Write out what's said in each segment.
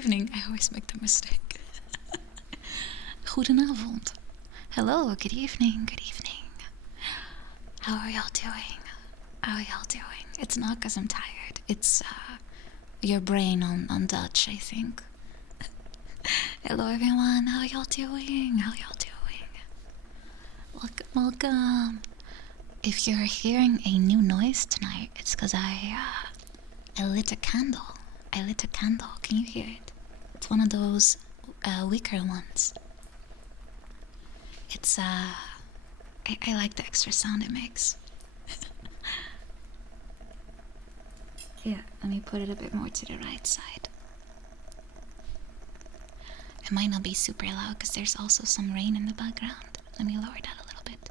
evening. I always make the mistake. Goedenavond. Hello, good evening, good evening. How are y'all doing? How are y'all doing? It's not because I'm tired. It's your brain on Dutch, I think. Hello everyone, how y'all doing? How y'all doing? Welcome, welcome. If you're hearing a new noise tonight, it's because I lit a candle. I lit a candle. Can you hear it? It's one of those wicker ones. It's I like the extra sound it makes. Yeah, let me put it a bit more to the right side. It might not be super loud because there's also some rain in the background. Let me lower that a little bit.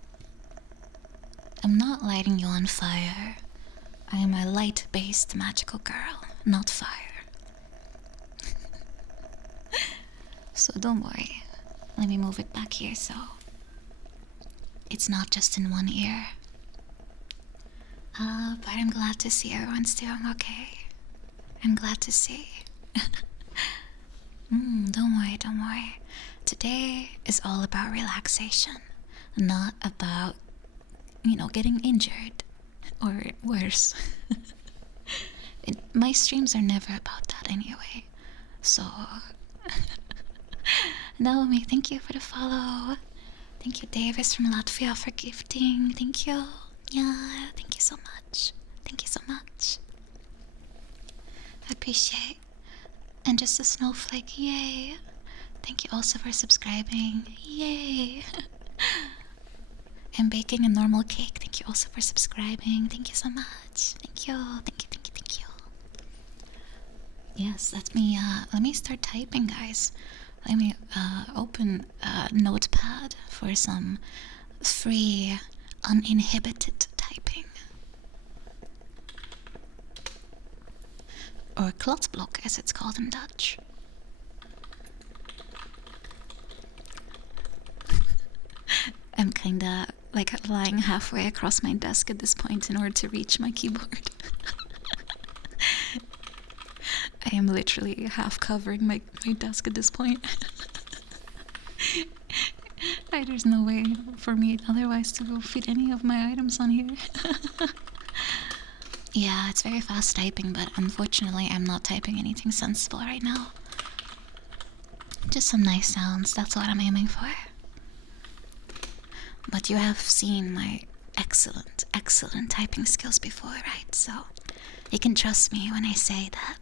I'm not lighting you on fire. I am a light-based magical girl, not fire. So don't worry. Let me move it back here so it's not just in one ear. But I'm glad to see everyone's doing okay. I'm glad to see. Don't worry, don't worry. Today is all about relaxation, not about, getting injured or worse. My streams are never about that anyway. So, Naomi, thank you for the follow. Thank you, Davis from Latvia, for gifting. Thank you. Yeah, thank you so much. Thank you so much. I appreciate. And just a snowflake, yay. Thank you also for subscribing, yay. And baking a normal cake, thank you also for subscribing. Thank you so much. Thank you, thank you, thank you, thank you. Yes, let me start typing, guys. Let me open Notepad for some free, uninhibited typing. Or kladblok, as it's called in Dutch. I'm kinda like lying halfway across my desk at this point in order to reach my keyboard. I am literally half covering my desk at this point. There's no way for me otherwise to fit any of my items on here. Yeah, it's very fast typing, but unfortunately I'm not typing anything sensible right now. Just some nice sounds, that's what I'm aiming for. But you have seen my excellent, excellent typing skills before, right? So you can trust me when I say that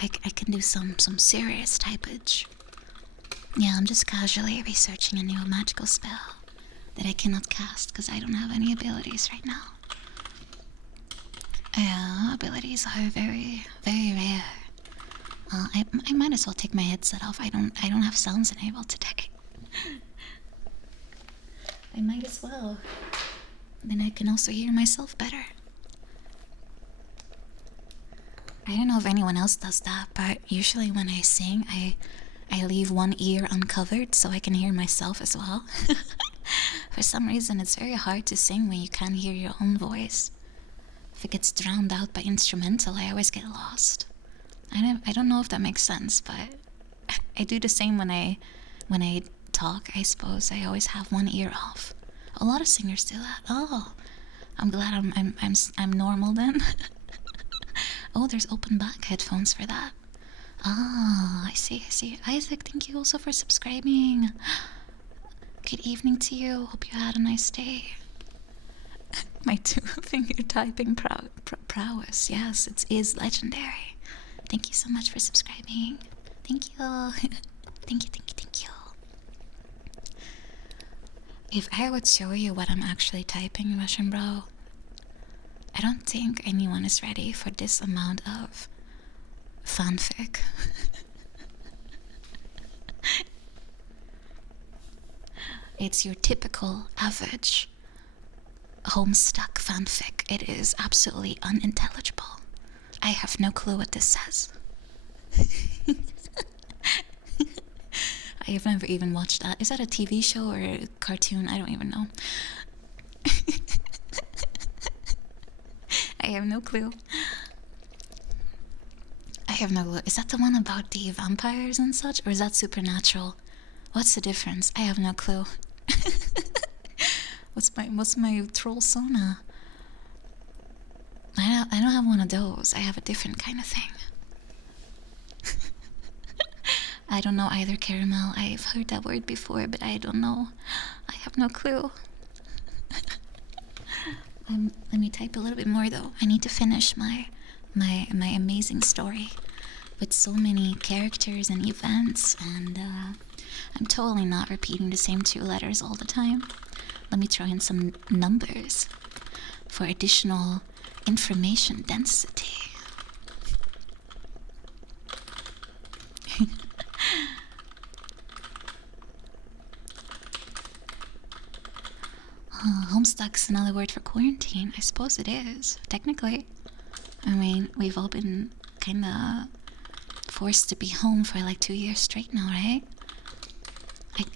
I can do some serious typage. Yeah, I'm just casually researching a new magical spell that I cannot cast because I don't have any abilities right now. Yeah, abilities are very, very rare. I might as well take my headset off. I don't have sounds enabled today. I might as well. Then I can also hear myself better. I don't know if anyone else does that, but usually when I sing, I leave one ear uncovered so I can hear myself as well. For some reason, it's very hard to sing when you can't hear your own voice. If it gets drowned out by instrumental, I always get lost. I don't know if that makes sense, but I do the same when I talk, I suppose. I always have one ear off. A lot of singers do that. Oh, I'm glad I'm normal then. Oh, there's open back headphones for that. Ah, I see. Isaac, thank you also for subscribing. Good evening to you. Hope you had a nice day. My two-finger typing prowess. Yes, it is legendary. Thank you so much for subscribing. Thank you. Thank you. If I would show you what I'm actually typing, Russian bro, I don't think anyone is ready for this amount of fanfic. It's your typical average Homestuck fanfic. It is absolutely unintelligible. I have no clue what this says. I have never even watched that. Is that a TV show or a cartoon? I don't even know. I have no clue. I I have no clue. Is that the one about the vampires and such, or is that supernatural? What's the difference? I have no clue. what's my troll sauna? I don't have one of those. I have a different kind of thing. I don't know either, caramel. I've heard that word before, but I don't know. I have no clue. Let me type a little bit more though. I need to finish my amazing story with so many characters and events, and I'm totally not repeating the same 2 letters all the time. Let me throw in some numbers for additional information density. Homestuck's another word for quarantine. I suppose it is, technically. I mean, we've all been kinda forced to be home for like 2 years straight now, right?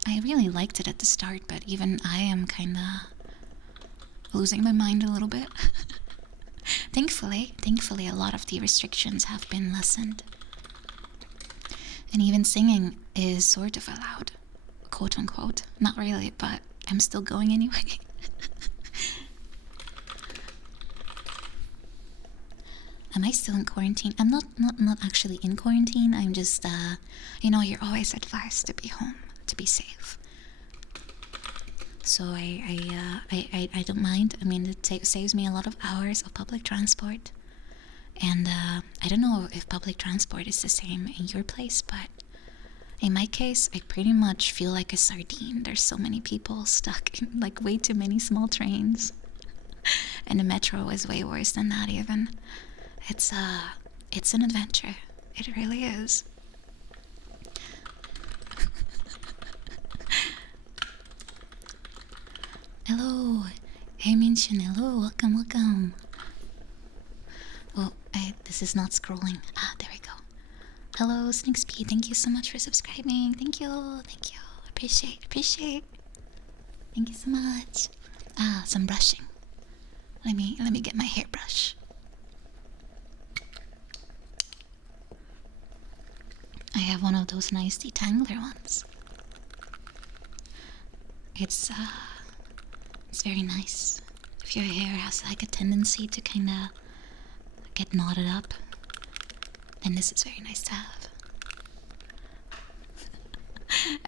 I really liked it at the start, but even I am kinda losing my mind a little bit. Thankfully, a lot of the restrictions have been lessened. And even singing is sort of allowed, quote unquote. Not really, but I'm still going anyway. Am I still in quarantine? I'm not actually in quarantine. I'm just, you're always advised to be home, to be safe. So I don't mind. I mean, it saves me a lot of hours of public transport. And I don't know if public transport is the same in your place, but in my case, I pretty much feel like a sardine. There's so many people stuck in like way too many small trains. And the metro is way worse than that even. It's an adventure. It really is. Hello. Hey Minchin, hello, welcome. Oh, this is not scrolling. Ah, there we go. Hello, Snickspeed, thank you so much for subscribing. Thank you. Appreciate. Thank you so much. Ah, some brushing. Let me get my hairbrush. I have one of those nice detangler ones. It's very nice. If your hair has like a tendency to kinda get knotted up, then this is very nice to have.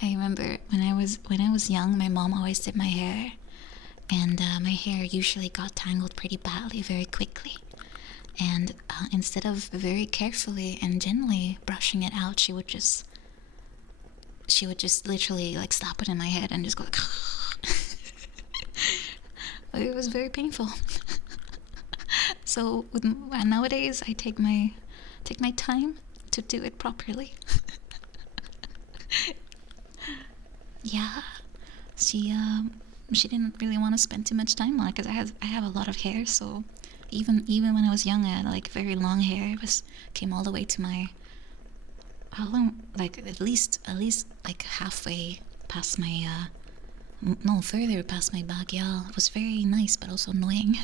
I remember when I was young, my mom always did my hair, and my hair usually got tangled pretty badly very quickly. And instead of very carefully and gently brushing it out, she would just literally like slap it in my head and just go like it was very painful. So nowadays I take my time to do it properly. Yeah, she didn't really want to spend too much time on it because I have a lot of hair, so even when I was young, I had like very long hair. It came all the way to my, how long? Like at least like halfway past my no, further past my back. Yeah, it was very nice but also annoying.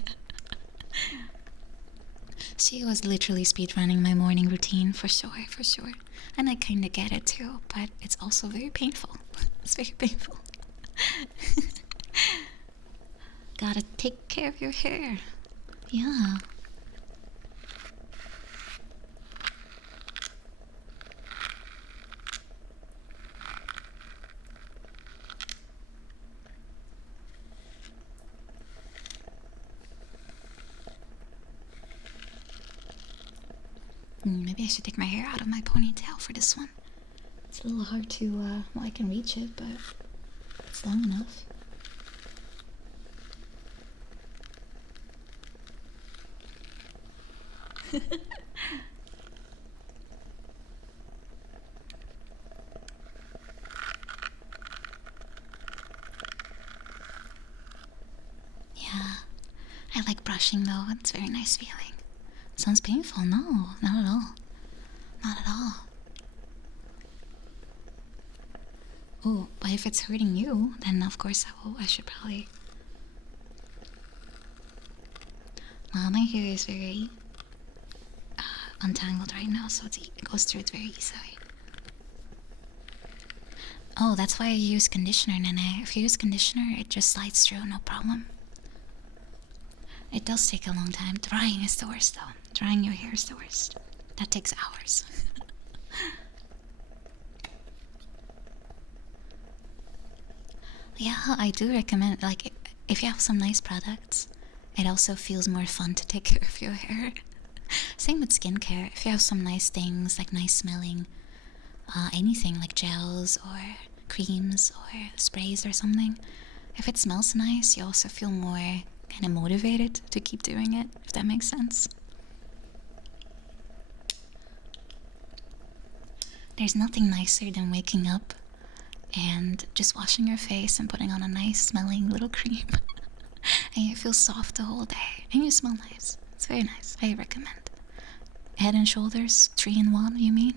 She was literally speedrunning my morning routine for sure. And I kind of get it too, but it's also very painful. It's very painful. Gotta take care of your hair. Yeah. Maybe I should take my hair out of my ponytail for this one. It's a little hard to, well, I can reach it, but it's long enough. Yeah, I like brushing though. It's a very nice feeling. It sounds painful. No, not at all. Not at all. Oh, but if it's hurting you, then of course I should probably. Well, my hair is very untangled right now, so it's goes through it very easily. Oh, that's why I use conditioner, Nene. If you use conditioner, it just slides through, no problem. It does take a long time. Drying is the worst, though. Drying your hair is the worst. That takes hours. Yeah, I do recommend, like, if you have some nice products, it also feels more fun to take care of your hair. Same with skincare. If you have some nice things, like nice smelling, anything like gels or creams or sprays or something, if it smells nice, you also feel more kind of motivated to keep doing it, if that makes sense. There's nothing nicer than waking up and just washing your face and putting on a nice smelling little cream. And you feel soft the whole day and you smell nice. It's very nice. I recommend. Head and Shoulders 3-in-1, you mean?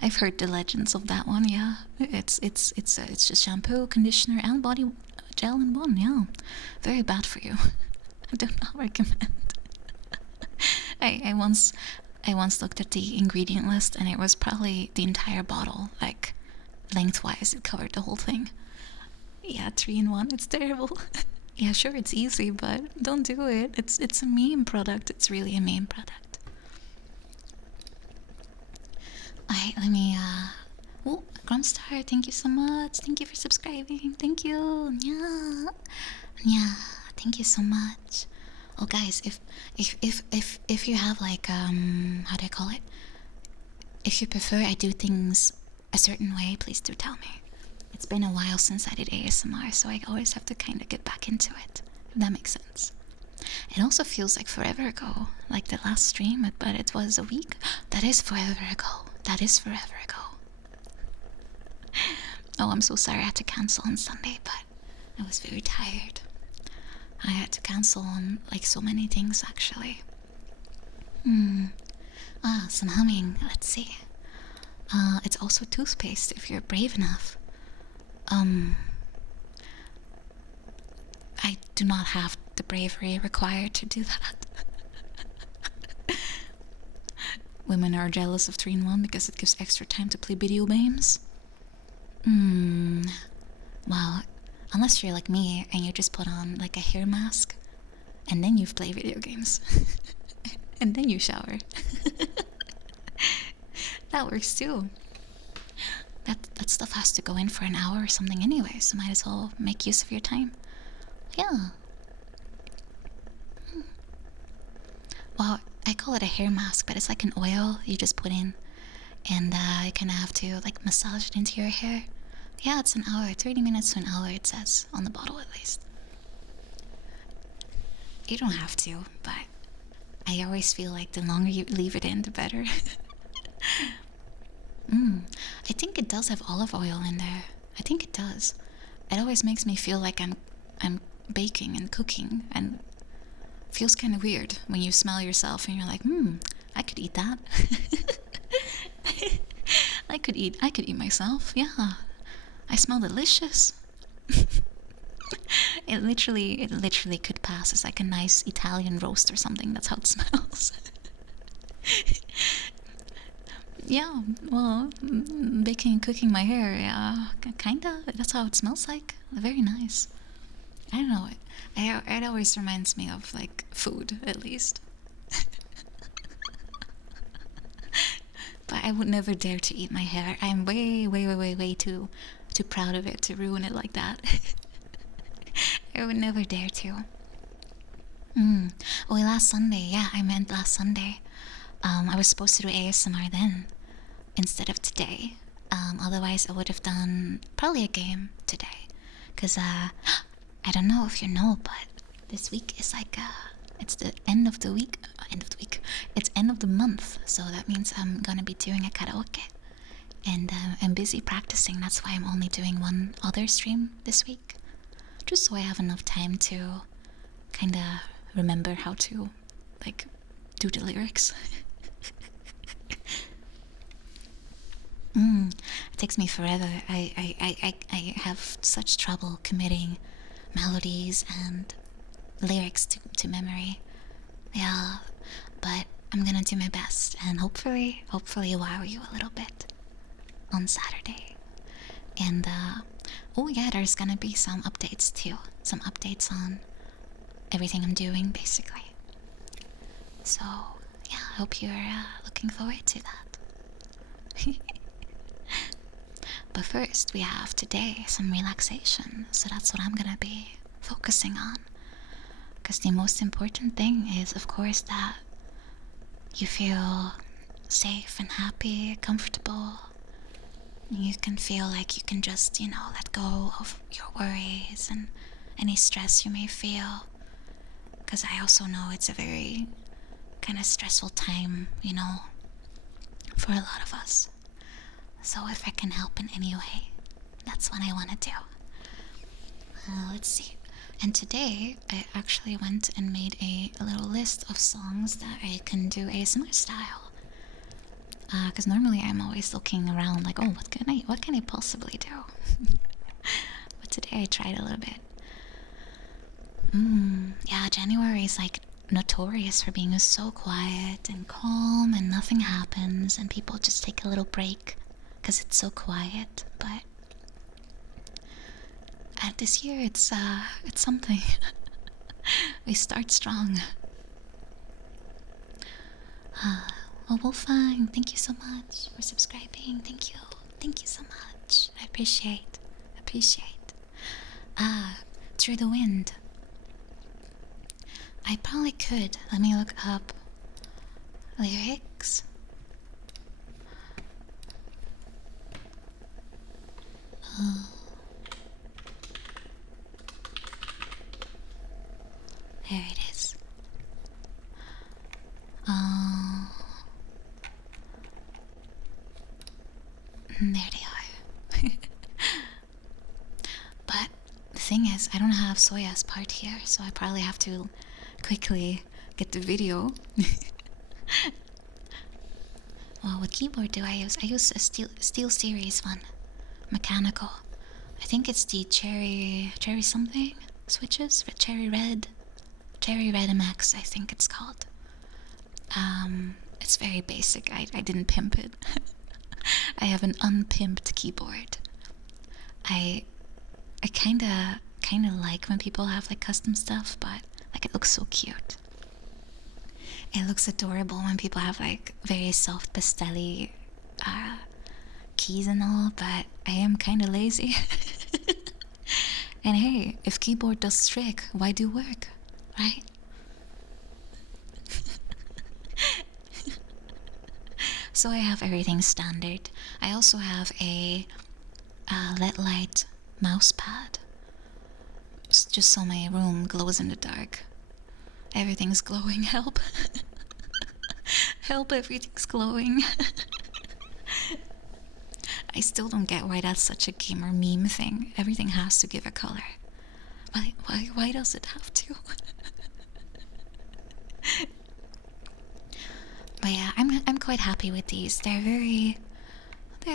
I've heard the legends of that one. Yeah, it's just shampoo, conditioner, and body gel in one. Yeah, very bad for you. I do not recommend. I once looked at the ingredient list and it was probably the entire bottle, like lengthwise. It covered the whole thing. Yeah, 3-in-1. It's terrible. Yeah, sure, it's easy, but don't do it. It's a meme product. It's really a meme product. Alright, let me oh, Grumstar, thank you so much. Thank you for subscribing. Thank you. Yeah. Yeah, thank you so much. Oh guys, if you have like how do I call it? If you prefer I do things a certain way, please do tell me. It's been a while since I did ASMR, so I always have to kind of get back into it, if that makes sense. It also feels like forever ago, like the last stream, but it was a week. That is forever ago. That is forever ago. Oh, I'm so sorry I had to cancel on Sunday, but I was very tired. I had to cancel on like so many things actually. Some humming. Let's see. It's also toothpaste if you're brave enough. I do not have the bravery required to do that. Women are jealous of 3-in-1 because it gives extra time to play video games. Well, unless you're like me and you just put on like a hair mask and then you play video games. And then you shower. That works too. That stuff has to go in for an hour or something anyway, so might as well make use of your time. Yeah. Well, I call it a hair mask, but it's like an oil you just put in, and you kind of have to like massage it into your hair. Yeah, it's an hour, 30 minutes to an hour, it says on the bottle at least. You don't have to, but I always feel like the longer you leave it in, the better. I think it does have olive oil in there. I think it does. It always makes me feel like I'm baking and cooking, and feels kind of weird when you smell yourself and you're like, I could eat that. I could eat myself. Yeah, I smell delicious. It literally could pass as like a nice Italian roast or something. That's how it smells. Yeah, well, baking and cooking my hair, yeah, kinda. That's how it smells like. Very nice. I don't know. It always reminds me of like food, at least. But I would never dare to eat my hair. I'm way too proud of it to ruin it like that. I would never dare to. Oh, last Sunday. Yeah, I meant last Sunday. I was supposed to do ASMR then, instead of today. Otherwise I would have done probably a game today. Cause I don't know if you know, but this week is like it's the end of the week. It's end of the month, so that means I'm gonna be doing a karaoke, and I'm busy practicing. That's why I'm only doing one other stream this week, just so I have enough time to kind of remember how to like do the lyrics. It takes me forever. I have such trouble committing melodies and lyrics to memory. Yeah, but I'm gonna do my best and hopefully wow you a little bit on Saturday. And oh yeah, there's gonna be some updates too. Some updates on everything I'm doing basically. So yeah, I hope you're looking forward to that. But first, we have today some relaxation, so that's what I'm gonna be focusing on. Because the most important thing is, of course, that you feel safe and happy, comfortable. You can feel like you can just, let go of your worries and any stress you may feel. Because I also know it's a very kind of stressful time, for a lot of us. So if I can help in any way, that's what I want to do. Let's see. And today, I actually went and made a little list of songs that I can do ASMR style. Because normally I'm always looking around like, oh, what can I possibly do? But today I tried a little bit. Yeah, January is like notorious for being so quiet and calm and nothing happens and people just take a little break because it's so quiet. But this year it's something. We start strong. Oh, well, fine. Thank you so much for subscribing. Thank you so much. I appreciate. Through the wind. I probably could. Let me look up lyrics. There it is. There they are. But the thing is, I don't have Soya's part here, so I probably have to quickly get the video. Well, what keyboard do I use? I use a Steel Series one, mechanical. I think it's the cherry something switches, cherry red MX. I think it's called. It's very basic. I didn't pimp it. I have an unpimped keyboard. I kinda like when people have like custom stuff, but like it looks so cute. It looks adorable when people have like very soft pastel-y keys and all, but I am kinda lazy. And hey, if keyboard does trick, why do work, right? So I have everything standard. I also have a LED light mouse pad, just so my room glows in the dark. Everything's glowing. Help. Help, everything's glowing. I still don't get why that's such a gamer meme thing. Everything has to give a color. Why does it have to? But yeah, I'm quite happy with these. They're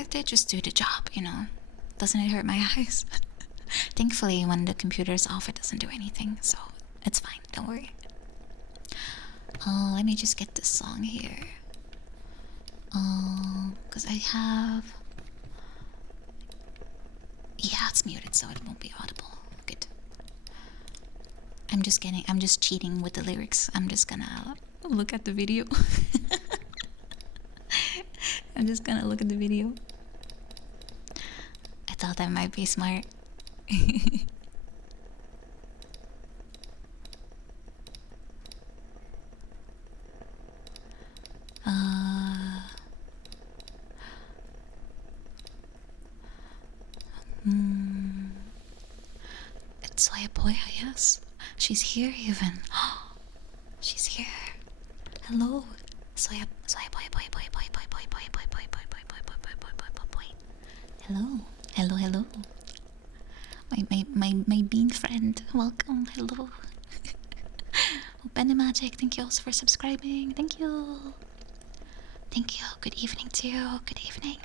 they just do the job, Doesn't it hurt my eyes? Thankfully, when the computer's off, it doesn't do anything, so it's fine. Don't worry. Let me just get this song here. Because I have... Yeah, it's muted, so it won't be audible. Good. I'm just cheating with the lyrics. I'm just gonna look at the video. I'm just gonna look at the video. I thought that might be smart. It's Soya Boy, yes. She's here even. She's here. Hello. Soya boy. Hello. My bean friend. Welcome. Hello. Benny Magic, thank you also for subscribing. Thank you. Good evening to you. Good evening.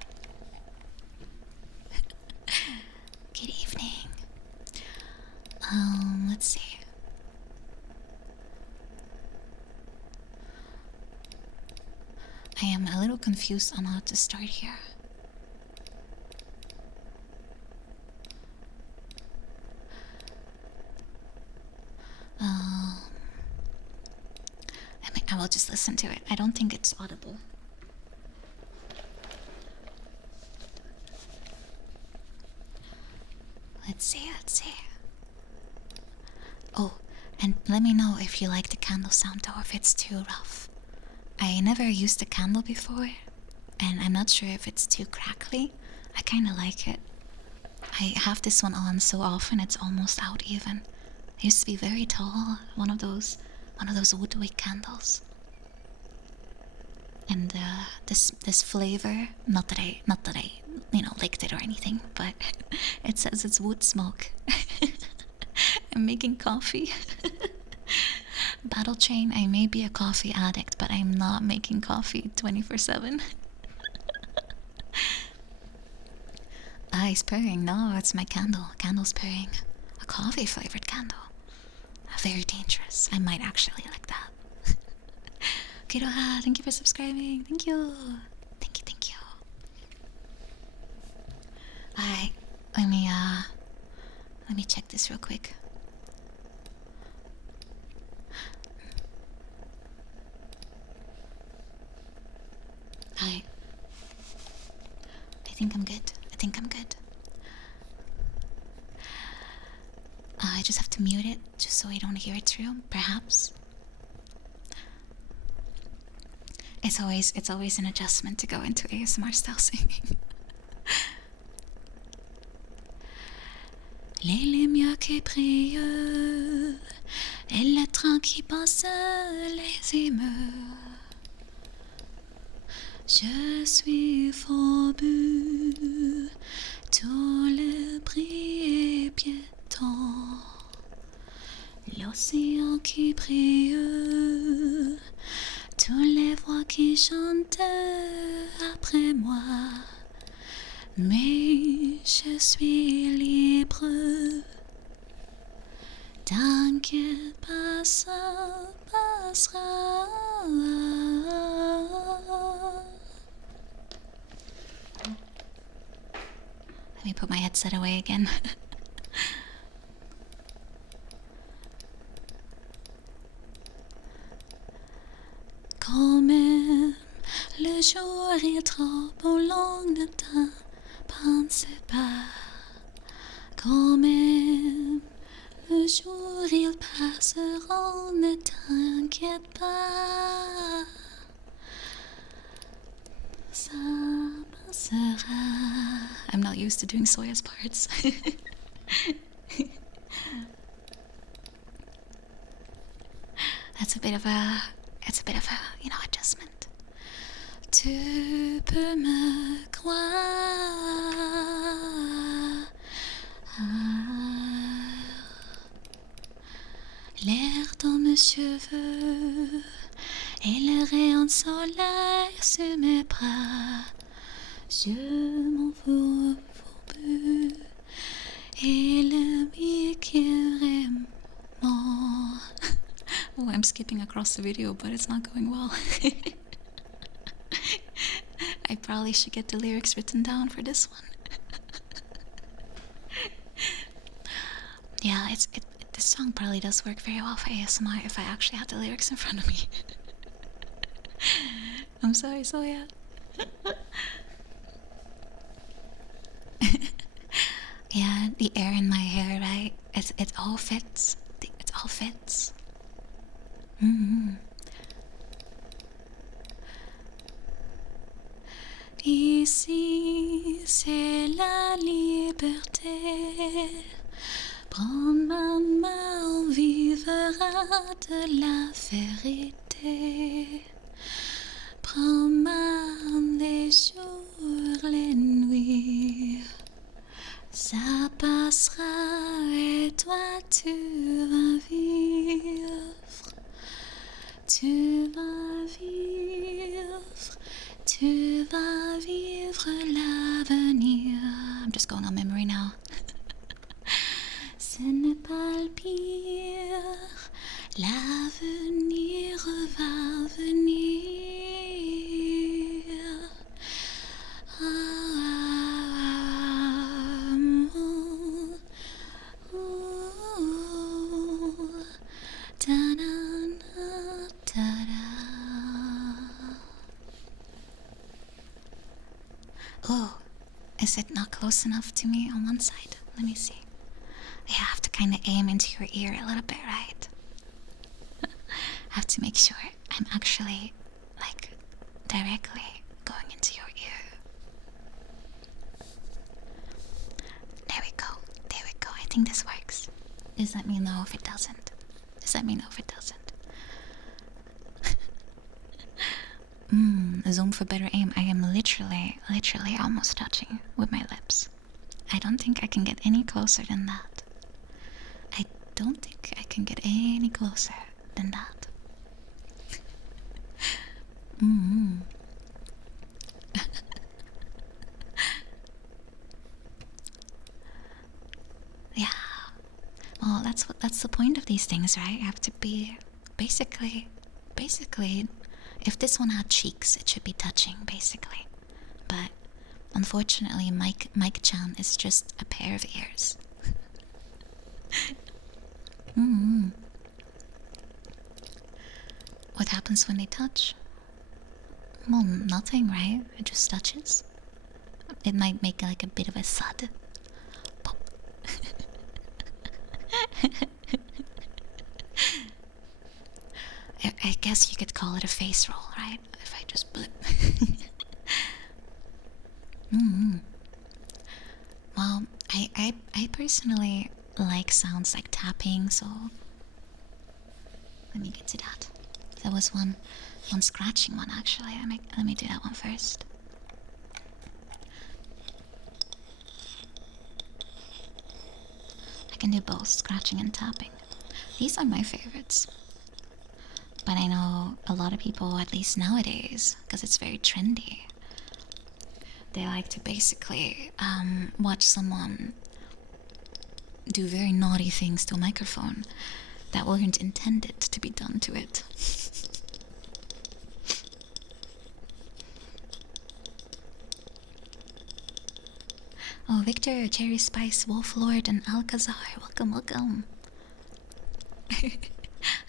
Let's see. little confused on how to start here. I will just listen to it. I don't think it's audible. Let's see. Oh, and let me know if you like the candle sound or if it's too rough. I never used a candle before, and I'm not sure if it's too crackly. I kinda like it. I have this one on so often it's almost out even. It used to be very tall, one of those woodwick candles. And this flavor, not that I licked it or anything, but it says it's wood smoke. I'm making coffee. Battle chain, I may be a coffee addict, but I'm not making coffee 24/7. He's purring. No, it's my candle. Candle's purring. A coffee flavored candle. Very dangerous. I might actually like that. Kiroha, thank you for subscribing. Thank you. Thank you. Alright, let me check this real quick. Alright. I think I'm good. I just have to mute it just so I don't hear it through, perhaps. It's always an adjustment to go into ASMR style singing. Les lumières qui brillent et le train qui passe les émeut. Je suis fourbu, tout le bruit est piéton. L'océan qui brille, toutes les voix qui chantent après moi. Mais je suis libre. T'inquiète pas, ça passera. Let me put my headset away again. Quand même, le jour est trop long, ne t'en pense pas. Quand même, le jour ils passeront, ne t'inquiète pas. Ça passera. I'm not used to doing Soya's parts. It's a bit of a adjustment. Tu peux me croire. L'air dans mes cheveux et le rayon de soleil sur mes bras. Je m'en fourbu et le qui mon. Oh, I'm skipping across the video, but it's not going well. I probably should get the lyrics written down for this one. Yeah, this song probably does work very well for ASMR if I actually have the lyrics in front of me. I'm sorry, Soya. Yeah, the air in my hair, right? It all fits. It all fits. Ici, c'est la liberté. Prends ma main, on vivra de la vérité. Prends ma les jours, les nuits. Ça passera et toi tu vas vivre. Tu vas vivre l'avenir. I'm just going on memory now. Ce n'est pas le pire, l'avenir va venir. Oh, is it not close enough to me on one side? Let me see. You have to kind of aim into your ear a little bit, right? Have to make sure I'm actually, like, directly going into your ear. There we go. There we go. I think this works. Just let me know if it doesn't. Just let me know if it doesn't. Zoom for better aim. I am literally almost touching with my lips. I don't think I can get any closer than that. I don't think I can get any closer than that. Yeah. Well, that's the point of these things, right? You have to be basically, if this one had cheeks, it should be touching, basically. But unfortunately, Mike-chan is just a pair of ears. What happens when they touch? Well, nothing, right? It just touches. It might make like a bit of a thud. Pop. I guess you could call it a face roll, right? If I just blip. Well, I personally like sounds like tapping, so let me get to that. There was one scratching one actually. Let me do that one first. I can do both scratching and tapping. These are my favorites. But I know a lot of people, at least nowadays, because it's very trendy, they like to basically watch someone do very naughty things to a microphone that weren't intended to be done to it. Oh, Victor, Cherry Spice, Wolf Lord, and Alcazar, welcome, welcome.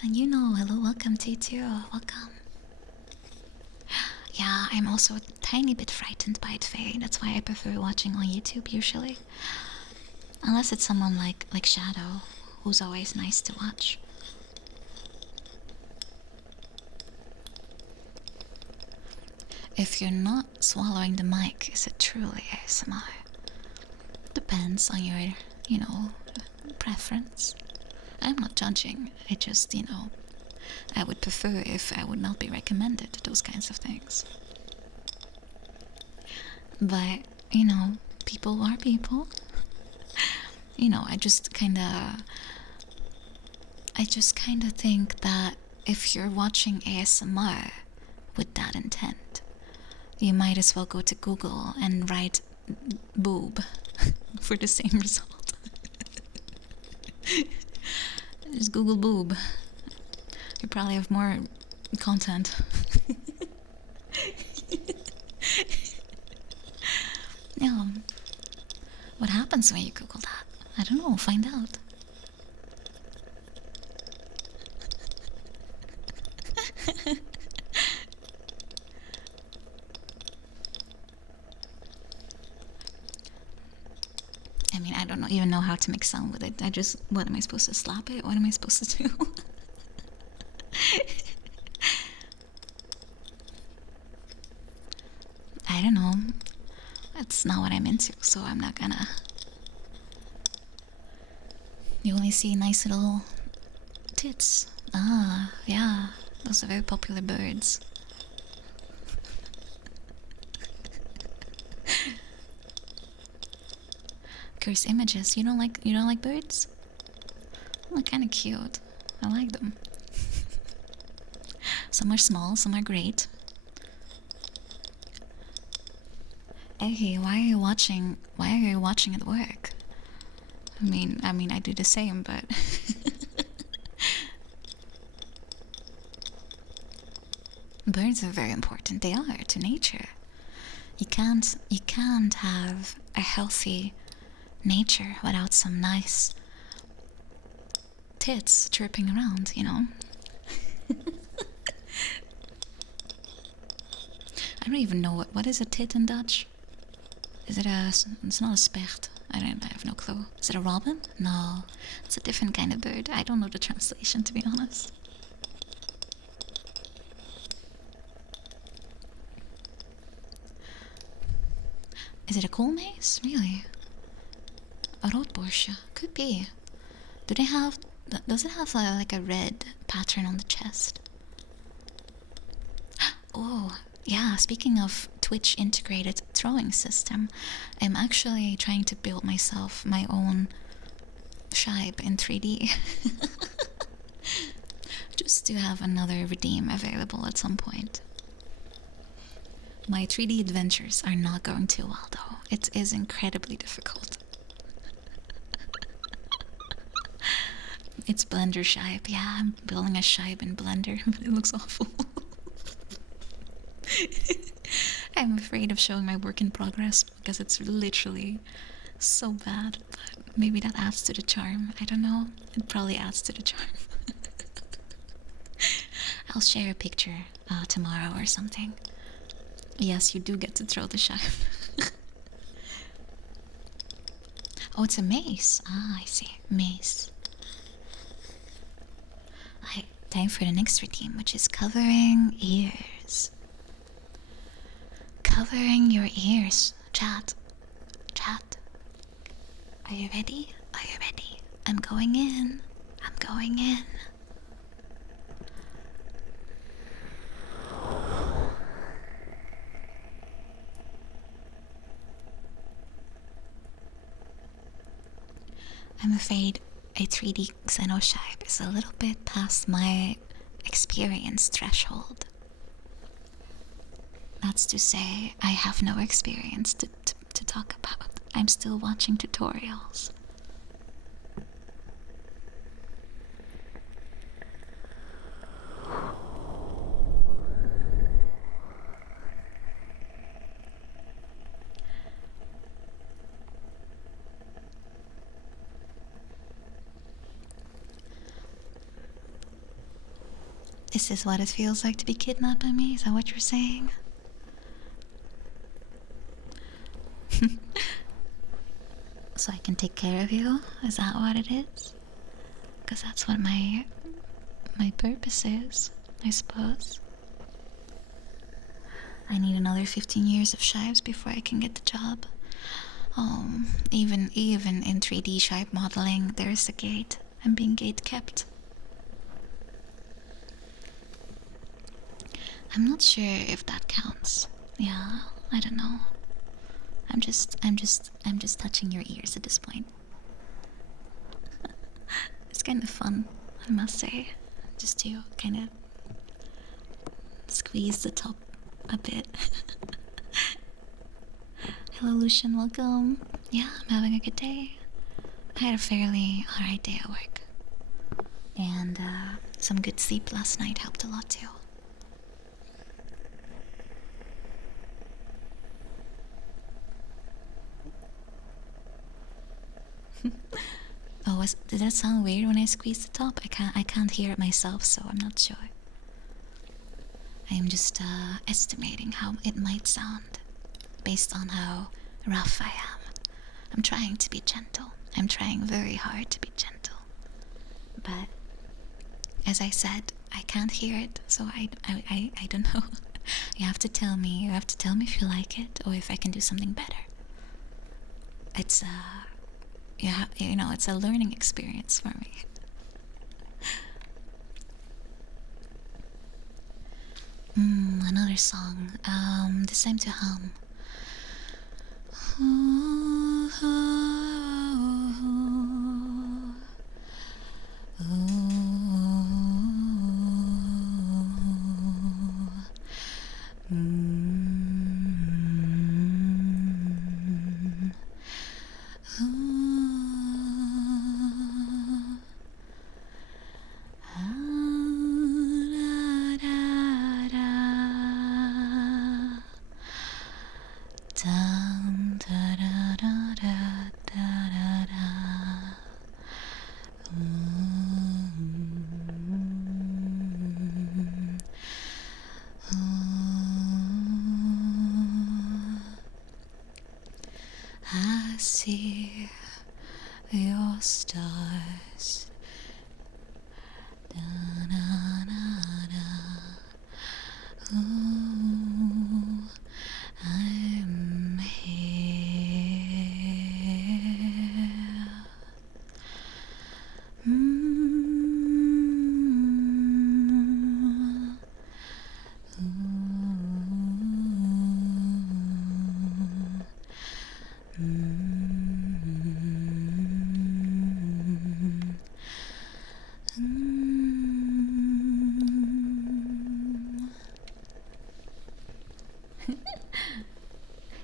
And you know, hello, welcome to you too, welcome. Yeah, I'm also a tiny bit frightened by it, Faye. That's why I prefer watching on YouTube usually. Unless it's someone like Shadow, who's always nice to watch. If you're not swallowing the mic, is it truly ASMR? Depends on your, preference. I'm not judging. I just, I would prefer if I would not be recommended those kinds of things. But, people are people. I just kind of think that if you're watching ASMR with that intent, you might as well go to Google and write boob for the same result. Just Google boob. You probably have more content. Yeah. What happens when you Google that? I don't know, find out. I mean, I don't even know how to make sound with it. What am I supposed to slap it? What am I supposed to do? I don't know. That's not what I'm into, so I'm not gonna. You only see nice little tits. Ah, yeah. Those are very popular birds. Curse images. You don't like birds? They're kind of cute. I like them. Some are small, some are great. Hey, why are you watching at work? I mean, I do the same, but birds are very important. They are to nature. You can't have a healthy nature without some nice tits chirping around, I don't even know what is a tit in Dutch? Is it a? It's not a specht. I don't. I have no clue. Is it a robin? No, it's a different kind of bird. I don't know the translation, to be honest. Is it a koolmees? Really? A roodborstje? Could be. Do they have? Does it have like a red pattern on the chest? Oh, yeah. Speaking of Twitch integrated throwing system, I'm actually trying to build myself my own shibe in 3D. Just to have another redeem available at some point. My 3D adventures are not going too well though. It is incredibly difficult. It's Blender shibe. Yeah, I'm building a shibe in Blender, but it looks awful. I'm afraid of showing my work in progress because it's literally so bad. But maybe that adds to the charm. I don't know. It probably adds to the charm. I'll share a picture tomorrow or something. Yes, you do get to throw the shibe. Oh, it's a mace. Ah, I see. Mace. Time for the next routine, which is covering ears. Covering your ears. Chat. Chat. Are you ready? Are you ready? I'm going in. I'm going in. I'm afraid a 3D Xenoshibe is a little bit past my experience threshold. That's to say, I have no experience to talk about. I'm still watching tutorials. This is what it feels like to be kidnapped by me? Is that what you're saying? So I can take care of you? Is that what it is? Because that's what my purpose is, I suppose. I need another 15 years of shibes before I can get the job. Even in 3D shibe modeling, there's a gate. I'm being gate kept. I'm not sure if that counts. Yeah, I don't know. I'm just touching your ears at this point. It's kind of fun, I must say, just to kind of squeeze the top a bit. Hello, Lucian. Welcome. Yeah, I'm having a good day. I had a fairly alright day at work, and some good sleep last night helped a lot too. Oh, did that sound weird when I squeezed the top? I can't hear it myself, so I'm not sure. I'm just estimating how it might sound based on how rough I am. I'm trying to be gentle. I'm trying very hard to be gentle. But as I said, I can't hear it, so I don't know. You have to tell me. You have to tell me if you like it or if I can do something better. It's it's a learning experience for me. Another song. This time to hum. I see your stars. Da, na, na, na. Ooh, I'm here. Mm.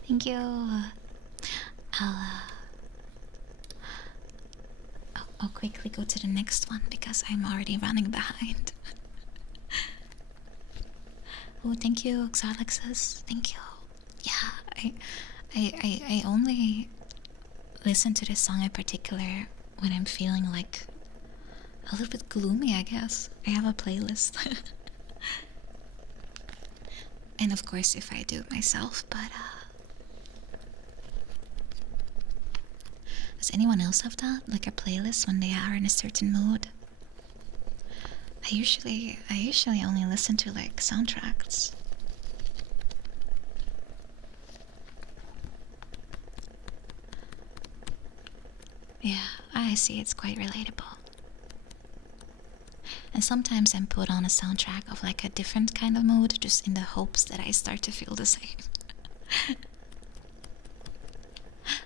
Thank you. I'll quickly go to the next one because I'm already running behind. Oh, thank you, Xalexis. Thank you. Yeah, I only listen to this song in particular when I'm feeling like a little bit gloomy, I guess. I have a playlist. And of course, if I do it myself, but does anyone else have that? Like a playlist when they are in a certain mood? I usually only listen to like soundtracks. Yeah, I see, it's quite relatable. And sometimes I'm put on a soundtrack of like a different kind of mood, just in the hopes that I start to feel the same.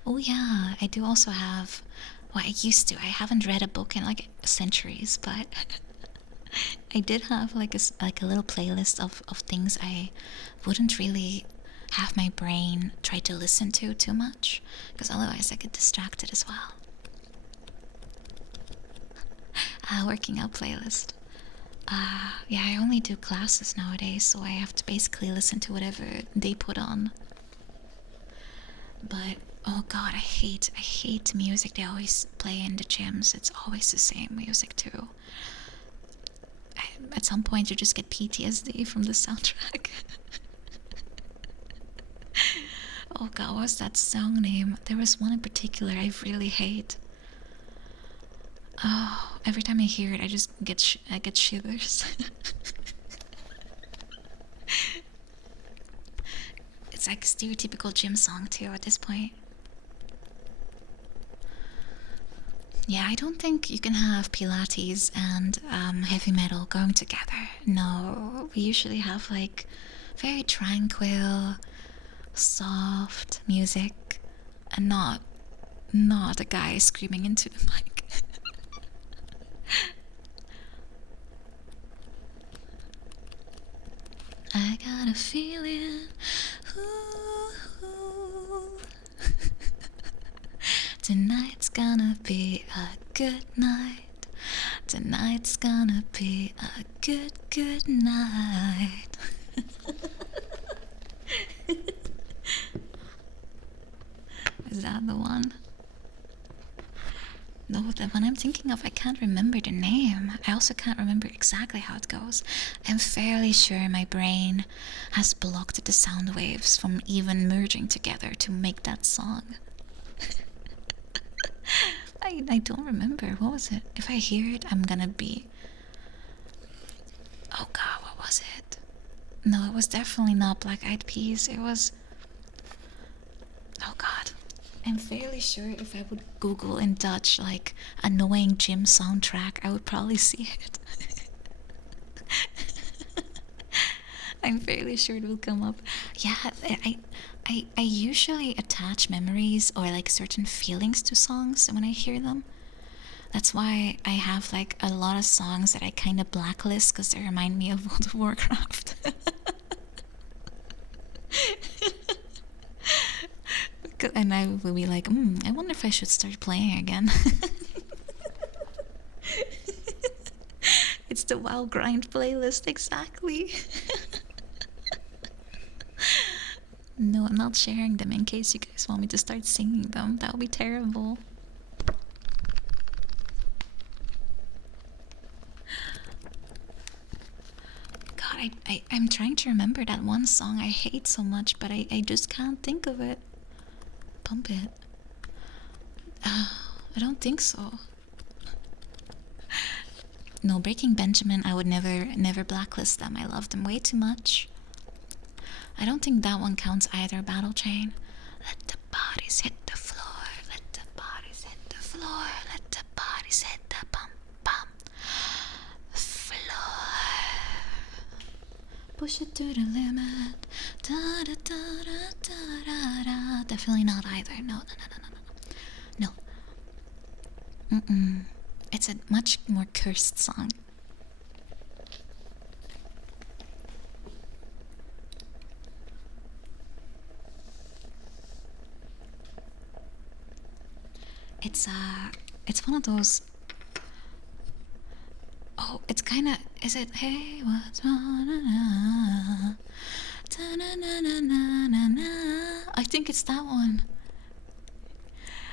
Oh yeah, I do also have, well, I used to, I haven't read a book in like centuries, but I did have like a little playlist of things I wouldn't really have my brain try to listen to too much, because otherwise I get distracted as well. Working out playlist. Yeah, I only do classes nowadays, so I have to basically listen to whatever they put on. But oh god, I hate music they always play in the gyms. It's always the same music too. At some point, you just get PTSD from the soundtrack. Oh god, what was that song name? There was one in particular I really hate. Oh, every time I hear it, I just I get shivers. It's like a stereotypical gym song too at this point. Yeah, I don't think you can have Pilates and heavy metal going together. No, we usually have like very tranquil, soft music, and not a guy screaming into the mic. I got a feeling. Ooh, ooh. Tonight's gonna be a good night. Tonight's gonna be a good night. Is that the one? No, the one I'm thinking of, I can't remember the name. I also can't remember exactly how it goes. I'm fairly sure my brain has blocked the sound waves from even merging together to make that song. I don't remember. What was it? If I hear it, I'm gonna be... Oh god, what was it? No, it was definitely not Black Eyed Peas. It was... Oh god. I'm fairly sure if I would Google in Dutch, like, annoying gym soundtrack, I would probably see it. I'm fairly sure it will come up. Yeah, I usually attach memories or like certain feelings to songs when I hear them. That's why I have like a lot of songs that I kind of blacklist because they remind me of World of Warcraft. And I will be like, I wonder if I should start playing again. It's the WoW grind playlist, exactly. No, I'm not sharing them in case you guys want me to start singing them. That would be terrible. God, I'm trying to remember that one song I hate so much, but I just can't think of it. Pump it. I don't think so. No, Breaking Benjamin, I would never blacklist them. I love them way too much. I don't think that one counts either, Battle Chain. Let the bodies hit the floor. Let the bodies hit the floor. Let the bodies hit the bum bum floor. Push it to the limit. Da da da da da da da. Definitely not either. No, no, no, no, no, no. Mm-mm. It's a much more cursed song. It's one of those. Oh, it's kind of. Is it? Hey, what's wrong? I think it's that one.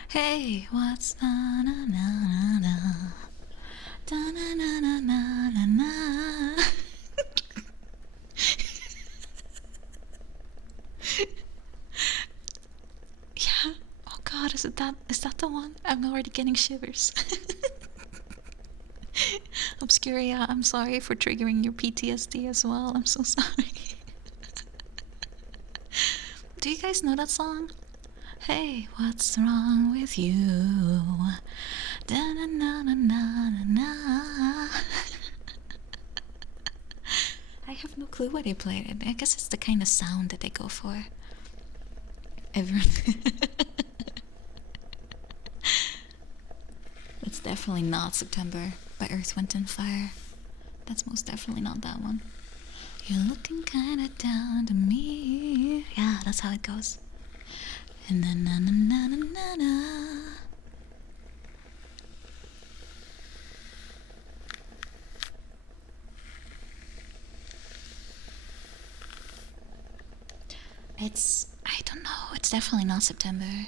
Hey, what's na na na na na na na na na na. Yeah. Oh God, is it that? Is that the one? I'm already getting shivers. Obscuria, I'm sorry for triggering your PTSD as well. I'm so sorry. Do you guys know that song? Hey, what's wrong with you? Da na na na na na na. I have no clue why they played it. I guess it's the kind of sound that they go for. Everyone. It's definitely not September by Earth, Wind and Fire. That's most definitely not that one. You're looking kinda down to me. Yeah, that's how it goes. And then na na na na na na. I don't know, it's definitely not September.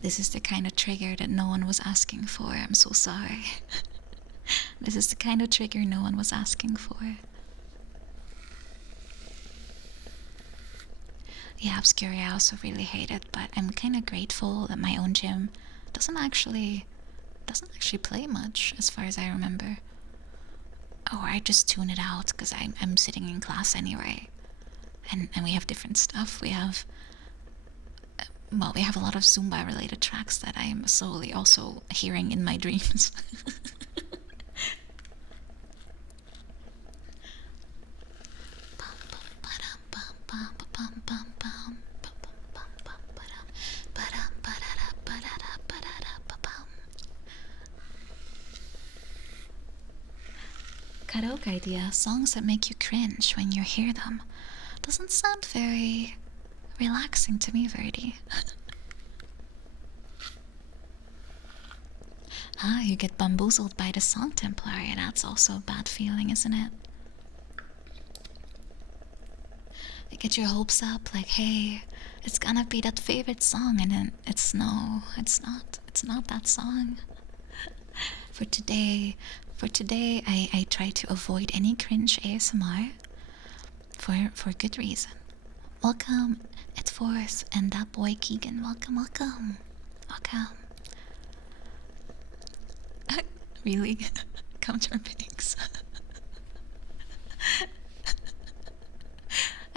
This is the kind of trigger that no one was asking for. I'm so sorry. This is the kind of trigger no one was asking for. Yeah, Obscuria I also really hate it, but I'm kind of grateful that my own gym doesn't actually play much, as far as I remember. Or I just tune it out because I'm sitting in class anyway, and we have different stuff. We have a lot of Zumba related tracks that I am solely also hearing in my dreams. Karaoke idea, songs that make you cringe when you hear them. Doesn't sound very relaxing to me, Verdi. Ah, you get bamboozled by the song Templaria. That's also a bad feeling, isn't it? You get your hopes up, like, hey, it's gonna be that favorite song, and then it's not. It's not that song. For today, I try to avoid any cringe ASMR for good reason. Welcome, Ed Force and that boy Keegan. Welcome. Really? Counter pigs.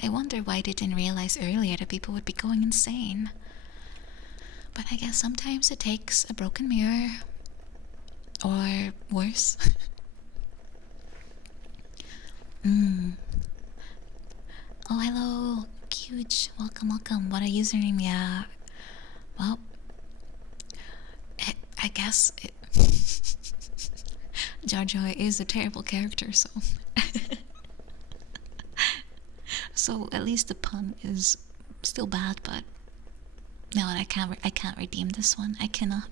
I wonder why they didn't realize earlier that people would be going insane. But I guess sometimes it takes a broken mirror. Or worse. Oh, hello. Huge. Welcome. What a username. Yeah. Well, I guess Jar Jar is a terrible character, so so at least the pun is still bad, but no, I can't redeem this one. I cannot.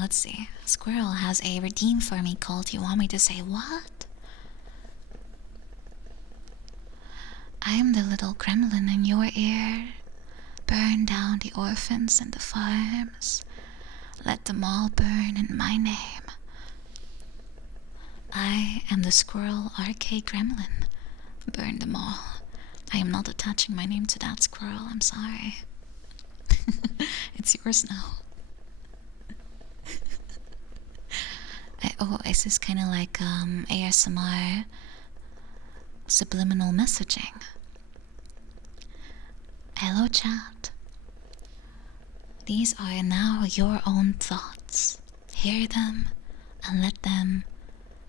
Let's see. Squirrel has a redeem for me called. You want me to say what? I am the little gremlin in your ear. Burn down the orphans and the farms. Let them all burn in my name. I am the squirrel RK Gremlin. Burn them all. I am not attaching my name to that squirrel, I'm sorry. It's yours now. Is this kind of like ASMR subliminal messaging? Hello, chat. These are now your own thoughts. Hear them and let them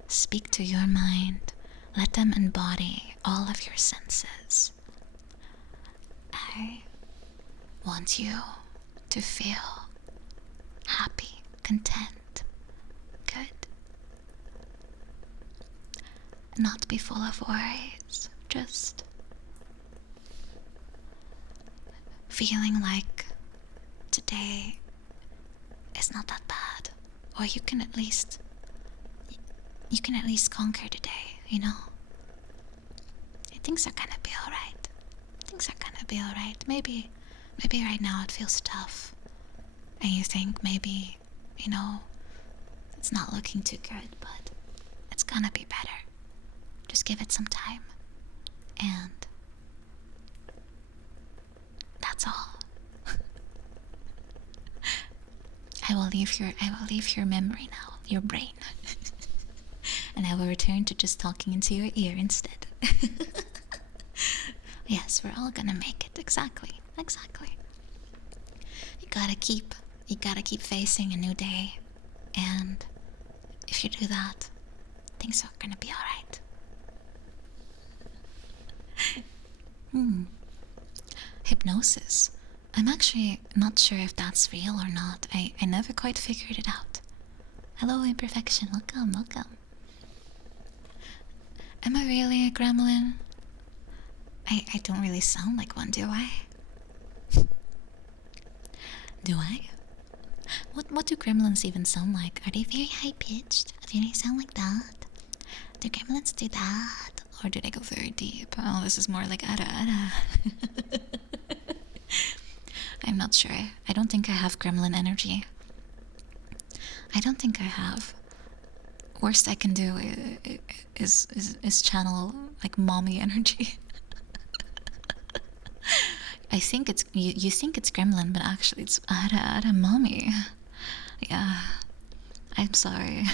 speak to your mind. Let them embody all of your senses. I want you to feel happy, content, good. Not be full of worries, just feeling like today is not that bad, or you can at least conquer today, you know? Things are gonna be alright. Things are gonna be alright. Maybe right now it feels tough, and you think maybe, you know, it's not looking too good, but it's gonna be better. Just give it some time, and that's all. I will leave your memory now, your brain, and I will return to just talking into your ear instead. Yes, we're all gonna make it. Exactly. You gotta keep facing a new day, and if you do that, things are gonna be alright. Hypnosis. I'm actually not sure if that's real or not. I never quite figured it out. Hello, Imperfection. Welcome. Am I really a gremlin? I don't really sound like one, do I? Do I? What do gremlins even sound like? Are they very high-pitched? Do they sound like that? Do gremlins do that? Or do they go very deep? Oh, this is more like ada. I'm not sure. I don't think I have gremlin energy. I don't think I have. Worst I can do is channel like mommy energy. I think it's you think it's gremlin, but actually it's ada mommy. Yeah, I'm sorry.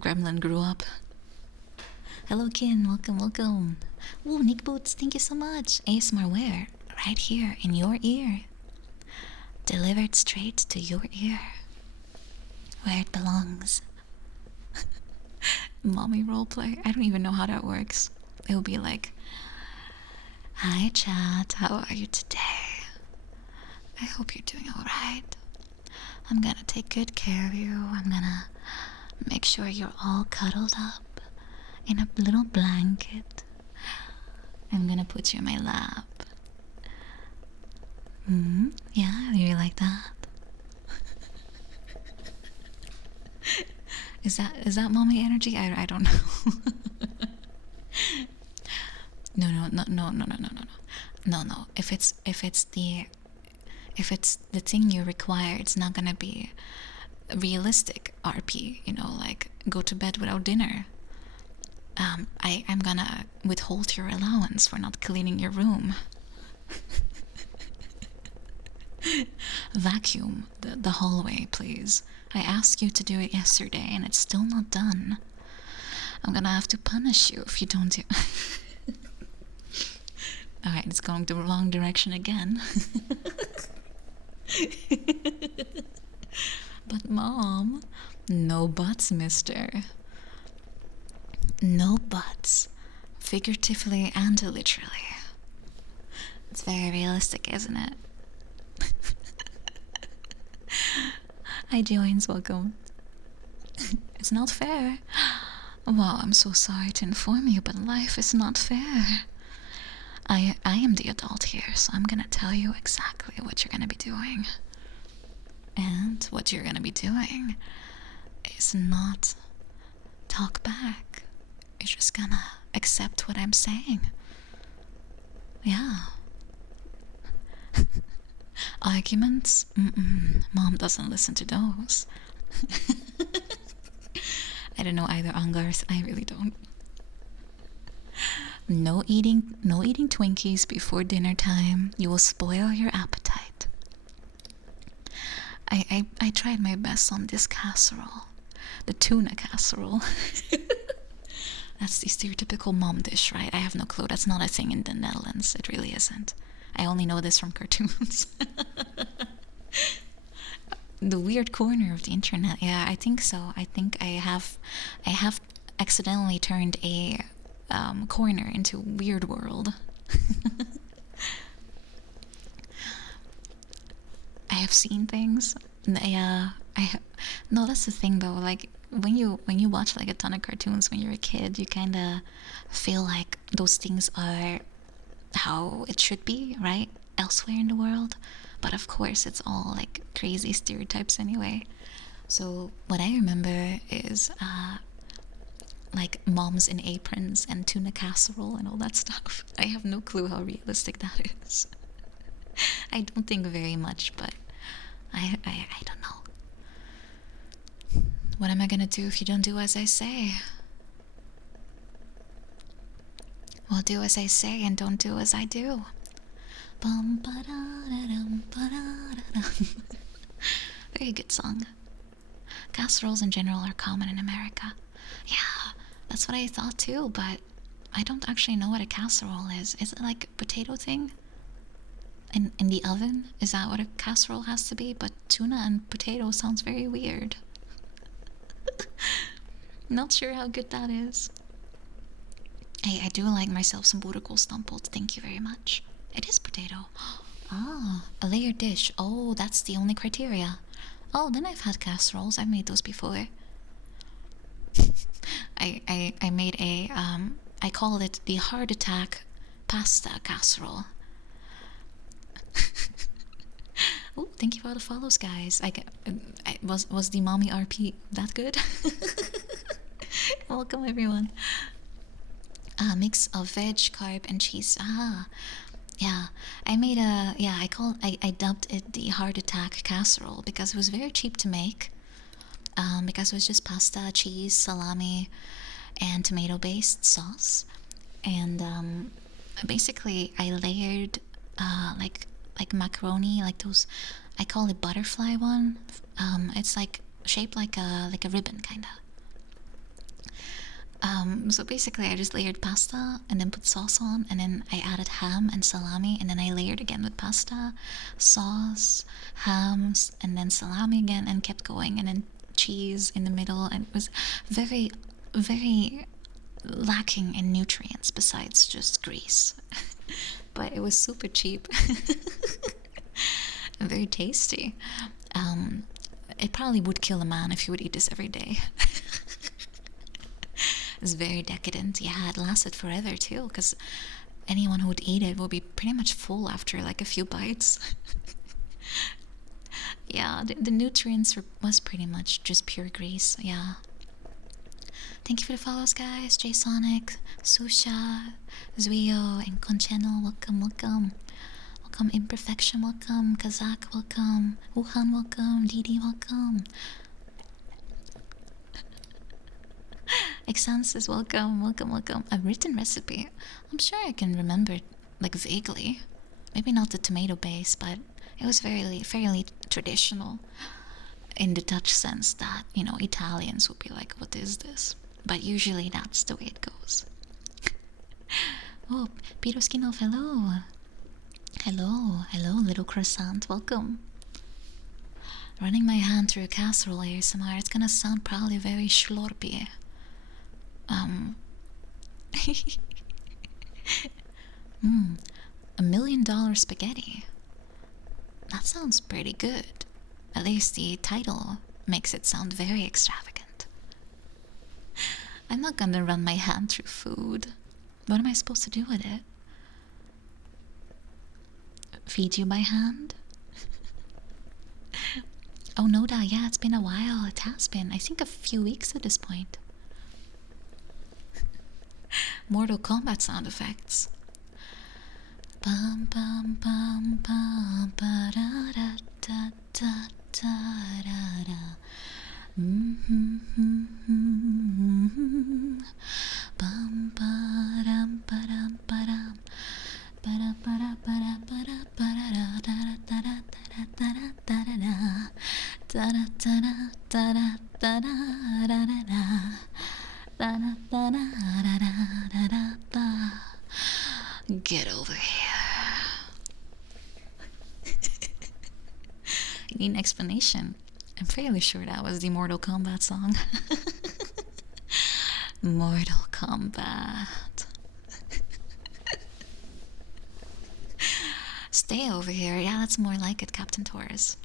Gremlin grew up. Hello, Kin. Welcome. Ooh, Nick Boots, thank you so much. ASMR where? Right here in your ear. Delivered straight to your ear, where it belongs. Mommy roleplay. I don't even know how that works. It will be like, hi chat, how are you today? I hope you're doing alright. I'm gonna take good care of you. I'm gonna make sure you're all cuddled up in a little blanket. I'm gonna put you in my lap. Yeah, you like that? Is that mommy energy? I don't know. No. If it's the thing you require, it's not gonna be realistic RP. You know, like go to bed without dinner. I'm gonna withhold your allowance for not cleaning your room. Vacuum the hallway, please. I asked you to do it yesterday and it's still not done. I'm gonna have to punish you if you don't do. Alright, it's going the wrong direction again. But Mom, no buts, mister. No buts. Figuratively and literally. It's very realistic, isn't it? Hi Joins, welcome. It's not fair. Wow, I'm so sorry to inform you, but life is not fair. I am the adult here, so I'm gonna tell you exactly what you're gonna be doing. And what you're gonna be doing is not talk back. You're just gonna accept what I'm saying. Yeah. Arguments? Mom doesn't listen to those. don't know either, Angarth. I really don't. No eating Twinkies before dinner time. You will spoil your appetite. I tried my best on this casserole. The tuna casserole. That's the stereotypical mom dish, right? I have no clue. That's not a thing in the Netherlands. It really isn't. I only know this from cartoons. The weird corner of the internet. Yeah, I think so. I think I have accidentally turned a corner into weird world. I have seen things. Yeah, no, that's the thing though. Like when you watch like a ton of cartoons when you're a kid, you kind of feel like those things are how it should be, right? Elsewhere in the world. But of course, it's all like crazy stereotypes anyway. So what I remember is like moms in aprons and tuna casserole and all that stuff. I have no clue how realistic that is. I don't think very much, but I don't know. What am I gonna do if you don't do as I say? Well, do as I say and don't do as I do. Bum ba da da dum ba da da dum. Very good song. Casseroles in general are common in America. Yeah, that's what I thought too, but I don't actually know what a casserole is. Is it like a potato thing? In the oven? Is that what a casserole has to be? But tuna and potato sounds very weird. Not sure how good that is. Hey, I do like myself some boerenkoolstampot. Thank you very much. It is potato. Ah, a layered dish. Oh, that's the only criteria. Oh, then I've had casseroles. I've made those before. I made a I call it the heart attack pasta casserole. Oh, thank you for all the follows, guys. Was the mommy RP that good? Welcome everyone. Mix of veg, carb, and cheese. Ah, yeah. I made a I dubbed it the heart attack casserole because it was very cheap to make. Because it was just pasta, cheese, salami, and tomato-based sauce, and basically I layered like macaroni, like those. I call it butterfly one. It's like shaped like a ribbon, kinda. So basically, I just layered pasta and then put sauce on, and then I added ham and salami, and then I layered again with pasta, sauce, hams, and then salami again, and kept going, and then cheese in the middle, and it was very, very lacking in nutrients besides just grease. But it was super cheap. And very tasty. It probably would kill a man if you would eat this every day. It's very decadent. Yeah, it lasted forever too, because anyone who would eat it would be pretty much full after like a few bites. Yeah, the nutrients was pretty much just pure grease. Yeah. Thank you for the follows, guys. J-Sonic, Susha, Zuio, and Concheno. Welcome, welcome. Welcome, Imperfection. Welcome, Kazak. Welcome, Wuhan. Welcome, Didi. Welcome. Exans is welcome, welcome, welcome. A written recipe. I'm sure I can remember it, like vaguely. Maybe not the tomato base, but it was fairly traditional in the Dutch sense that, you know, Italians would be like, what is this? But usually that's the way it goes. Oh, Piroskinov, hello. Hello, hello, little croissant, welcome. Running my hand through a casserole ASMR, it's gonna sound probably very schlorpy. $1 million spaghetti. That sounds pretty good. At least the title makes it sound very extravagant. I'm not gonna run my hand through food. What am I supposed to do with it? Feed you by hand? Oh, Noda, yeah, it's been a while. It has been. I think a few weeks at this point. Mortal Kombat sound effects. Bum bum bum bum ba da da da da da da da. Da da da da da da da da da da. Da da da da da da da da. Get over here. You need an explanation. I'm fairly sure that was the Mortal Kombat song. Mortal Kombat. Stay over here. Yeah, that's more like it, Captain Taurus.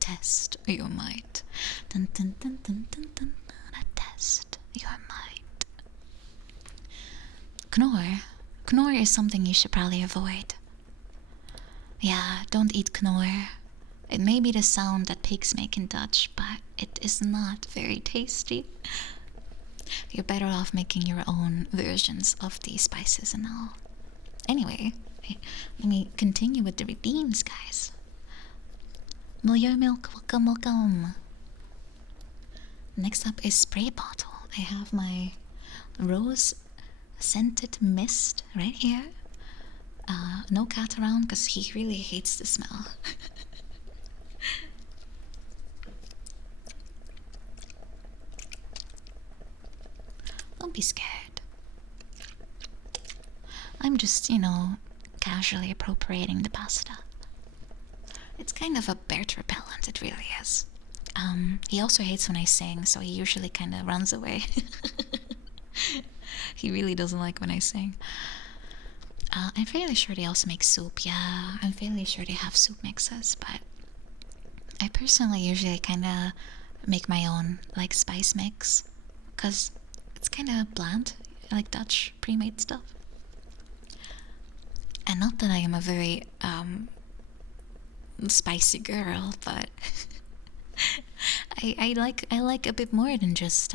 Test your might. Dun, dun, dun, dun, dun, dun, dun. Test your might. Knorr. Knorr is something you should probably avoid. Yeah, don't eat Knorr. It may be the sound that pigs make in Dutch, but it is not very tasty. You're better off making your own versions of the spices and all. Anyway, let me continue with the redeems, guys. Milk, welcome, welcome. Next up is spray bottle. I have my rose scented mist right here. No cat around because he really hates the smell. Don't be scared. I'm just, casually appropriating the pasta. It's kind of a bird repellent, it really is. He also hates when I sing, so he usually kind of runs away. He really doesn't like when I sing. I'm fairly sure they also make soup. Yeah, I'm fairly sure they have soup mixes, but I personally usually kind of make my own, like, spice mix, because it's kind of bland. I like Dutch pre-made stuff. And not that I am a very spicy girl, but I like a bit more than just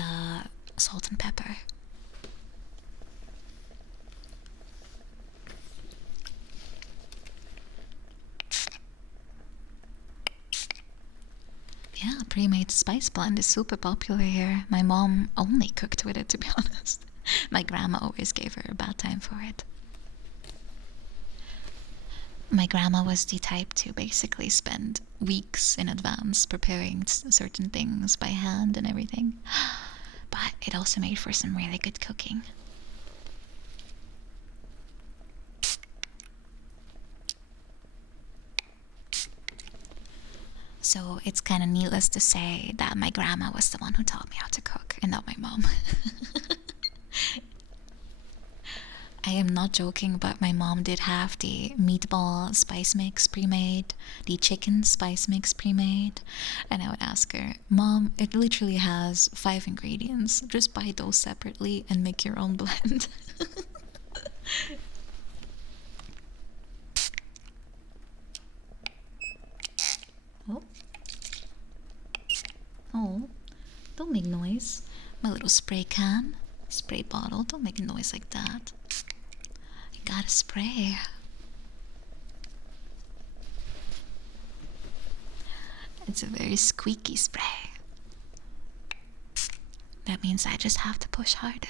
salt and pepper. Yeah, pre-made spice blend is super popular here. My mom only cooked with it, to be honest. My grandma always gave her a bad time for it. My grandma was the type to basically spend weeks in advance preparing certain things by hand and everything. But it also made for some really good cooking. So it's kind of needless to say that my grandma was the one who taught me how to cook and not my mom. I am not joking, but my mom did have the meatball spice mix pre-made, the chicken spice mix pre-made, and I would ask her, Mom, it literally has 5 ingredients. Just buy those separately and make your own blend. Oh. Oh, don't make noise. My little spray can, spray bottle, don't make a noise like that. You gotta spray. It's a very squeaky spray. That means I just have to push harder.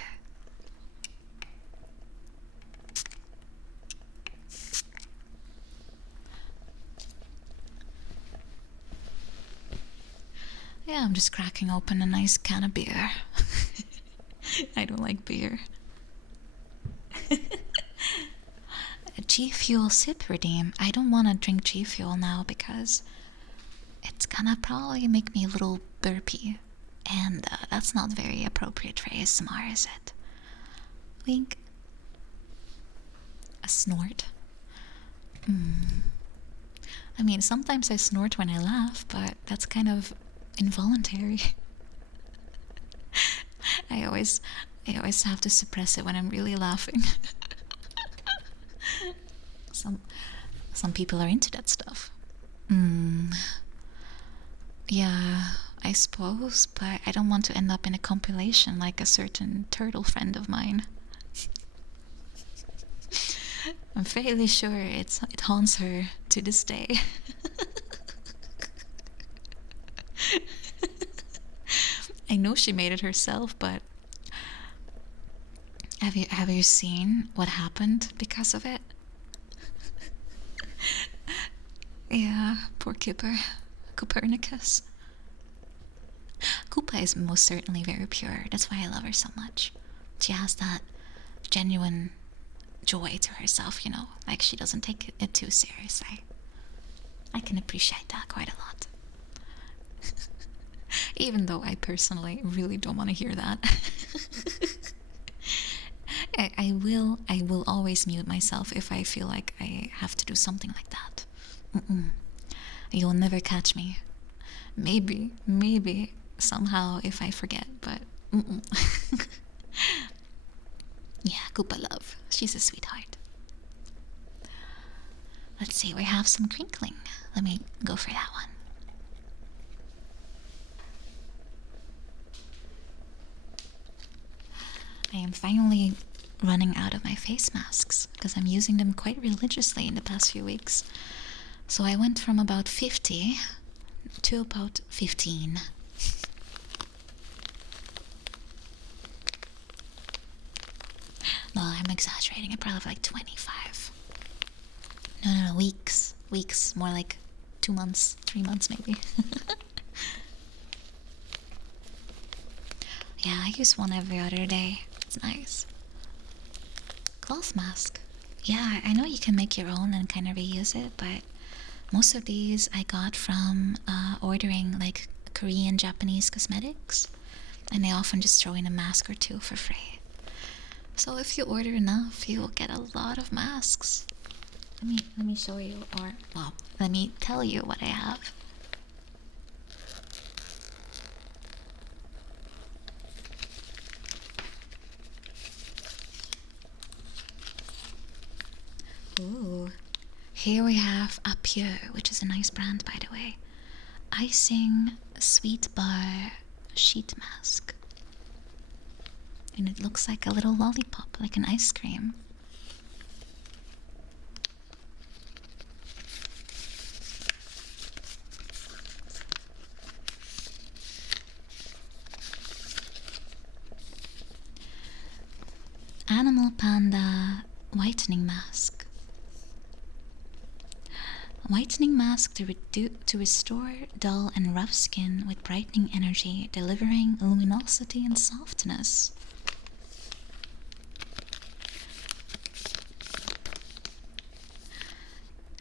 Yeah, I'm just cracking open a nice can of beer. I don't like beer. G Fuel sip redeem. I don't want to drink G Fuel now because it's gonna probably make me a little burpy. And that's not very appropriate for ASMR, is it? Wink. A snort. I mean, sometimes I snort when I laugh, but that's kind of involuntary. I always have to suppress it when I'm really laughing. Some people are into that stuff. Yeah, I suppose, but I don't want to end up in a compilation like a certain turtle friend of mine. I'm fairly sure it haunts her to this day. I know she made it herself, but have you seen what happened because of it? Yeah, poor Kipper, Copernicus. Koopa is most certainly very pure. That's why I love her so much. She has that genuine joy to herself, you know, like she doesn't take it too seriously. I can appreciate that quite a lot. Even though I personally really don't want to hear that. I will always mute myself if I feel like I have to do something like that. Mm-mm. You'll never catch me. Maybe somehow if I forget, but mm-mm. Yeah, Koopa love. She's a sweetheart. Let's see, we have some crinkling. Let me go for that one. I am finally running out of my face masks because I'm using them quite religiously in the past few weeks. So I went from about 50 to about 15. No, I'm exaggerating. I probably have like 25. No, weeks. Weeks, more like 2 months, 3 months maybe. Yeah, I use one every other day. It's nice. Cloth mask. Yeah, I know you can make your own and kind of reuse it, but most of these I got from ordering like Korean, Japanese cosmetics, and they often just throw in a mask or two for free. So if you order enough, you will get a lot of masks. Let me show you, or well, let me tell you what I have. Ooh. Here we have a Pure, which is a nice brand, by the way. Icing Sweet Bar Sheet Mask. And it looks like a little lollipop, like an ice cream. Animal Panda Whitening Mask. Whitening mask to restore dull and rough skin with brightening energy, delivering luminosity and softness.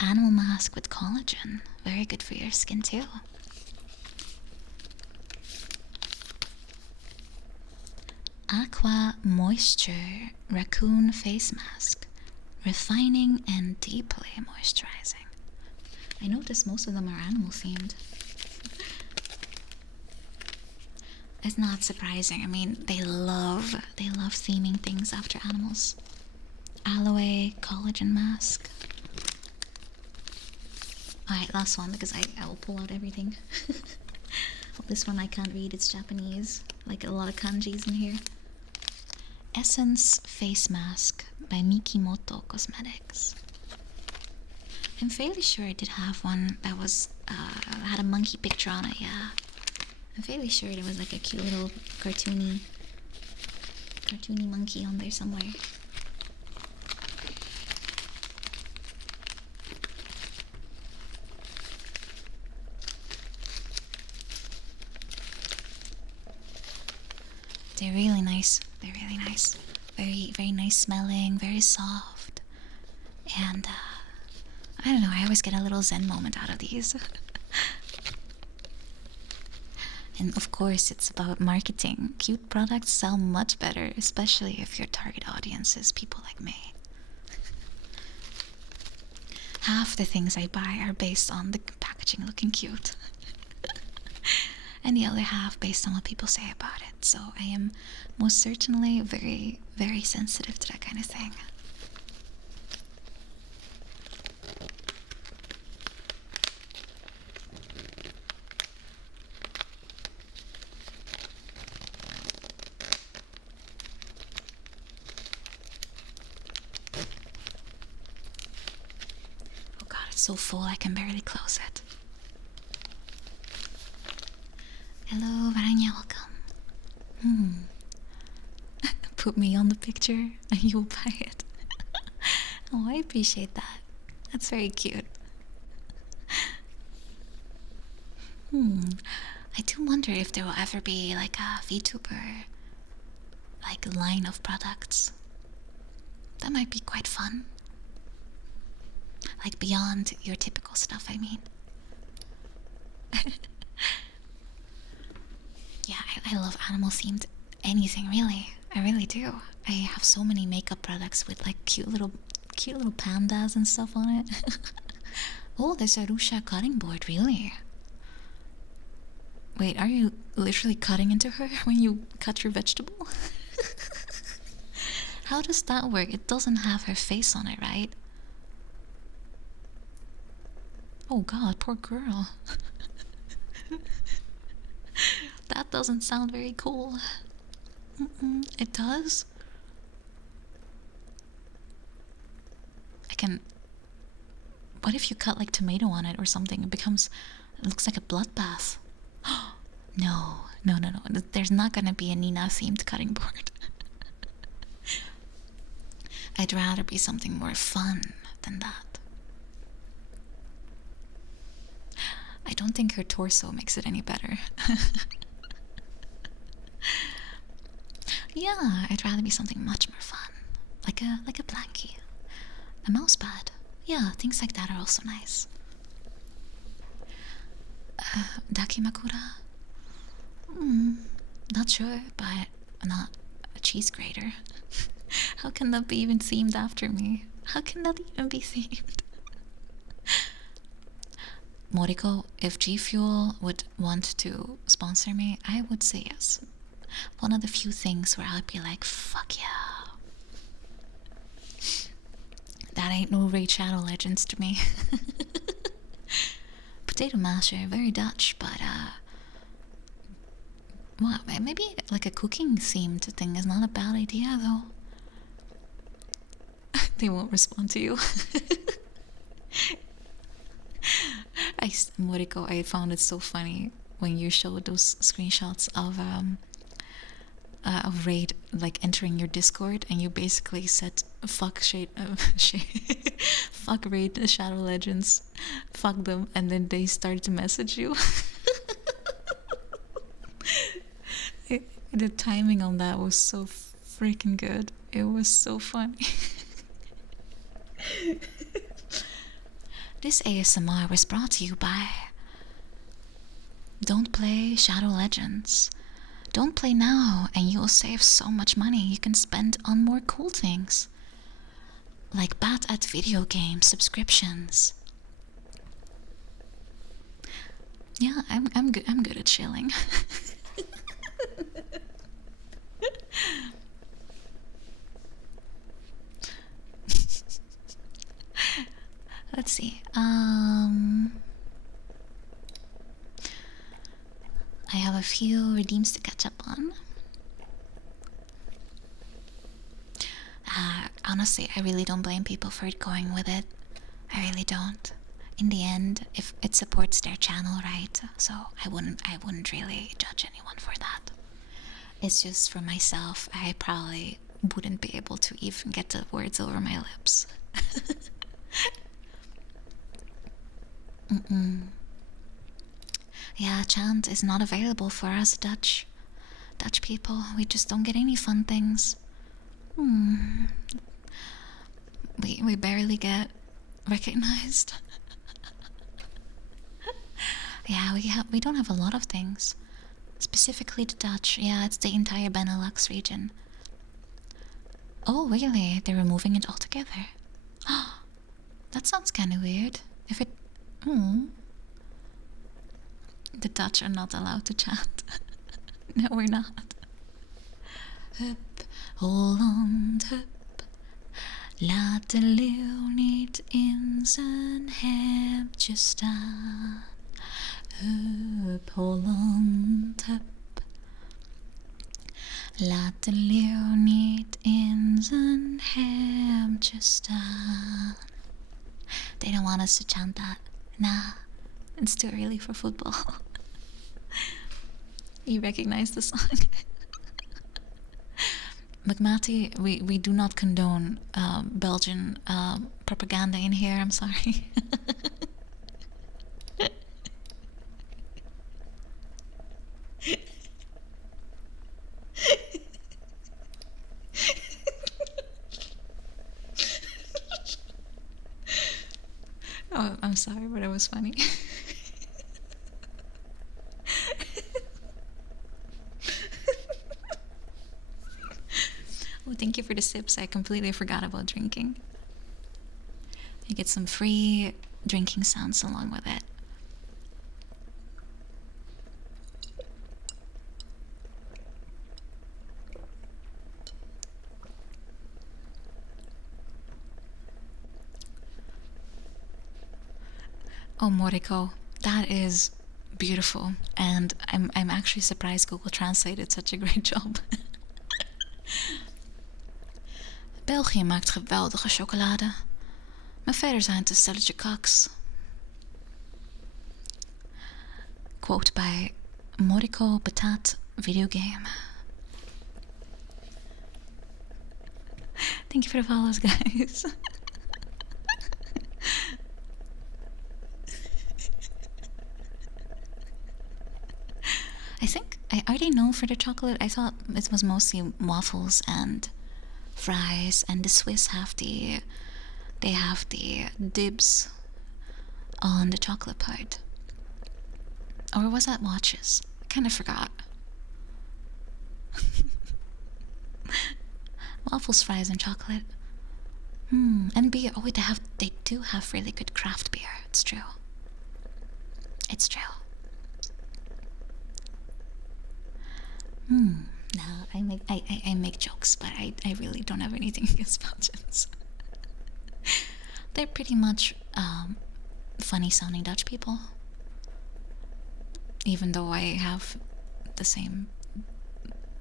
Animal mask with collagen. Very good for your skin too. Aqua Moisture Raccoon Face Mask. Refining and deeply moisturizing. I noticed most of them are animal themed. It's not surprising. I mean, they love theming things after animals. Aloe collagen mask. Alright, last one because I will pull out everything. Well, this one I can't read, it's Japanese. Like a lot of kanjis in here. Essence Face Mask by Mikimoto Cosmetics. I'm fairly sure I did have one that was had a monkey picture on it. Yeah, I'm fairly sure there was like a cute little cartoony monkey on there somewhere. They're really nice. They're really nice. Very nice smelling. Very soft. And I don't know, I always get a little zen moment out of these. And of course, it's about marketing. Cute products sell much better, especially if your target audience is people like me. Half the things I buy are based on the packaging looking cute. And the other half based on what people say about it. So I am most certainly very sensitive to that kind of thing. Oh god, it's so full I can barely close it. Hello, Varanya, welcome. Put me on the picture and you'll buy it. Oh, I appreciate that. That's very cute. I do wonder if there will ever be like a VTuber like line of products. That might be quite fun. Like beyond your typical stuff, I mean. Yeah, I love animal themed anything, really. I really do. I have so many makeup products with like cute little pandas and stuff on it. Oh, there's a Rusha cutting board, really? Wait, are you literally cutting into her when you cut your vegetable? How does that work? It doesn't have her face on it, right? Oh god, poor girl. That doesn't sound very cool. It does? I can... What if you cut like tomato on it or something? It looks like a bloodbath. No. There's not gonna be a Nina themed cutting board. I'd rather be something more fun than that. I don't think her torso makes it any better. Yeah, I'd rather be something much more fun. Like a blankie. A mouse pad. Yeah, things like that are also nice. Dakimakura? Not sure, but not a cheese grater. How can that be even themed after me? How can that even be themed? Moriko, if G Fuel would want to sponsor me, I would say yes. One of the few things where I'd be like, fuck yeah. That ain't no Raid Shadow Legends to me. Potato masher, very Dutch, but well, maybe like a cooking themed thing is not a bad idea though. They won't respond to you. Moriko, I found it so funny when you showed those screenshots of Raid like entering your Discord, and you basically said fuck fuck Raid Shadow Legends, fuck them, and then they started to message you. The timing on that was so freaking good. It was so funny. This ASMR was brought to you by Don't Play Shadow Legends. Don't play now and you'll save so much money you can spend on more cool things. Like Bat at Video Game subscriptions. Yeah, I'm good at chilling. Let's see. I have a few redeems to catch up on. Honestly, I really don't blame people for going with it. I really don't. In the end, if it supports their channel, right? So I wouldn't really judge anyone for that. It's just for myself, I probably wouldn't be able to even get the words over my lips. Yeah, chant is not available for us Dutch people. We just don't get any fun things. We barely get recognized. Yeah, we don't have a lot of things. Specifically the Dutch. Yeah, it's the entire Benelux region. Oh, really? They're removing it altogether. That sounds kind of weird. If it... The Dutch are not allowed to chant. No, we're not. Hup, Holland, hup. Laat de leeuw niet in zijn hemdje staan. Hup, Holland, hup. Laat de leeuw niet in zijn hemdje staan. They don't want us to chant that. Nah, it's too early for football. You recognize the song? McMatty, we do not condone Belgian propaganda in here, I'm sorry. Oh, I'm sorry, but it was funny. Oh, thank you for the sips. I completely forgot about drinking. You get some free drinking sounds along with it. Oh, Moriko, that is beautiful, and I'm actually surprised Google translated such a great job. België maakt geweldige chocolade, maar verder zijn het een stelletje kaks. Quote by Moriko Patat Video Game. Thank you for the follows, guys. Are they known for their chocolate? I thought it was mostly waffles and fries, and the Swiss have the dibs on the chocolate part. Or was that watches? I kind of forgot. Waffles, fries, and chocolate. And beer. Oh wait, they do have really good craft beer. It's true. It's true. No, I make jokes, but I really don't have anything against Belgians. They're pretty much funny sounding Dutch people. Even though I have the same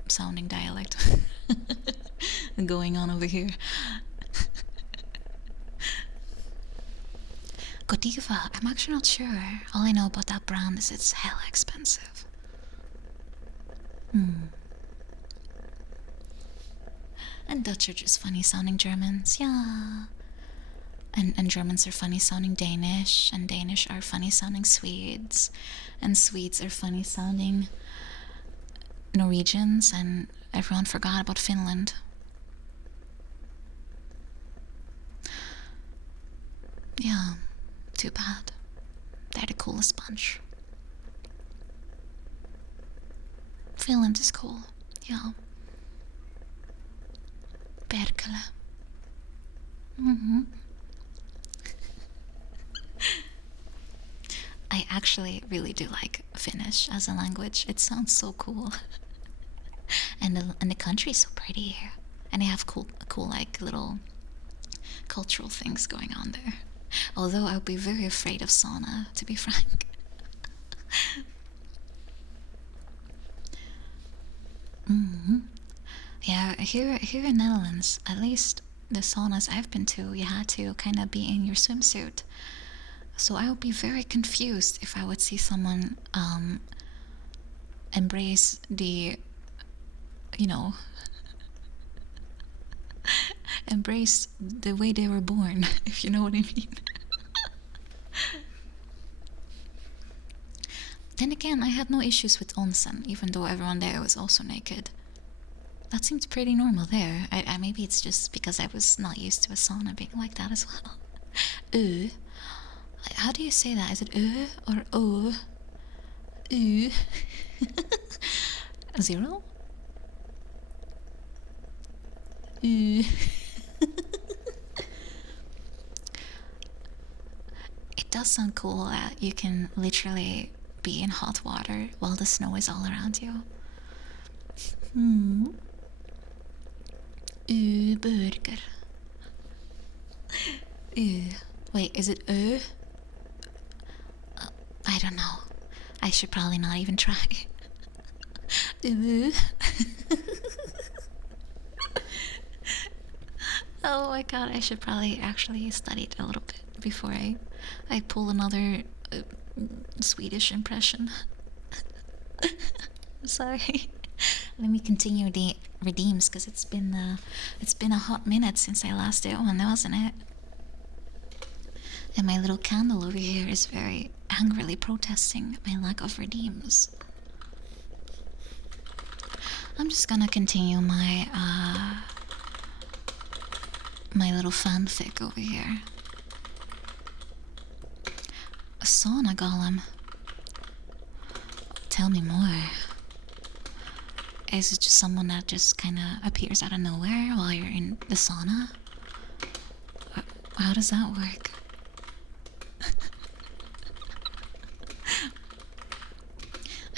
sounding dialect going on over here. Godiva, I'm actually not sure. All I know about that brand is it's hella expensive. And Dutch are just funny sounding Germans, yeah. And Germans are funny sounding Danish, and Danish are funny sounding Swedes, and Swedes are funny sounding Norwegians, and everyone forgot about Finland. Yeah, too bad. They're the coolest bunch. Finland is cool, yeah. Perkele. I actually really do like Finnish as a language. It sounds so cool. and the country is so pretty here. And they have cool like little cultural things going on there. Although I would be very afraid of sauna, to be frank. Yeah, here in Netherlands, at least the saunas I've been to, you had to kind of be in your swimsuit. So I would be very confused if I would see someone embrace the, embrace the way they were born, if you know what I mean. Then again, I had no issues with onsen, even though everyone there was also naked. That seems pretty normal there. I maybe it's just because I was not used to a sauna being like that as well. How do you say that? Is it or o? Zero? It does sound cool that you can literally be in hot water while the snow is all around you. Burger. Wait, is it I don't know. I should probably not even try. Oh my god, I should probably actually study it a little bit before I pull another Swedish impression. Sorry. Let me continue the redeems because it's been a hot minute since I last did one, wasn't it? And my little candle over here is very angrily protesting my lack of redeems. I'm just gonna continue my little fanfic over here. A sauna golem. Tell me more. Is it just someone that just kind of appears out of nowhere while you're in the sauna? How does that work?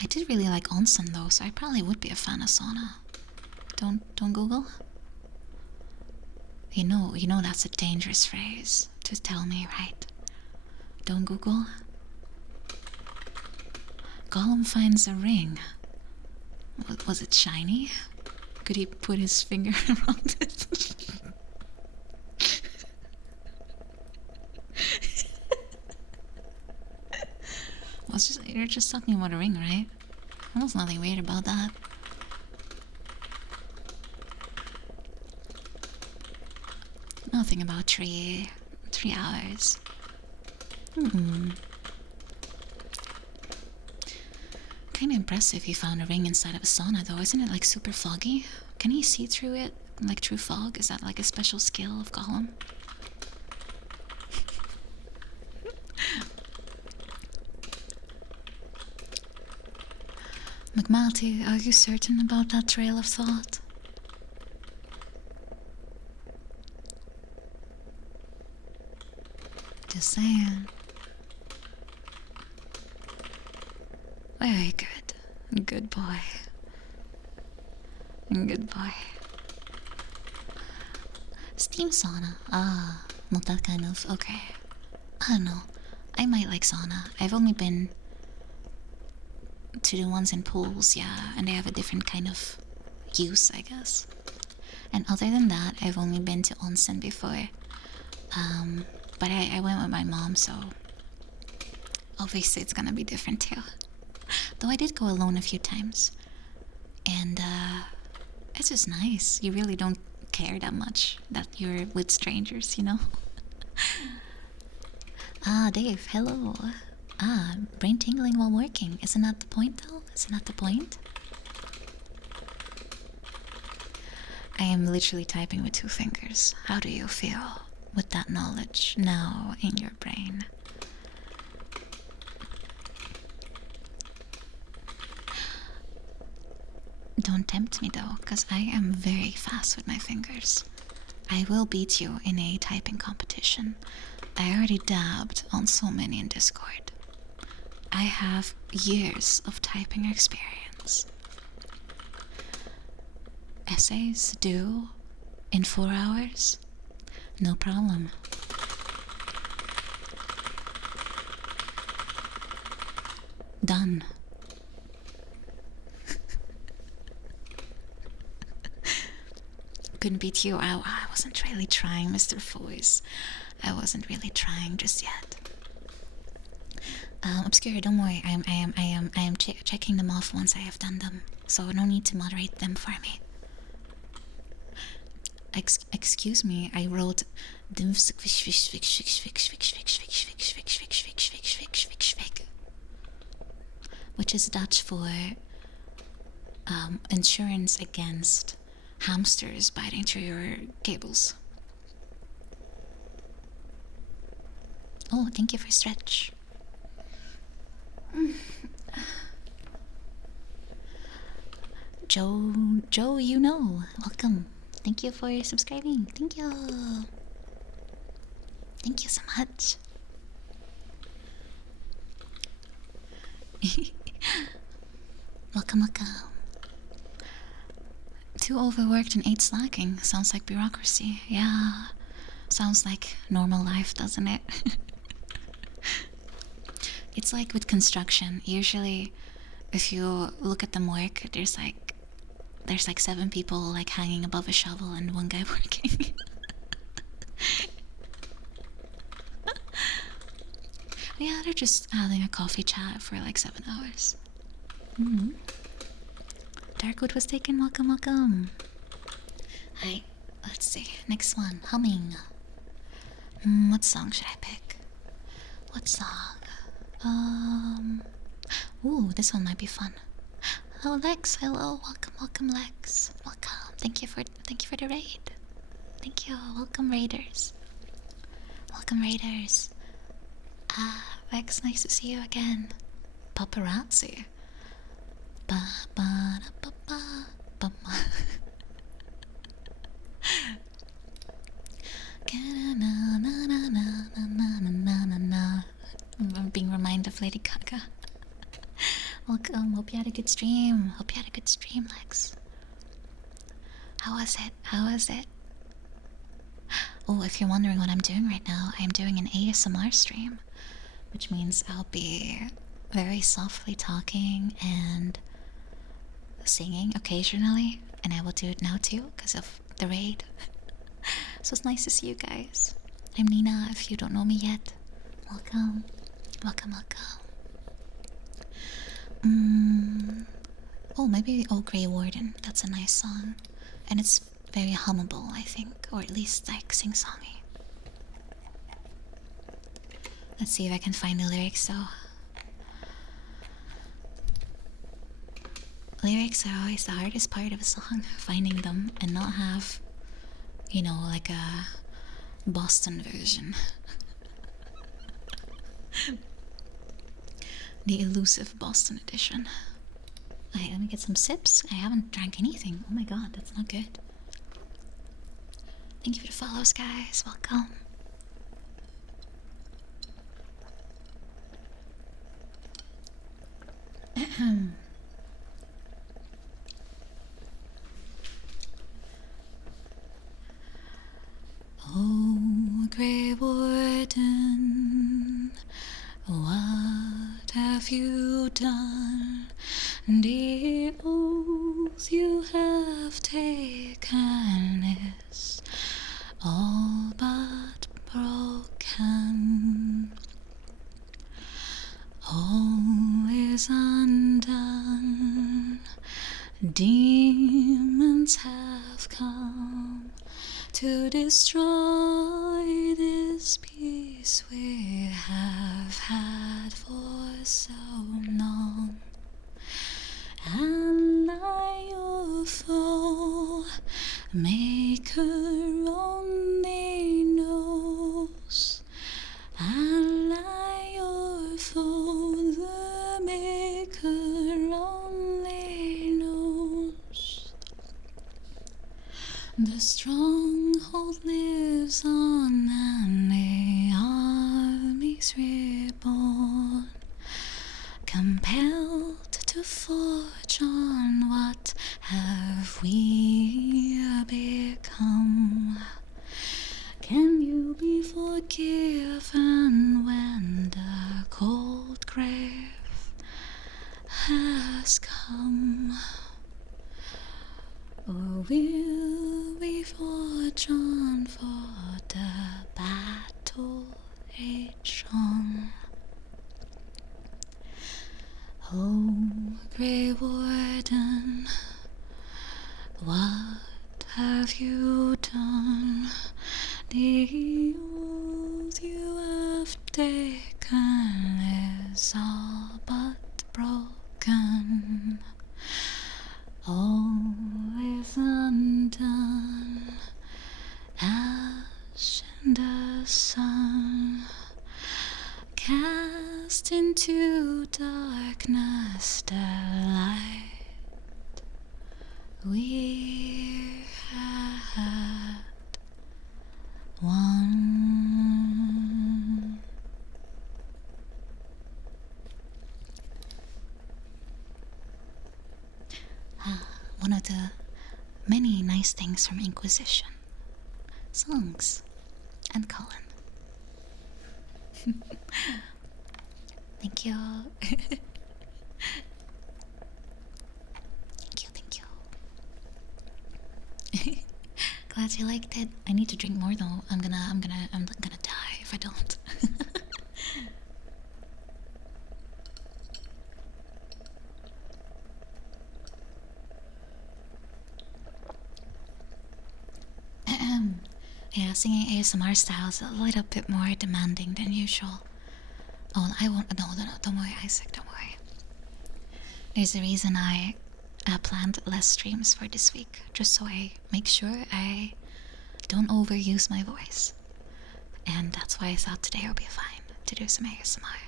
I did really like onsen though, so I probably would be a fan of sauna. Don't Google. You know that's a dangerous phrase to tell me, right? Don't Google. Gollum finds a ring. Was it shiny? Could he put his finger around it? You're just talking about a ring, right? There's nothing weird about that. Nothing about 3 hours. Kinda impressive he found a ring inside of a sauna though, isn't it like super foggy? Can he see through it? Like through fog? Is that like a special skill of Gollum? McMalty, are you certain about that trail of thought? Just saying. Very good. Good boy. Good boy. Steam sauna. Ah, not that kind of. Okay. I don't know. I might like sauna. I've only been to the ones in pools, yeah, and they have a different kind of use, I guess. And other than that, I've only been to onsen before. But I went with my mom, so obviously it's gonna be different too. Though I did go alone a few times, and it's just nice. You really don't care that much that you're with strangers, you know? Ah, Dave, hello. Ah, brain tingling while working. Isn't that the point, though? Isn't that the point? I am literally typing with 2 fingers. How do you feel with that knowledge now in your brain? Don't tempt me though, because I am very fast with my fingers. I will beat you in a typing competition. I already dabbed on so many in Discord. I have years of typing experience. Essays due in 4 hours? No problem. Done. Couldn't beat you. I wasn't really trying, Mr. Foys. I wasn't really trying just yet. Obscure, don't worry. I am checking them off once I have done them, so no need to moderate them for me. Excuse me, I wrote which is Dutch for insurance against hamsters biting through your cables. Oh, thank you for stretch. Joe, you know, welcome. Thank you for subscribing. Thank you. Thank you so much. Welcome. 2 overworked and 8 slacking. Sounds like bureaucracy. Yeah. Sounds like normal life, doesn't it? It's like with construction. Usually, if you look at them work, there's like 7 people like hanging above a shovel and 1 guy working. Yeah, they're just having a coffee chat for like 7 hours. Darkwood was taken. Welcome. Hi. Let's see. Next one. Humming. What song should I pick? What song? Ooh, this one might be fun. Hello, Lex. Hello, welcome, welcome, Lex. Welcome. Thank you for the raid. Thank you. Welcome, raiders. Welcome, raiders. Lex, nice to see you again. Paparazzi. Ba ba da ba ba ba ba. I'm being reminded of Lady Gaga. Welcome. Hope you had a good stream. Hope you had a good stream, Lex. How was it? How was it? Oh, if you're wondering what I'm doing right now, I'm doing an ASMR stream, which means I'll be very softly talking and singing occasionally, and I will do it now too because of the raid. So it's nice to see you guys. I'm Nina, if you don't know me yet. Welcome. Welcome, welcome. Oh, maybe Oh Grey Warden. That's a nice song. And it's very hummable, I think. Or at least like sing-songy. Let's see if I can find the lyrics though. Lyrics are always the hardest part of a song. Finding them and not have, you know, like a Boston version. The elusive Boston edition. Alright, let me get some sips. I haven't drank anything. Oh my god, that's not good. Thank you for the follows, guys. Welcome. Oh, Grey Warden, what have you done? The oath you have taken is all but broken. All is undone. Demons have come to destroy this peace we have had for so long. And I, your foe, Maker only knows. And I, your foe, the Maker only knows. The stronghold lives on and the army's reborn, compelled to forge on. What have we become? Can you be forgiven when the cold grave has come? Or will we forge on for the battle rage on? Oh, Grey Warden, what have you done? The oath you have taken is all but broken. All is undone. Ash in the sun, cast into darkness the light we had won. One of the many nice things from Inquisition. Songs and Colin. Thank you. Thank you, thank you. Glad you liked it. I need to drink more though. I'm gonna die if I don't. Yeah, singing ASMR style is a little bit more demanding than usual. Oh, I won't. No, don't worry, Isaac. Don't worry. There's a reason I planned less streams for this week, just so I make sure I don't overuse my voice. And that's why I thought today would be fine to do some ASMR.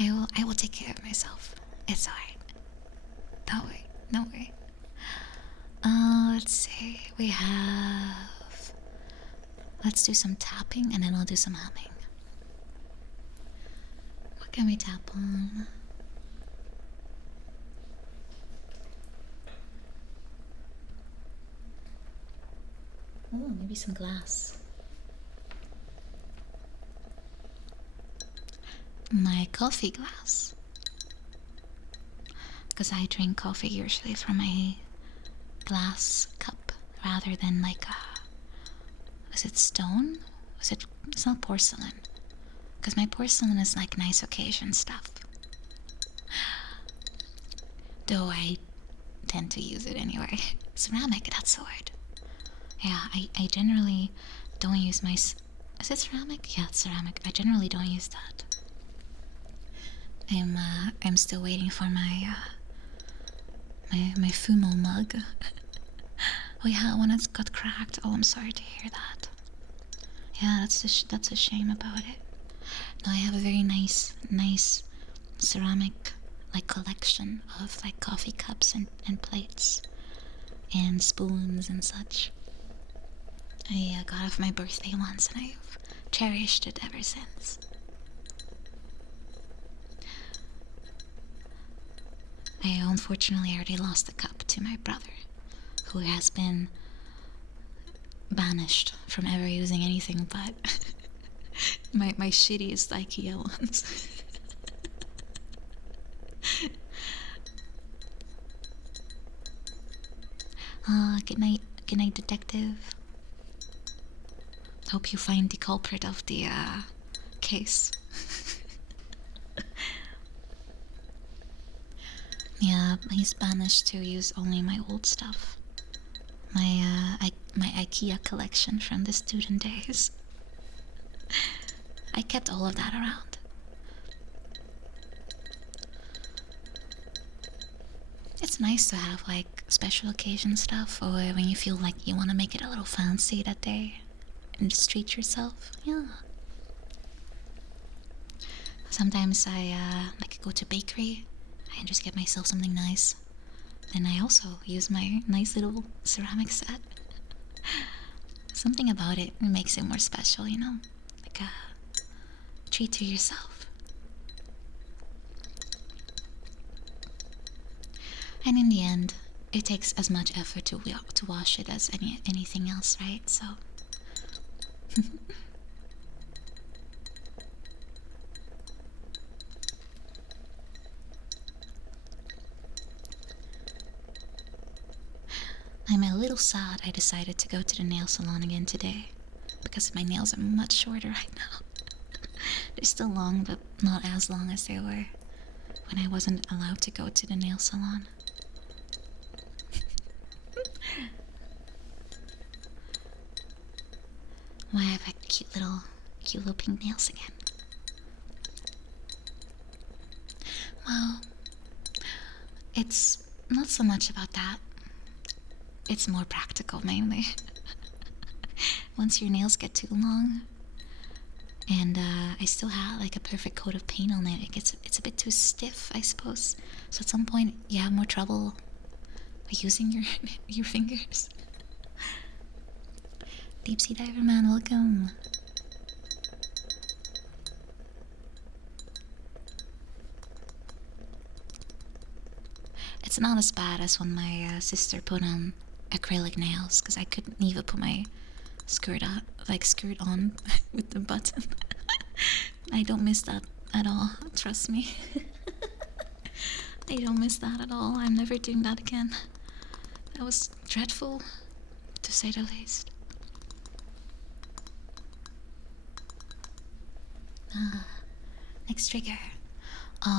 I will take care of myself. It's alright. Don't worry. Don't worry. Let's see. We have. Let's do some tapping and then I'll do some humming. What can we tap on? Oh, maybe some glass. My coffee glass. Because I drink coffee usually from a glass cup rather than like a. Is it stone? It's not porcelain. Because my porcelain is like nice occasion stuff. Though I tend to use it anyway. Ceramic, that's the word. Yeah, I generally don't use my. Is it ceramic? Yeah, it's ceramic. I generally don't use that. I'm still waiting for my Fumo mug. Oh yeah, when it's got cracked. Oh, I'm sorry to hear that. Yeah, that's a shame about it. No, I have a very nice ceramic like collection of like coffee cups and plates and spoons and such. I got it for my birthday once and I've cherished it ever since. I unfortunately already lost the cup to my brother, who has been banished from ever using anything but my shittiest IKEA ones. Good night, detective. Hope you find the culprit of the case. Yeah, he's banished to use only my old stuff. My IKEA collection from the student days. I kept all of that around. It's nice to have like special occasion stuff, or when you feel like you want to make it a little fancy that day and just treat yourself. Yeah. Sometimes I like go to bakery and just get myself something nice. Then I also use my nice little ceramic set. Something about it makes it more special, you know? Like a treat to yourself. And in the end, it takes as much effort to wash it as anything else, right? So I'm a little sad I decided to go to the nail salon again today, because my nails are much shorter right now. They're still long, but not as long as they were when I wasn't allowed to go to the nail salon. Why, I have like cute little pink nails again. Well, it's not so much about that. It's more practical, mainly. Once your nails get too long, and I still have like a perfect coat of paint on it, it's a bit too stiff, I suppose. So at some point, you have more trouble using your fingers. Deep sea diver man, welcome. It's not as bad as when my sister put on acrylic nails, because I couldn't even put my skirt on with the button. I don't miss that at all, trust me. I don't miss that at all. I'm never doing that again. That was dreadful, to say the least. Next trigger.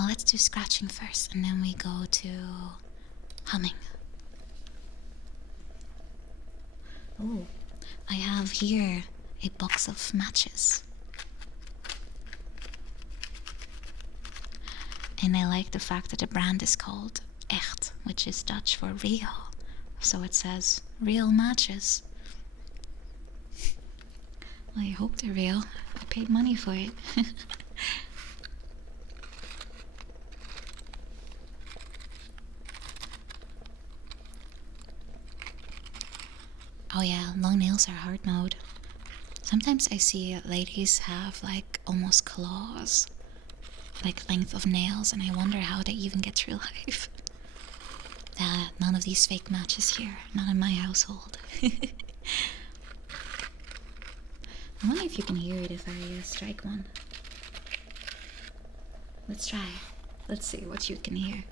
Let's do scratching first, and then we go to humming. Oh, I have here a box of matches. And I like the fact that the brand is called Echt, which is Dutch for real. So it says real matches. Well, I hope they're real. I paid money for it. Oh yeah, long nails are hard mode. Sometimes I see ladies have like almost claws, like length of nails, and I wonder how they even get through life. None of these fake matches here, not in my household. I wonder if you can hear it if I strike one. Let's try. Let's see what you can hear.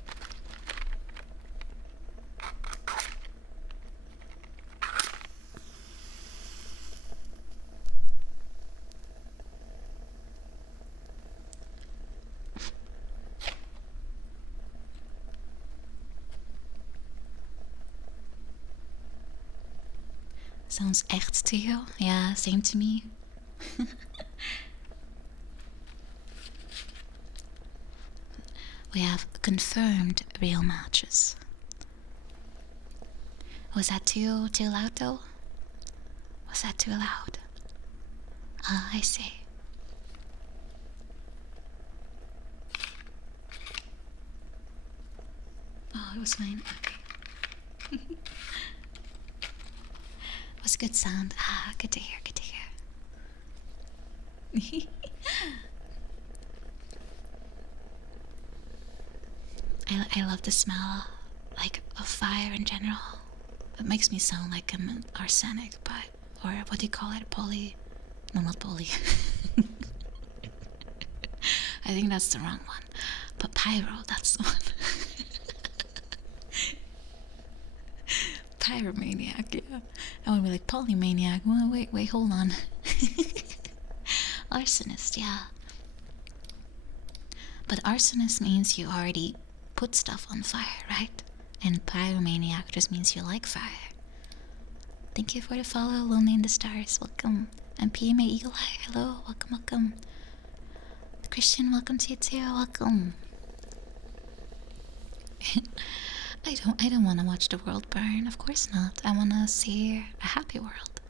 Sounds echt to you? Yeah, same to me. We have confirmed real matches. Was that too loud though? Was that too loud? Ah, I see. Oh, it was fine. Okay. It was a good sound. Ah, good to hear, good to hear. I love the smell, like, of fire in general. It makes me sound like I'm an arsenic, but, or what do you call it, poly? No, not poly. I think that's the wrong one. But pyro, that's the one. Pyromaniac, yeah. I would be like polymaniac. Well, wait, hold on. Arsonist, yeah. But arsonist means you already put stuff on fire, right? And pyromaniac just means you like fire. Thank you for the follow, Lonely in the Stars. Welcome. And PMA Eagle Eye, hello, welcome. Christian, welcome to you too, welcome. I don't want to watch the world burn, of course not. I want to see a happy world.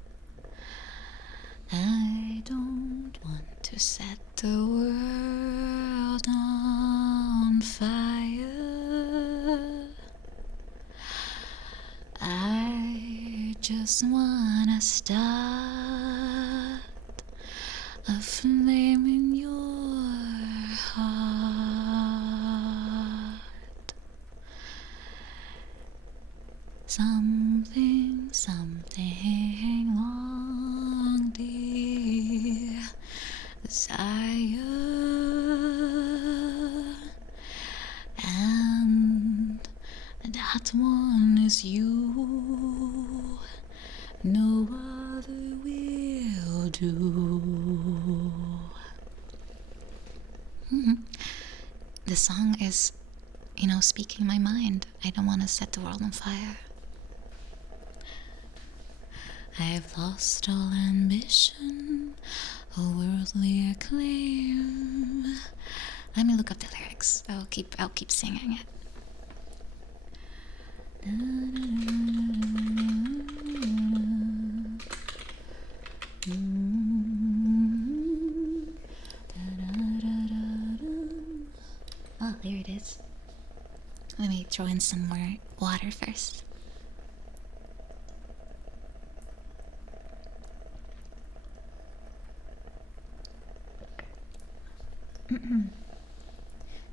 I don't want to set the world on fire. I just want to start a flame in your heart. Something long, dear desire, and that one is you. No other will do. The song is, speaking my mind. I don't want to set the world on fire. I've lost all ambition, a worldly acclaim. Let me look up the lyrics. I'll keep singing it. Oh, there it is. Let me throw in some more water first.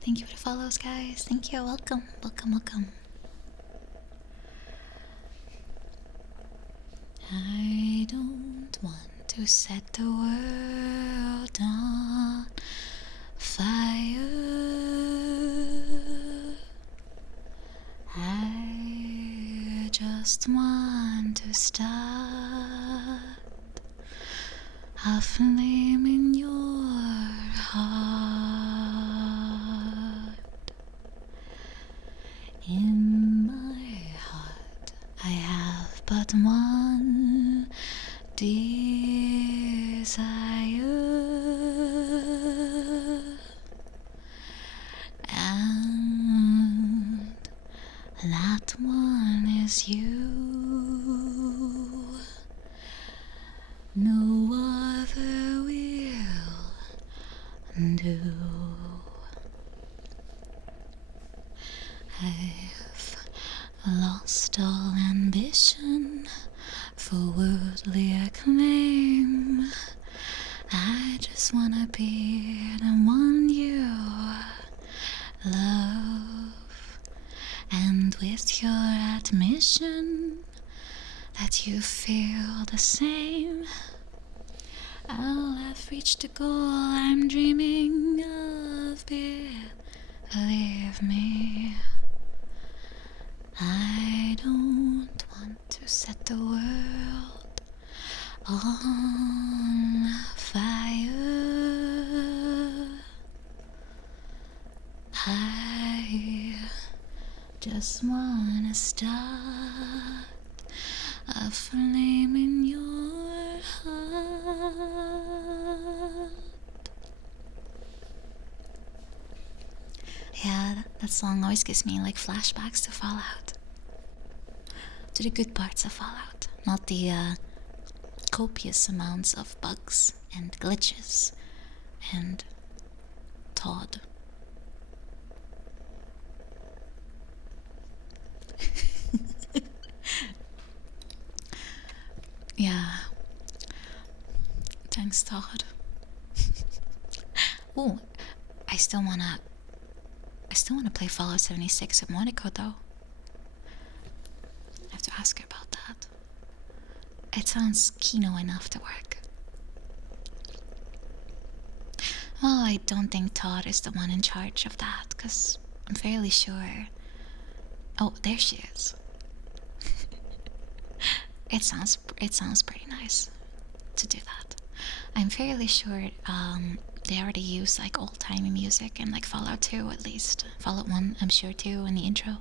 Thank you for the follows, guys. Thank you. Welcome. I don't want to set the world on fire. I just want to start a flame in your heart. In my heart I have but one desire, That one is you. No other will do. I've lost all ambition for worldly acclaim. I just wanna be the one you love, and with your admission that you feel the same, I'll have reached the goal I'm dreaming of. Believe me, I don't want to set the world on fire. I just wanna start a flame in your heart. Yeah, that song always gives me like flashbacks to Fallout. To the good parts of Fallout, not the copious amounts of bugs and glitches and Todd. Yeah. Thanks, Todd. Ooh, I still wanna play Fallout 76 with Monica though. I have to ask her about that. It sounds kino enough to work. Well, I don't think Todd is the one in charge of that, because I'm fairly sure. Oh, there she is. It sounds pretty nice to do that. I'm fairly sure they already use like old-timey music in like Fallout 2 at least. Fallout 1, I'm sure too, in the intro.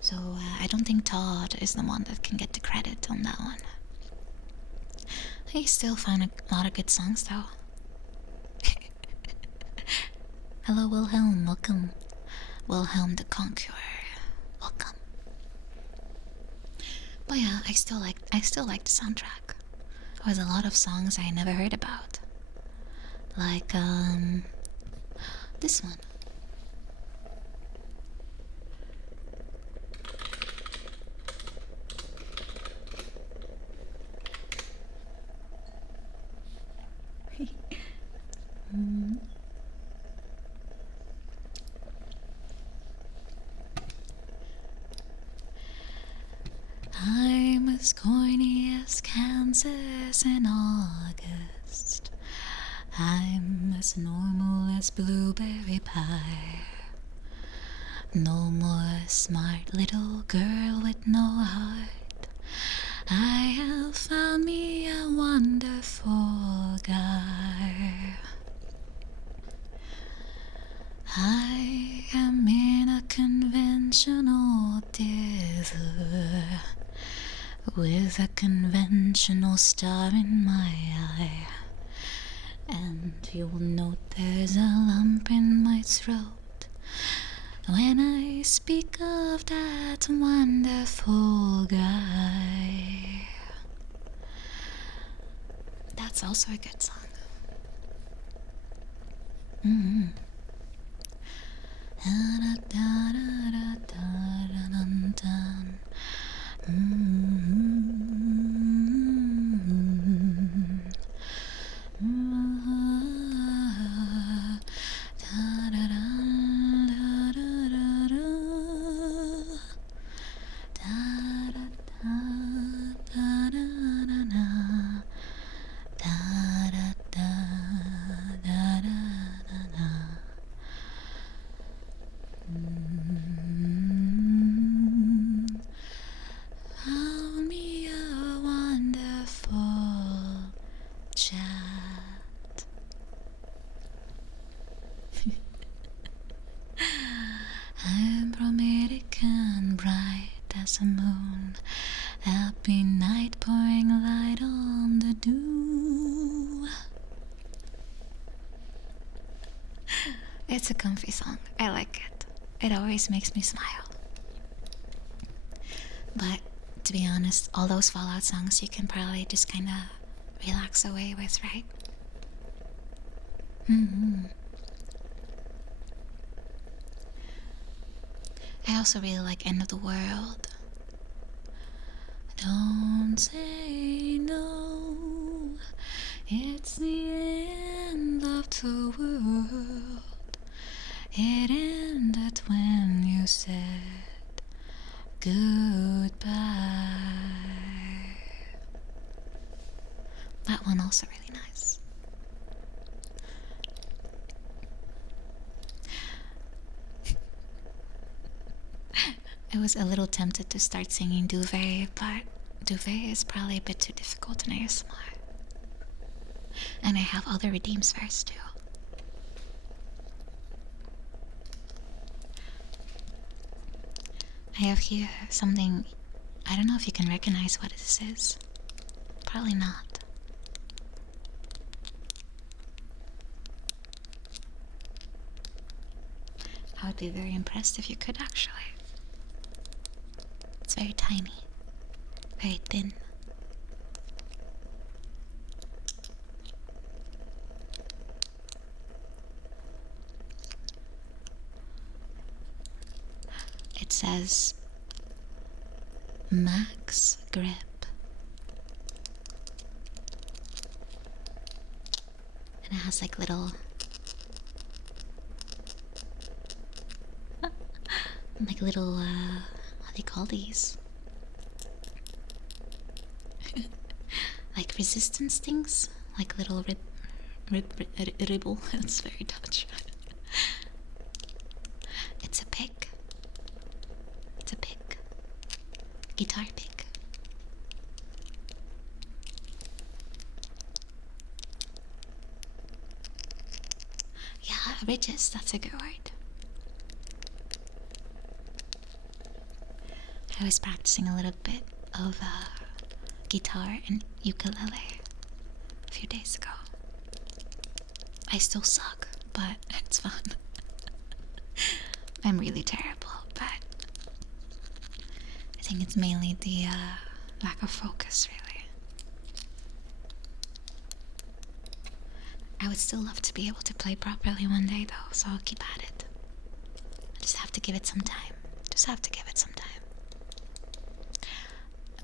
So I don't think Todd is the one that can get the credit on that one. He still found a lot of good songs though. Hello Wilhelm, welcome. Wilhelm the Conqueror, welcome. But yeah, I still like the soundtrack. There's a lot of songs I never heard about. Like this one. I'm as corny as Kansas in August. I'm as normal as blueberry pie. No more smart little girl with no heart. I have found me a wonderful guy. I am in a conventional dither with a conventional star in my eye. And you'll note there's a lump in my throat when I speak of that wonderful guy. That's also a good song. Found me a wonderful chat. I'm bromidic and bright as a moon. Happy night pouring light on the dew. It's a comfy song. I like it. It always makes me smile. But to be honest, all those Fallout songs you can probably just kind of relax away with, right? Hmm. I also really like End of the World. Don't say no, it's the end of the world. It ended when you said goodbye. That one also really nice. I was a little tempted to start singing Duvet, but Duvet is probably a bit too difficult in ASMR. And I have other redeems first too. I have here something, I don't know if you can recognize what this is. Probably not. I would be very impressed if you could actually. It's very tiny, very thin. It says Max Grip. And it has like little how do you call these? Like resistance things? Like little ribble. It's very Dutch. It's a pick. It's a pick. Guitar pick. Yeah, ridges, that's a good word. I was practicing a little bit of guitar and ukulele a few days ago. I still suck, but it's fun. I'm really terrible, but I think it's mainly the lack of focus, really. I would still love to be able to play properly one day, though, so I'll keep at it. I just have to give it some time. Just have to give it some time.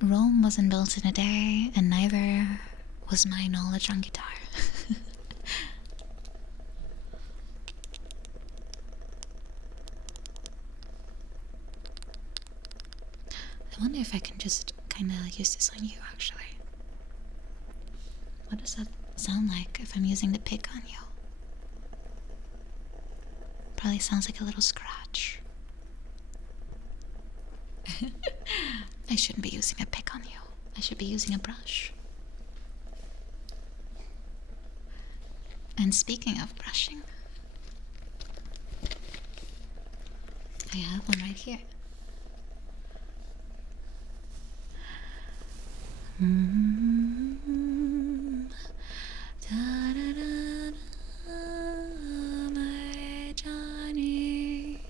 Rome wasn't built in a day, and neither was my knowledge on guitar. I wonder if I can just kind of use this on you, actually. What does that sound like if I'm using the pick on you? Probably sounds like a little scratch. I shouldn't be using a pick on you. I should be using a brush. And speaking of brushing, I have one right here. Da, da, da, da, my Johnny,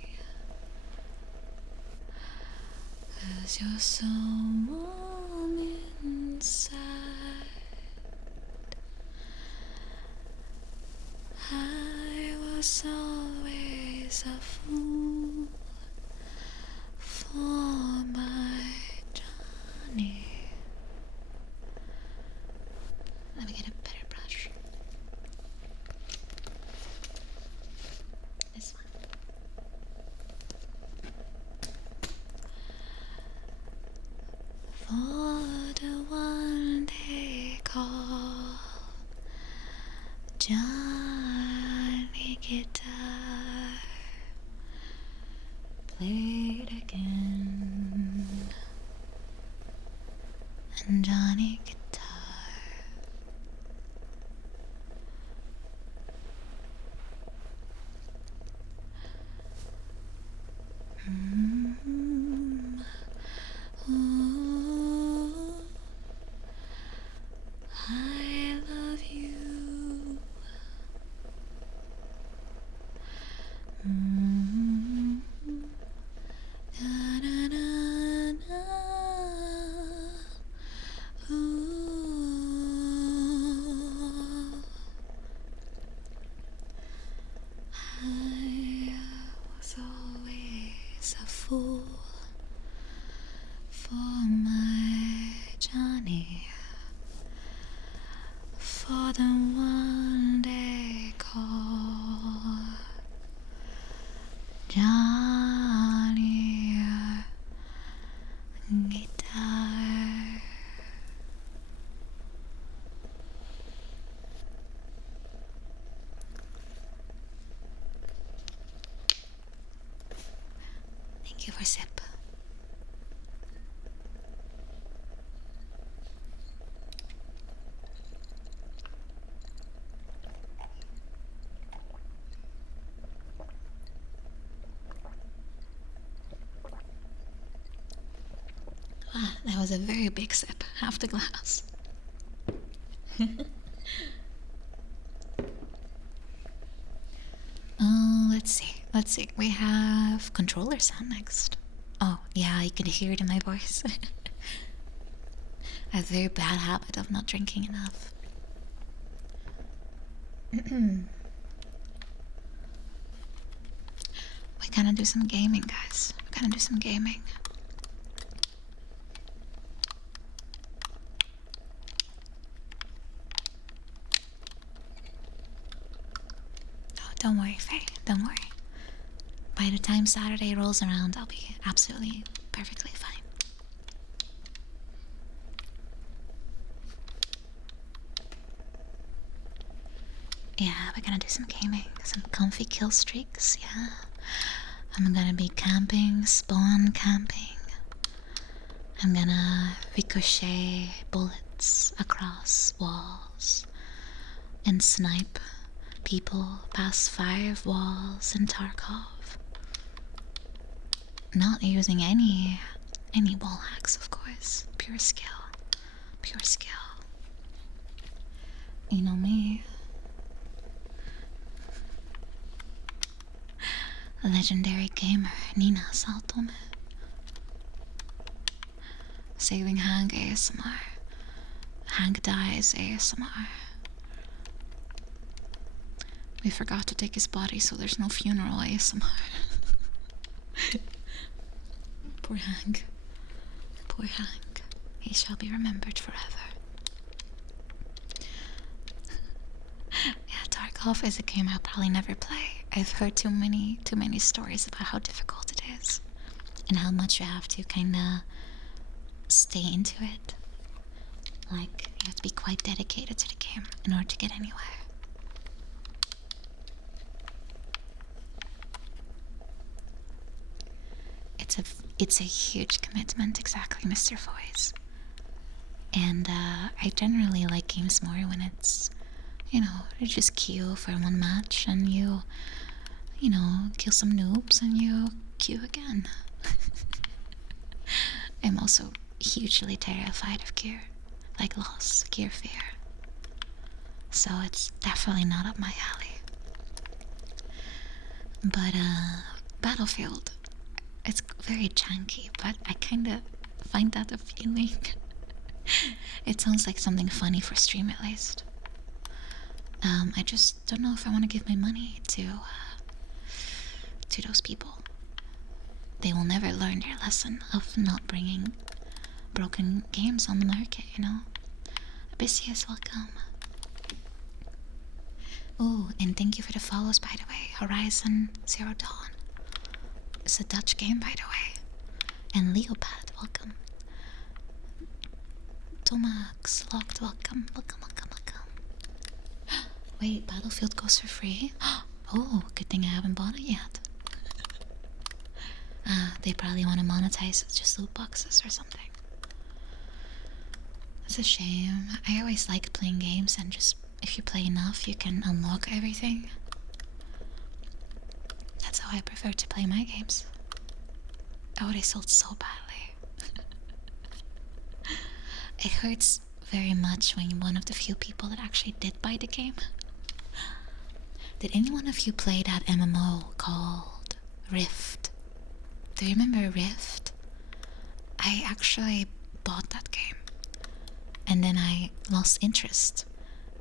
'cause you're so warm inside. I was always a fool for my Johnny. Let me get a better brush. This one. For the one they call Johnny Guitar, played again, and Johnny Guitar. Ooh, I love you. Da, da, da, da. Johnny, for the one they call Johnny Guitar. Thank you for sip. Ah, that was a very big sip, half the glass. Oh, let's see. We have controller sound next. Oh, yeah, you can hear it in my voice. I have a very bad habit of not drinking enough. We're gonna do some gaming, guys. We're gonna do some gaming. Oh, don't worry, Faye. Don't worry. By the time Saturday rolls around, I'll be absolutely perfectly fine. Yeah, we're gonna do some gaming, some comfy kill streaks, yeah. I'm gonna be camping, spawn camping. I'm gonna ricochet bullets across walls and snipe people past 5 walls in Tarkov. Not using any wall hacks, of course. Pure skill. Pure skill. You know me. Legendary gamer Nina Saotome. Saving Hank ASMR. Hank dies ASMR. We forgot to take his body, so there's no funeral ASMR. Poor Hank. Poor Hank. He shall be remembered forever. Yeah, Tarkov is a game I'll probably never play. I've heard too many stories about how difficult it is and how much you have to kinda stay into it. Like, you have to be quite dedicated to the game in order to get anywhere. It's a huge commitment, exactly, Mr. Voice. And I generally like games more when it's, you just queue for one match and you kill some noobs and you queue again. I'm also hugely terrified of gear, like loss, gear fear. So it's definitely not up my alley. But Battlefield, it's very janky, but I kinda find that appealing. It sounds like something funny for stream, at least. I just don't know if I want to give my money to those people. They will never learn their lesson of not bringing broken games on the market, Abyssius, welcome. Oh, and thank you for the follows, by the way. Horizon Zero Dawn. It's a Dutch game, by the way. And Leopard, welcome. Tomax Locked, welcome. Welcome. Wait, Battlefield goes for free? Oh, good thing I haven't bought it yet. They probably want to monetize just loot boxes or something. It's a shame. I always liked playing games and just, if you play enough, you can unlock everything. That's how I prefer to play my games. Oh, they sold so badly. It hurts very much when you're one of the few people that actually did buy the game. Did any one of you play that MMO called Rift? Do you remember Rift? I actually bought that game. And then I lost interest.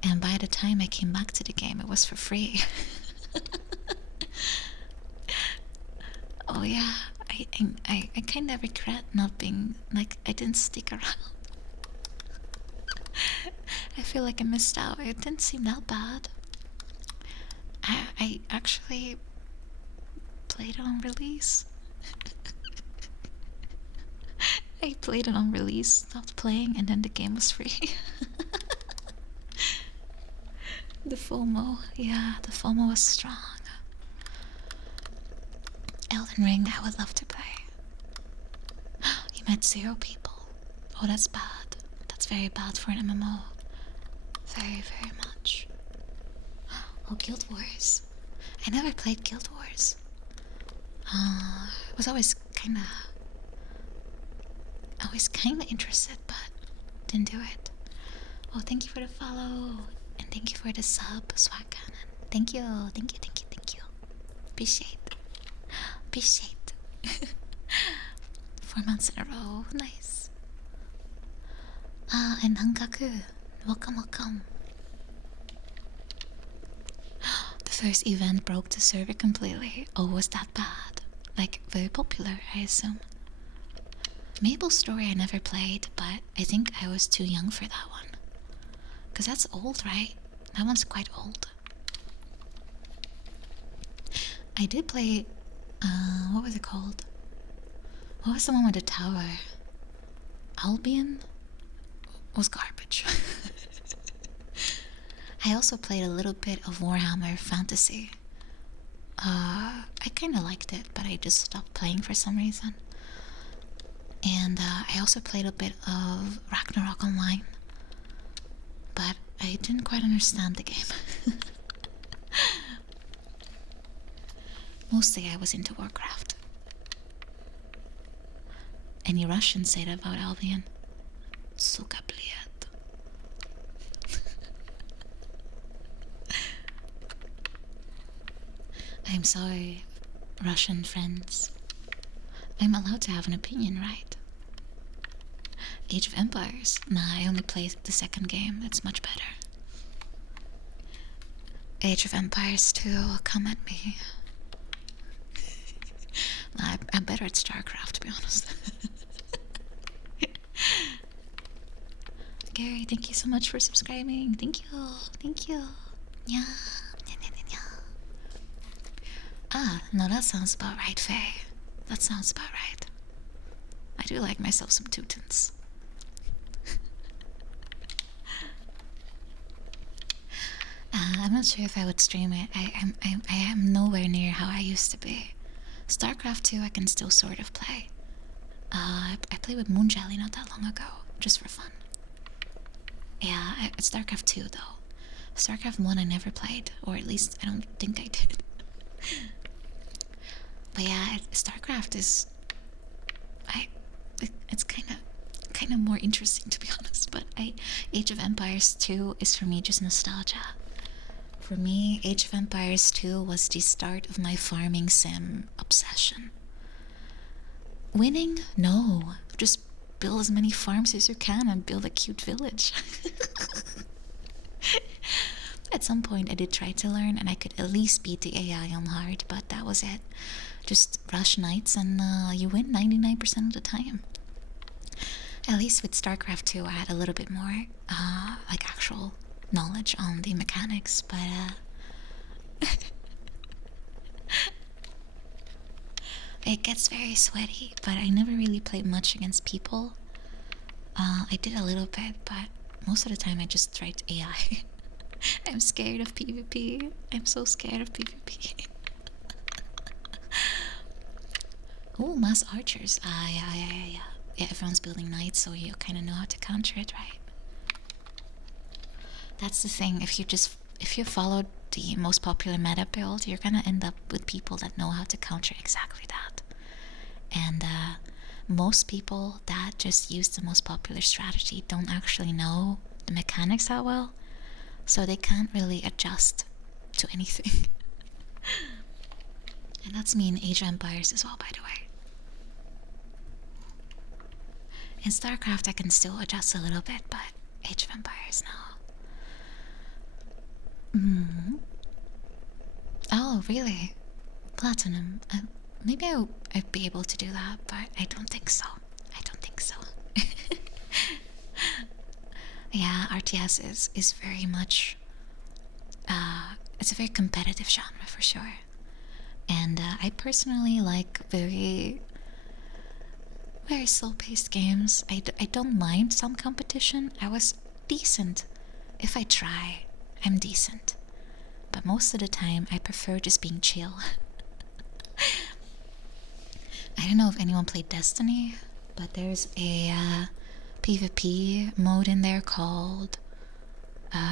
And by the time I came back to the game, it was for free. Oh yeah, I kind of regret not being, like, I didn't stick around. I feel like I missed out. It didn't seem that bad. I actually played it on release. I played it on release, stopped playing, and then the game was free. The FOMO, yeah, the FOMO was strong. Elden Ring, I would love to play. You met 0 people. Oh, that's bad. That's very bad for an MMO. Very, very much. Oh, Guild Wars. I never played Guild Wars. Was always kinda interested, but didn't do it. Oh, thank you for the follow. And thank you for the sub, Swag Cannon. Thank you, thank you, thank you, thank you. Appreciate. Appreciate. 4 months in a row. Nice. And Hankaku. Welcome, welcome. The first event broke the server completely. Oh, was that bad? Like, very popular, I assume. Mabel's Story I never played, but I think I was too young for that one. Because that's old, right? That one's quite old. I did play, what was it called? What was the one with the tower? Albion? Was garbage. I also played a little bit of Warhammer Fantasy. I kinda liked it, but I just stopped playing for some reason. And I also played a bit of Ragnarok Online, but I didn't quite understand the game. Mostly I was into Warcraft. Any Russians say that about Albion? Suka bliet. I'm sorry, Russian friends. I'm allowed to have an opinion, right? Age of Empires? Nah, I only played the second game. It's much better. Age of Empires 2, come at me. Nah, I'm better at StarCraft, to be honest. Gary, thank you so much for subscribing. Thank you. Thank you. Yeah. Ah, no, that sounds about right, Faye. That sounds about right. I do like myself some Teutons. I'm not sure if I would stream it. I am nowhere near how I used to be. StarCraft 2 I can still sort of play. I played with Moonjelly not that long ago, just for fun. Yeah, it's StarCraft 2 though. StarCraft 1 I never played, or at least I don't think I did. But yeah, StarCraft is... It's kind of more interesting, to be honest. But Age of Empires 2 is for me just nostalgia. For me, Age of Empires 2 was the start of my farming sim obsession. Winning? No. Just build as many farms as you can and build a cute village. At some point I did try to learn and I could at least beat the AI on hard, but that was it. Just rush knights and you win 99% of the time. At least with StarCraft 2 I had a little bit more like actual knowledge on the mechanics, but it gets very sweaty, but I never really played much against people. I did a little bit, but most of the time I just tried AI. I'm scared of PvP. I'm so scared of PvP. Oh, mass archers. Yeah. Yeah, everyone's building knights, so you kind of know how to counter it, right? That's the thing. If you follow the most popular meta build, you're gonna end up with people that know how to counter exactly that. And most people that just use the most popular strategy don't actually know the mechanics that well, so they can't really adjust to anything. And that's me in Age of Empires as well, by the way. In StarCraft I can still adjust a little bit, but Age of Empires, no. Oh, really? Platinum. Maybe I'd be able to do that, but I don't think so. Yeah, RTS is very much it's a very competitive genre for sure. And I personally like very slow-paced games. I don't mind some competition. I was decent. If I try, I'm decent. But most of the time, I prefer just being chill. I don't know if anyone played Destiny, but there's a PvP mode in there called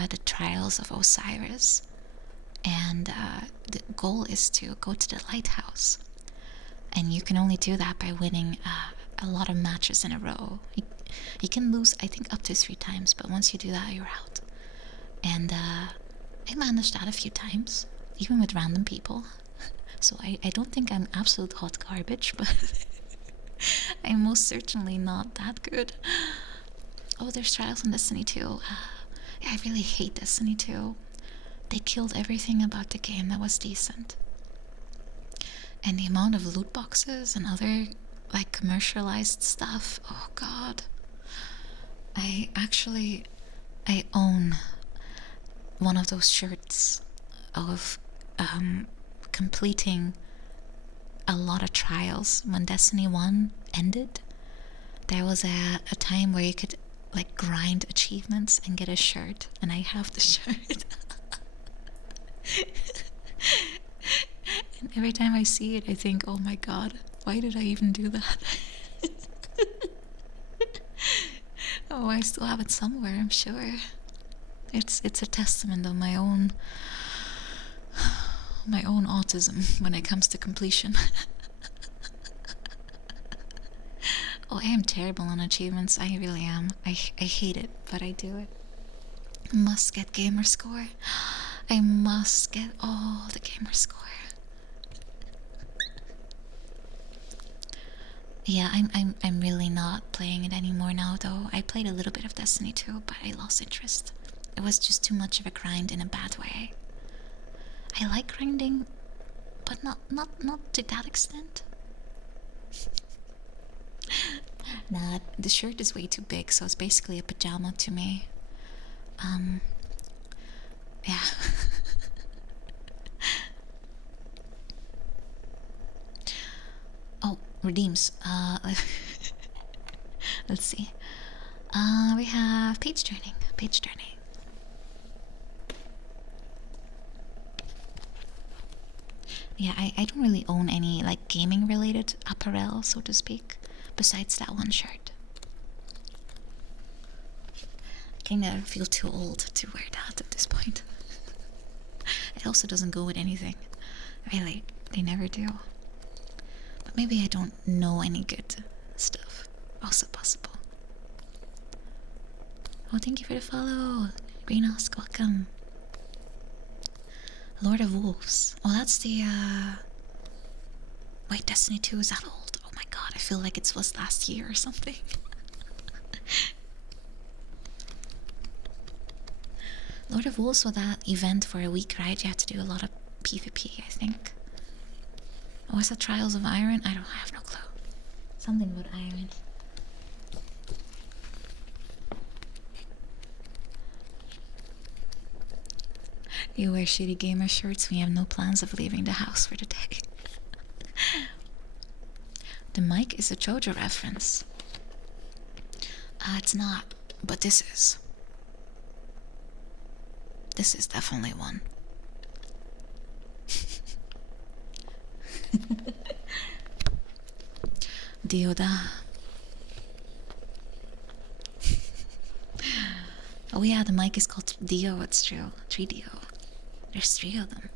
the Trials of Osiris. And the goal is to go to the lighthouse. And you can only do that by winning a lot of matches in a row. You can lose, I think, up to 3 times, but once you do that, you're out. And I managed that a few times, even with random people. So I don't think I'm absolute hot garbage, but I'm most certainly not that good. Oh, there's Trials on Destiny 2. Yeah, I really hate Destiny 2. They killed everything about the game that was decent. And the amount of loot boxes and other like commercialized stuff, oh god. I own one of those shirts of completing a lot of trials. When Destiny 1 ended, there was a time where you could like grind achievements and get a shirt, and I have the shirt. And every time I see it, I think, oh my god, why did I even do that? Oh, I still have it somewhere, I'm sure. It's a testament of my own autism when it comes to completion. Oh, I am terrible on achievements. I really am. I hate it, but I do it. Must get gamer score. I must get all the gamer score. Yeah, I'm really not playing it anymore now though. I played a little bit of Destiny 2, but I lost interest. It was just too much of a grind in a bad way. I like grinding, but not to that extent. Nah, the shirt is way too big, so it's basically a pajama to me. Yeah. Oh, redeems. Let's see. We have page turning. Page turning. Yeah, I don't really own any like gaming related apparel, so to speak, besides that one shirt. I kinda feel too old to wear that at this point. It also doesn't go with anything. Really, they never do. But maybe I don't know any good stuff. Also possible. Oh, thank you for the follow. Green Osk, welcome. Lord of Wolves. Oh, that's the, Wait, Destiny 2 is that old? Oh my god, I feel like it was last year or something. Lord of Wolves was that event for a week, right? You had to do a lot of PvP, I think. Oh, was that Trials of Iron? I have no clue. Something with iron. You wear shitty gamer shirts when you have no plans of leaving the house for the day. The mic is a JoJo reference. It's not, but this is. This is definitely one. Dioda. Oh yeah, the mic is called Dio, it's true. 3Dio. There's 3 of them.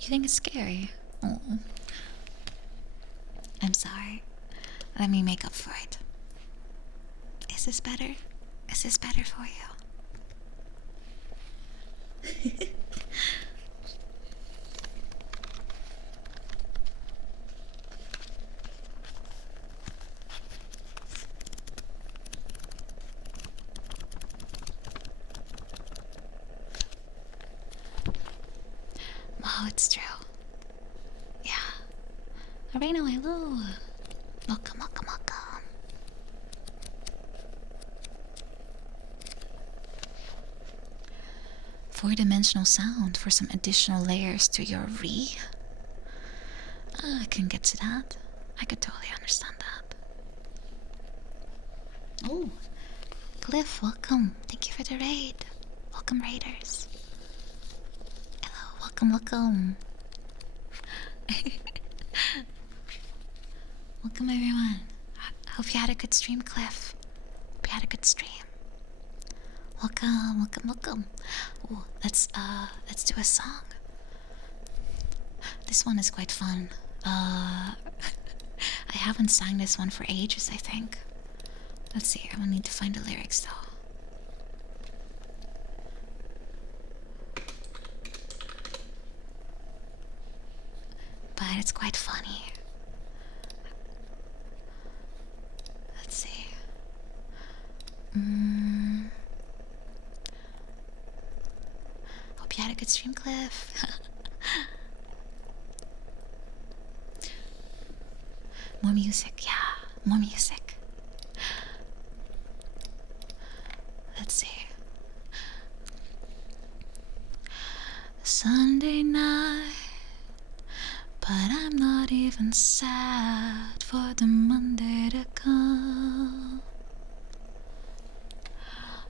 You think it's scary? Oh. I'm sorry. Let me make up for it. Is this better? Is this better for you? Oh, it's true. Yeah. Areno, hello. Welcome, welcome, welcome. four-dimensional sound for some additional layers to your re. I can get to that. I could totally understand that. Oh, Cliff, welcome. Thank you for the raid. Welcome, raiders. Hello, welcome. Welcome, everyone. I hope you had a good stream, Cliff. Hope you had a good stream. Welcome. Ooh, let's do a song. This one is quite fun. I haven't sang this one for ages, I think. Let's see, I will need to find the lyrics though. But it's quite funny. Let's see. Hope you had a good stream, Cliff. More music, yeah, more music. Let's see. Sunday night, but I'm not even sad for the Monday to come.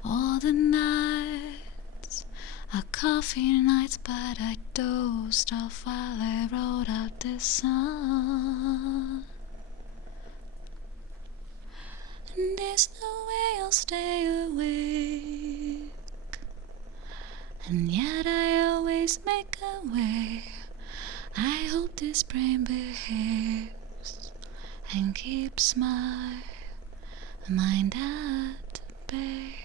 All the nights are coffee nights, but I dozed off while I wrote out this song. And there's no way I'll stay awake, and yet I always make a way. I hope this brain behaves and keeps my mind at bay.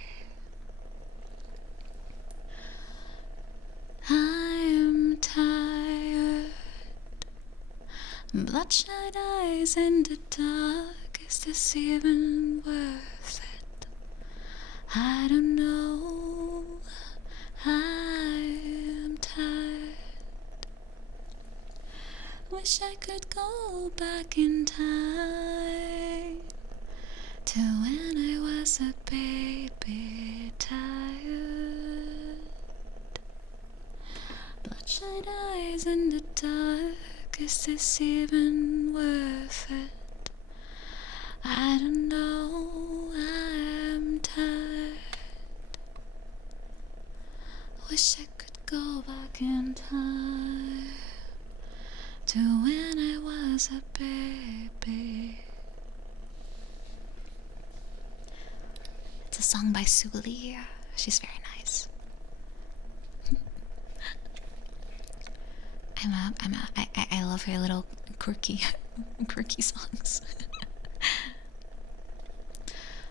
I'm tired, bloodshot eyes in the dark. Is this even worth it? I don't know. I'm tired. Wish I could go back in time to when I was a baby, tired. Bloodshot eyes in the dark. Is this even worth it? I don't know, I'm tired. Wish I could go back in time to when I was a baby. It's a song by Suli. She's very nice. I love her little quirky songs.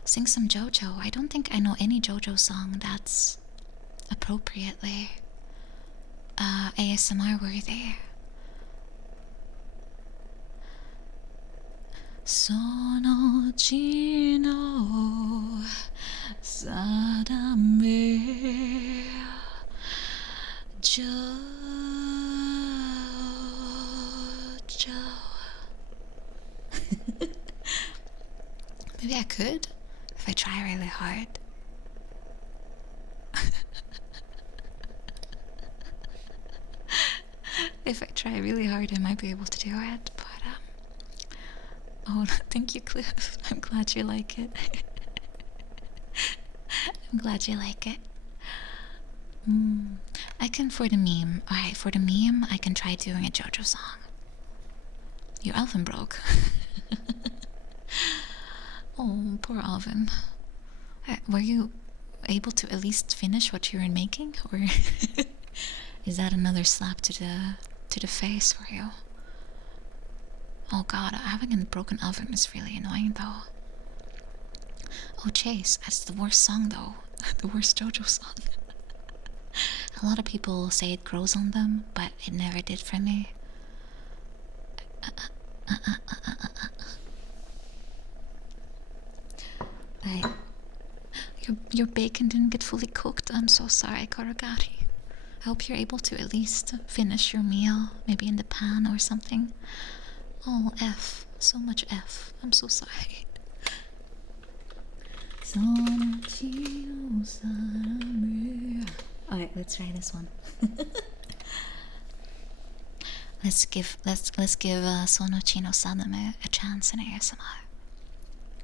Sing some JoJo. I don't think I know any JoJo song that's appropriately ASMR worthy. Sono Chino Sadame JoJo. Maybe I could if I try really hard. If I try really hard, I might be able to do it, but oh, thank you, Cliff. I'm glad you like it. I'm glad you like it. I can, for the meme. Alright, for the meme, I can try doing a JoJo song. Your Alvin broke. Oh, poor Alvin. Were you able to at least finish what you were making, or is that another slap to the face for you? Oh god, having a broken oven is really annoying though. Oh Chase, that's the worst song though. The worst JoJo song. A lot of people say it grows on them, but it never did for me. Your bacon didn't get fully cooked. I'm so sorry, Korogari. I hope you're able to at least finish your meal, maybe in the pan or something. Oh, F. So much F. I'm so sorry. Alright, let's try this one. let's give Sonochi no Saotome a chance in ASMR.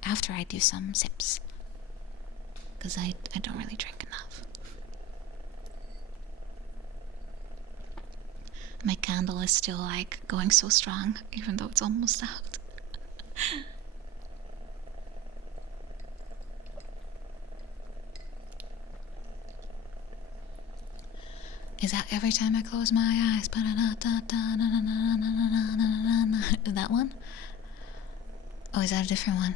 After I do some sips. Because I don't really drink enough. My candle is still like going so strong, even though it's almost out. Is that every time I close my eyes? Is that one? Oh, is that a different one?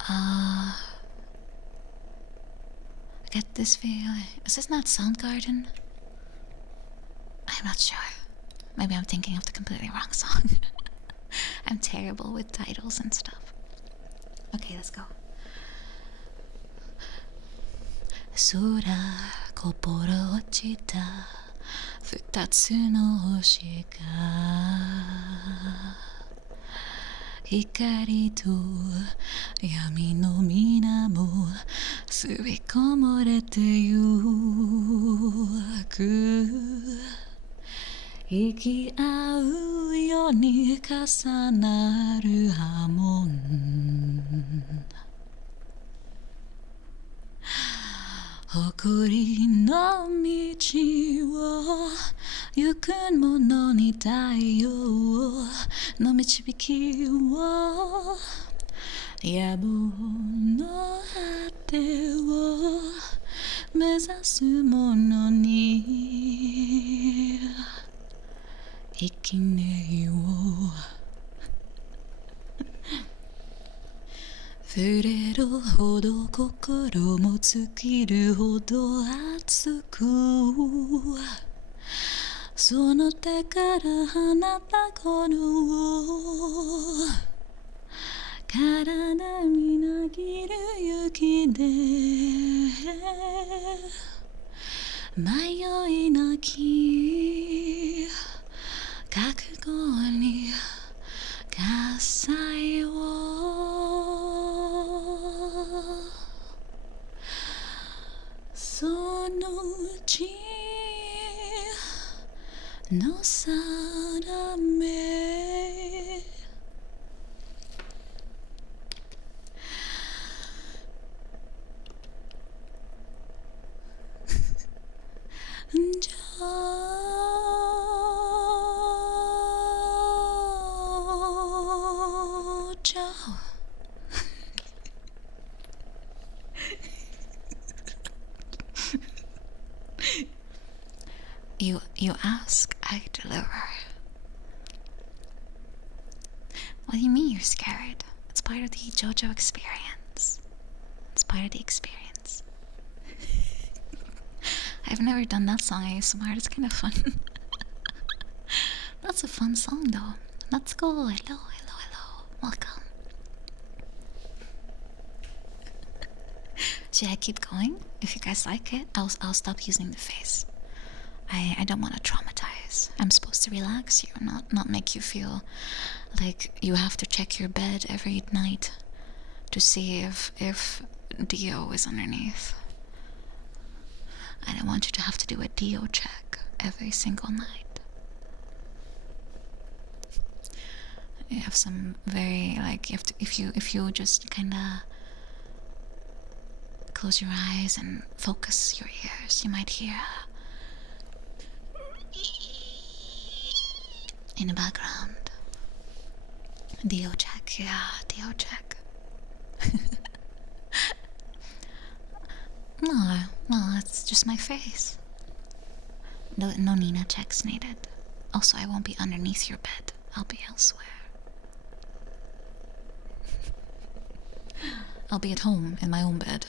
I get this feeling. Is this not Soundgarden? I'm not sure. Maybe I'm thinking of the completely wrong song. I'm terrible with titles and stuff. Okay, let's go. 空こぼれ落ちた二つの星が光と闇の水も吸い込まれてゆく息合うように重なる波紋誇りの道を行く者に太陽の導きを野望の果てを目指す者に生きねを触れるほど心も尽きるほど熱くその手から放ったこの体みなぎる雪で迷いなき覚悟に喝采をそのうちの定めじゃあYou ask, I deliver. What do you mean you're scared? It's part of the JoJo experience. It's part of the experience. I've never done that song ASMR, it's kind of fun. That's a fun song though. Let's go. Hello, hello, hello. Welcome. Should I keep going? If you guys like it, I'll stop using the face. I don't want to traumatize. I'm supposed to relax you, not make you feel like you have to check your bed every night to see if Dio is underneath. I don't want you to have to do a Dio check every single night. You have some very like you have to if you just kinda close your eyes and focus your ears, you might hear in the background. Dio check, yeah, Dio check. No, it's just my face. No Nina checks needed. Also, I won't be underneath your bed. I'll be elsewhere. I'll be at home in my own bed.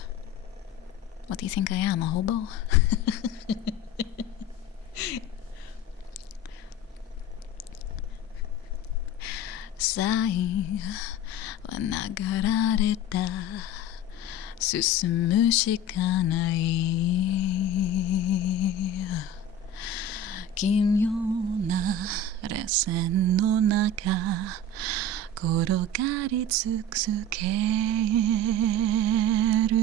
What do you think I am, a hobo?サインは流られた進むしかない奇妙な連線の中転がり続ける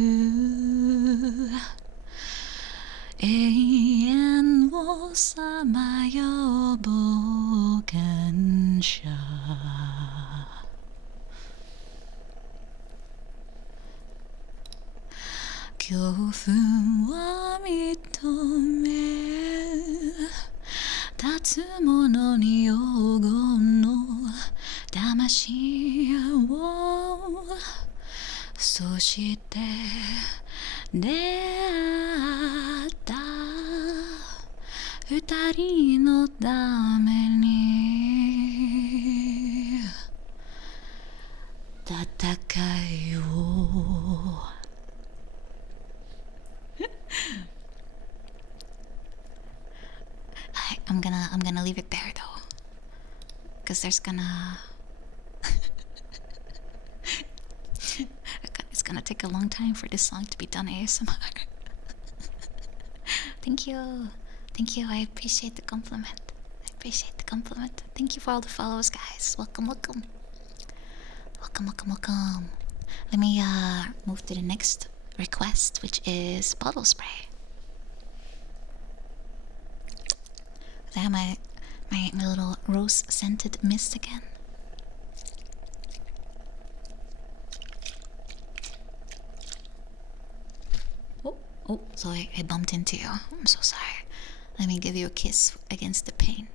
永遠をさまよう冒険者恐怖は認め立つ者に黄金の魂をそして出会った二人のために戦いをI'm gonna leave it there though, because there's gonna it's gonna take a long time for this song to be done ASMR. Thank you, I appreciate the compliment. Thank you for all the follows, guys. Welcome. Let me move to the next request, which is bottle spray. I have my little rose scented mist again. Oh, so I bumped into you. I'm so sorry. Let me give you a kiss against the pain.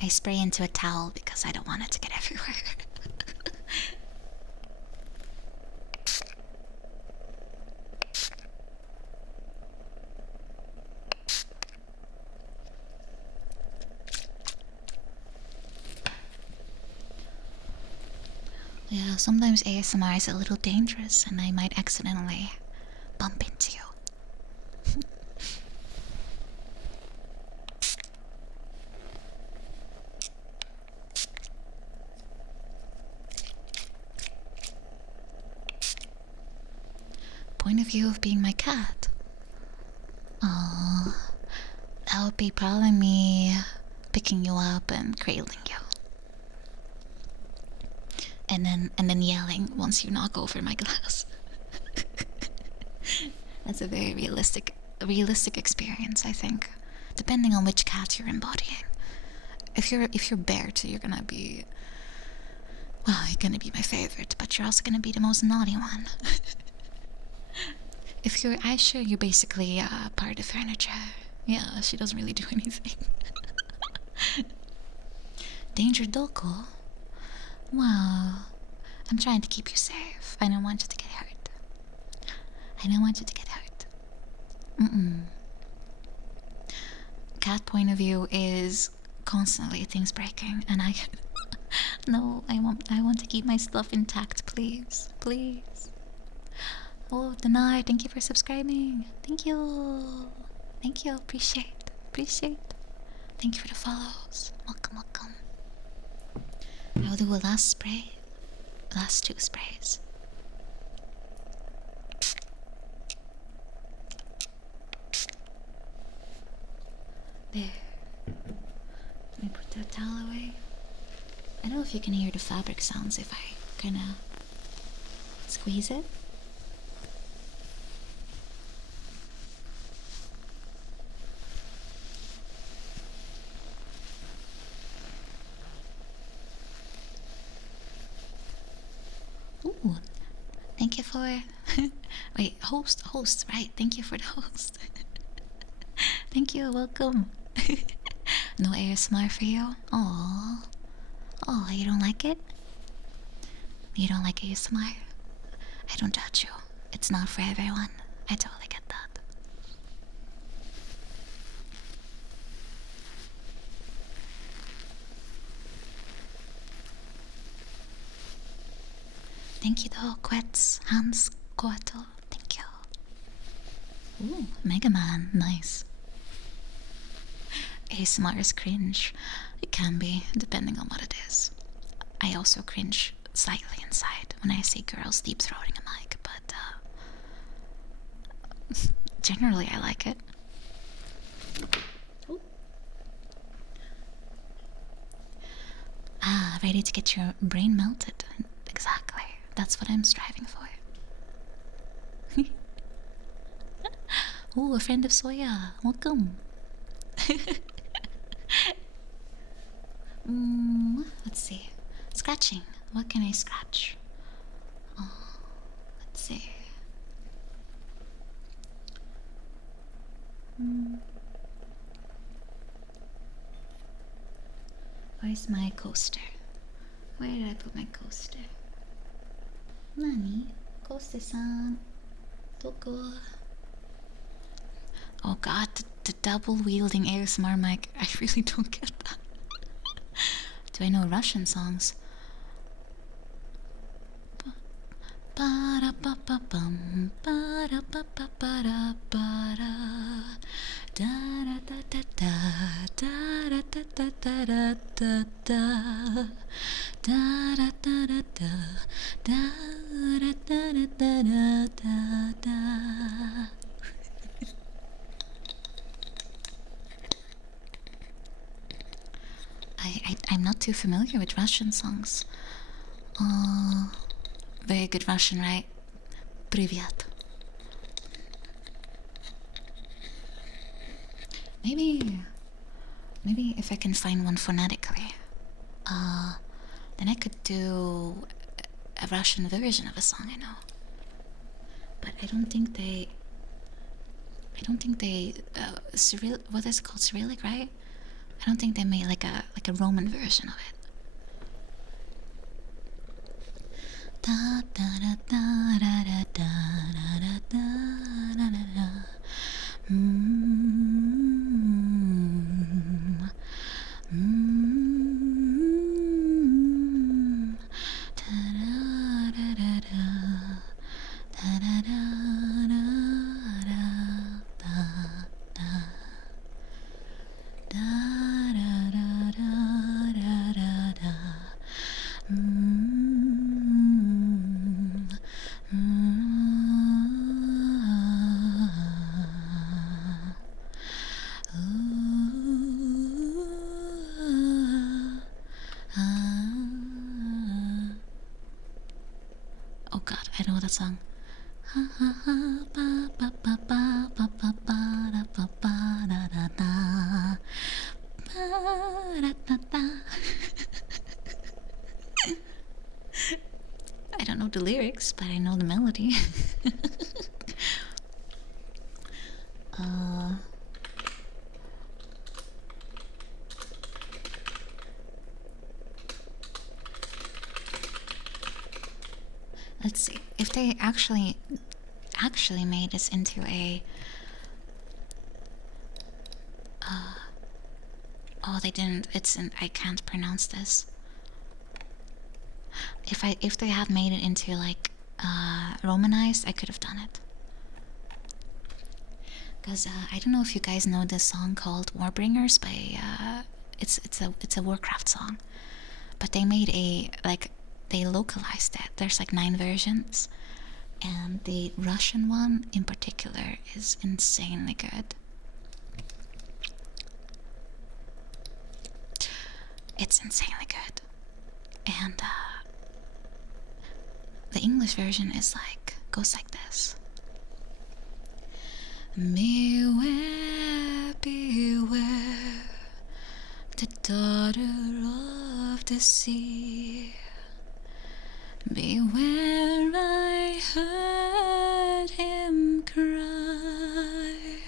I spray into a towel because I don't want it to get everywhere. Yeah, sometimes ASMR is a little dangerous and I might accidentally bump into you. Point of view of being my cat. Oh, that would be probably me picking you up and cradling you. And then yelling once you knock over my glass. That's a very realistic experience, I think. Depending on which cat you're embodying. If you're Bert, you're gonna be, well, you're gonna be my favorite, but you're also gonna be the most naughty one. If you're Aisha, you're basically part of furniture. Yeah, she doesn't really do anything. Danger Doko? Wow. I'm trying to keep you safe. I don't want you to get hurt. Cat point of view is constantly things breaking, and I no, I want to keep my stuff intact, please. Oh, Denai, thank you for subscribing. Thank you. Appreciate. Thank you for the follows. Welcome. I'll do a last spray. Last 2 sprays. There. Let me put that towel away. I don't know if you can hear the fabric sounds if I kinda squeeze it. Ooh, thank you for wait, host, right? Thank you for the host. Thank you, welcome. No ASMR for you? Oh, you don't like it? You don't like ASMR? I don't judge you. It's not for everyone. I totally get that. Thank you though, Quets, Hans, Koato. Thank you. Ooh, Mega Man, nice. ASMR is cringe. It can be, depending on what it is. I also cringe slightly inside when I see girls deep throating a mic, but generally I like it. Ah, ready to get your brain melted. Exactly. That's what I'm striving for. Ooh, a friend of Soya. Welcome. Let's see. Scratching. What can I scratch? Oh, let's see. Where's my coaster? Where did I put my coaster? Nani? Coaster-san. Doko? Oh god, the double-wielding ASMR mic. I really don't get that. Do I know Russian songs? Ba-da-ba-ba-bum, ba-da-ba-ba-ba-da-ba-da, da-da-da-da-da, da-da-da-da-da-da-da, da-da-da-da-da, da-da-da-da-da-da-da. I'm not too familiar with Russian songs. Very good Russian, right? Привет. Maybe if I can find one phonetically, then I could do a Russian version of a song I know. But I don't think they Cyrillic, what is it called, Cyrillic, right? I don't think they made like a Roman version of it. Da da da da da da da da da da da. Oh god, I know that song. I don't know the lyrics, but I know the melody. Let's see if they actually made this into a. Oh, they didn't. I can't pronounce this. If they had made it into like Romanized, I could have done it. Because I don't know if you guys know this song called Warbringers by it's a Warcraft song, but they made they localized it. There's like 9 versions, and the Russian one in particular is insanely good. It's insanely good, and the English version goes like this. Beware, beware, the daughter of the sea. Beware, I heard him cry.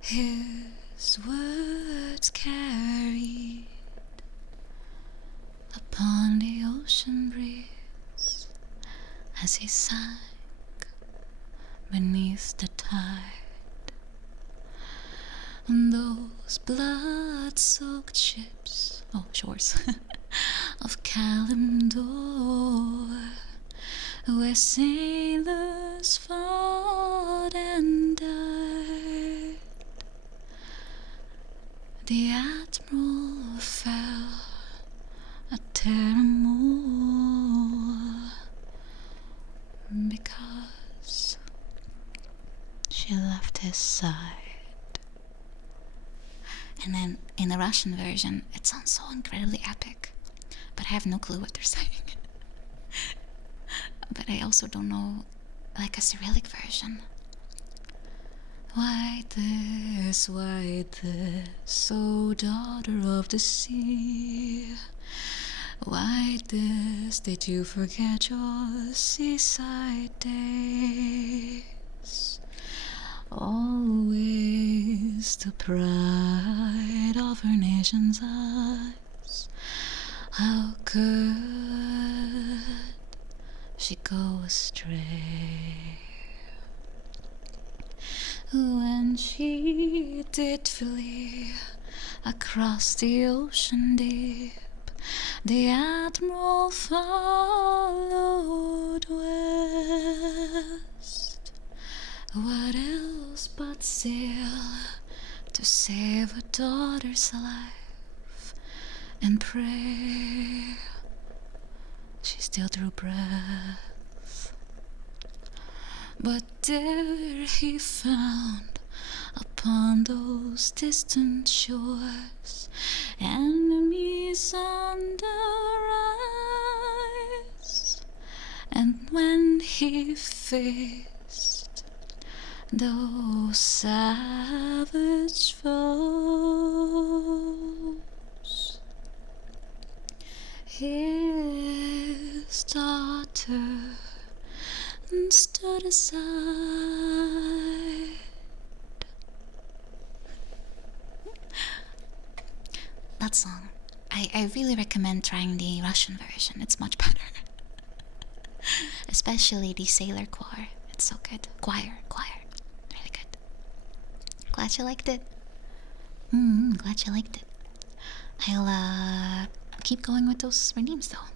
His words carried upon the ocean breeze as he sank beneath the tide. And those blood-soaked shores of Kalimdor, where sailors fought and died, the admiral fell at Terramore because she left his side. And then in the Russian version, it sounds so incredibly epic, but I have no clue what they're saying. But I also don't know, like, a Cyrillic version. White this, O daughter of the sea. White this, did you forget your seaside days? Always the pride of her nation's eyes. How could she go astray when she did flee across the ocean deep? The admiral followed west. What else but sail to save a daughter's life and pray she still drew breath? But there he found upon those distant shores enemies on the rise. And when he faced those savage foes, his daughter stood aside. That song, I really recommend trying the Russian version. It's much better. Especially the sailor choir. It's so good. Choir. Really good. Glad you liked it. Glad you liked it. I'll keep going with those redeems though.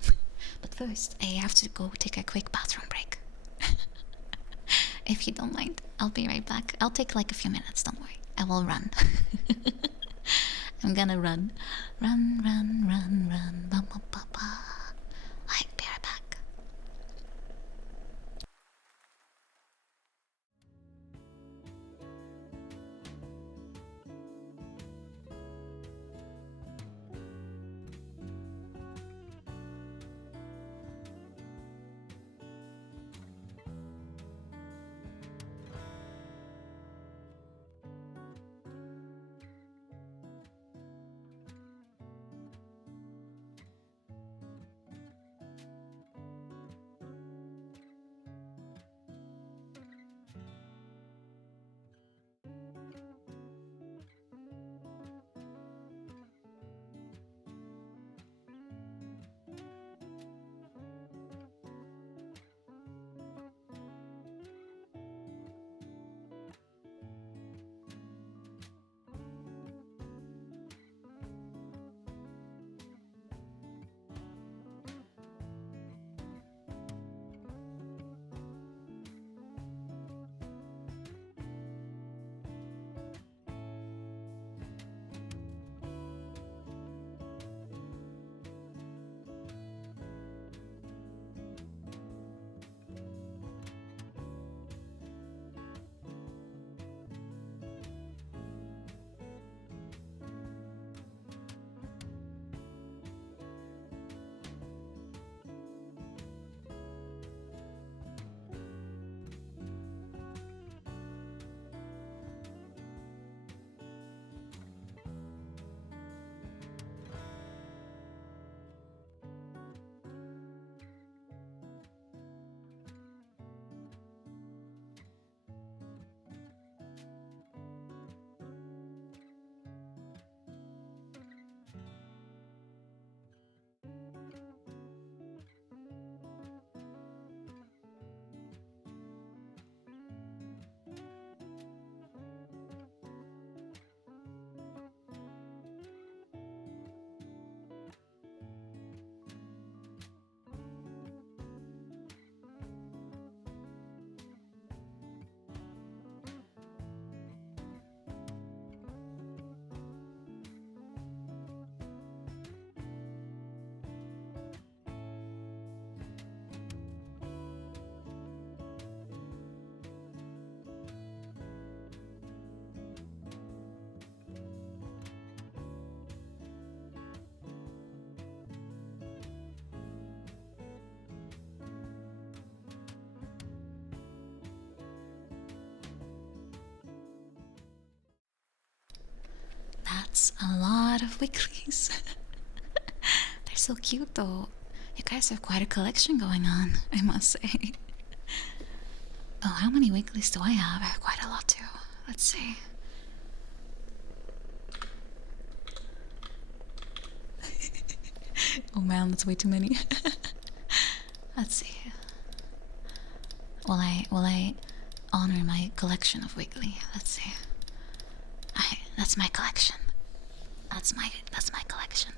But first, I have to go take a quick bathroom break. If you don't mind, I'll be right back. I'll take like a few minutes, don't worry. I will run. I'm gonna run. Run. Ba, ba, ba, ba. I'll be right back. That's a lot of weeklies. They're so cute though. You guys have quite a collection going on, I must say. Oh, how many weeklies do I have? I have quite a lot too. Let's see. Oh man, that's way too many. Let's see. Will I honor my collection of weekly? Let's see. That's my collection. That's my collection.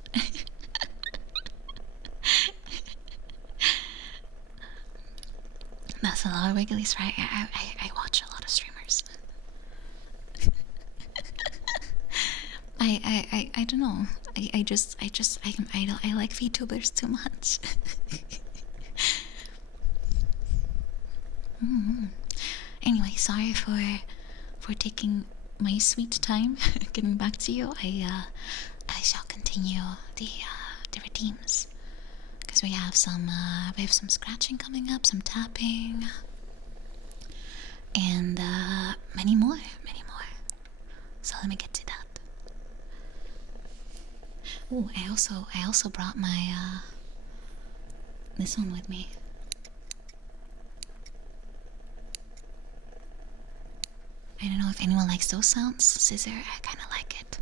That's a lot of weeklies, right? I watch a lot of streamers. I don't know. I like VTubers too much. Anyway, sorry for taking my sweet time getting back to you. I shall continue the redeems because we have some scratching coming up, some tapping, and many more. So let me get to that. Oh, I also brought my this one with me. I don't know if anyone likes those sounds. Scissor, I kind of like it.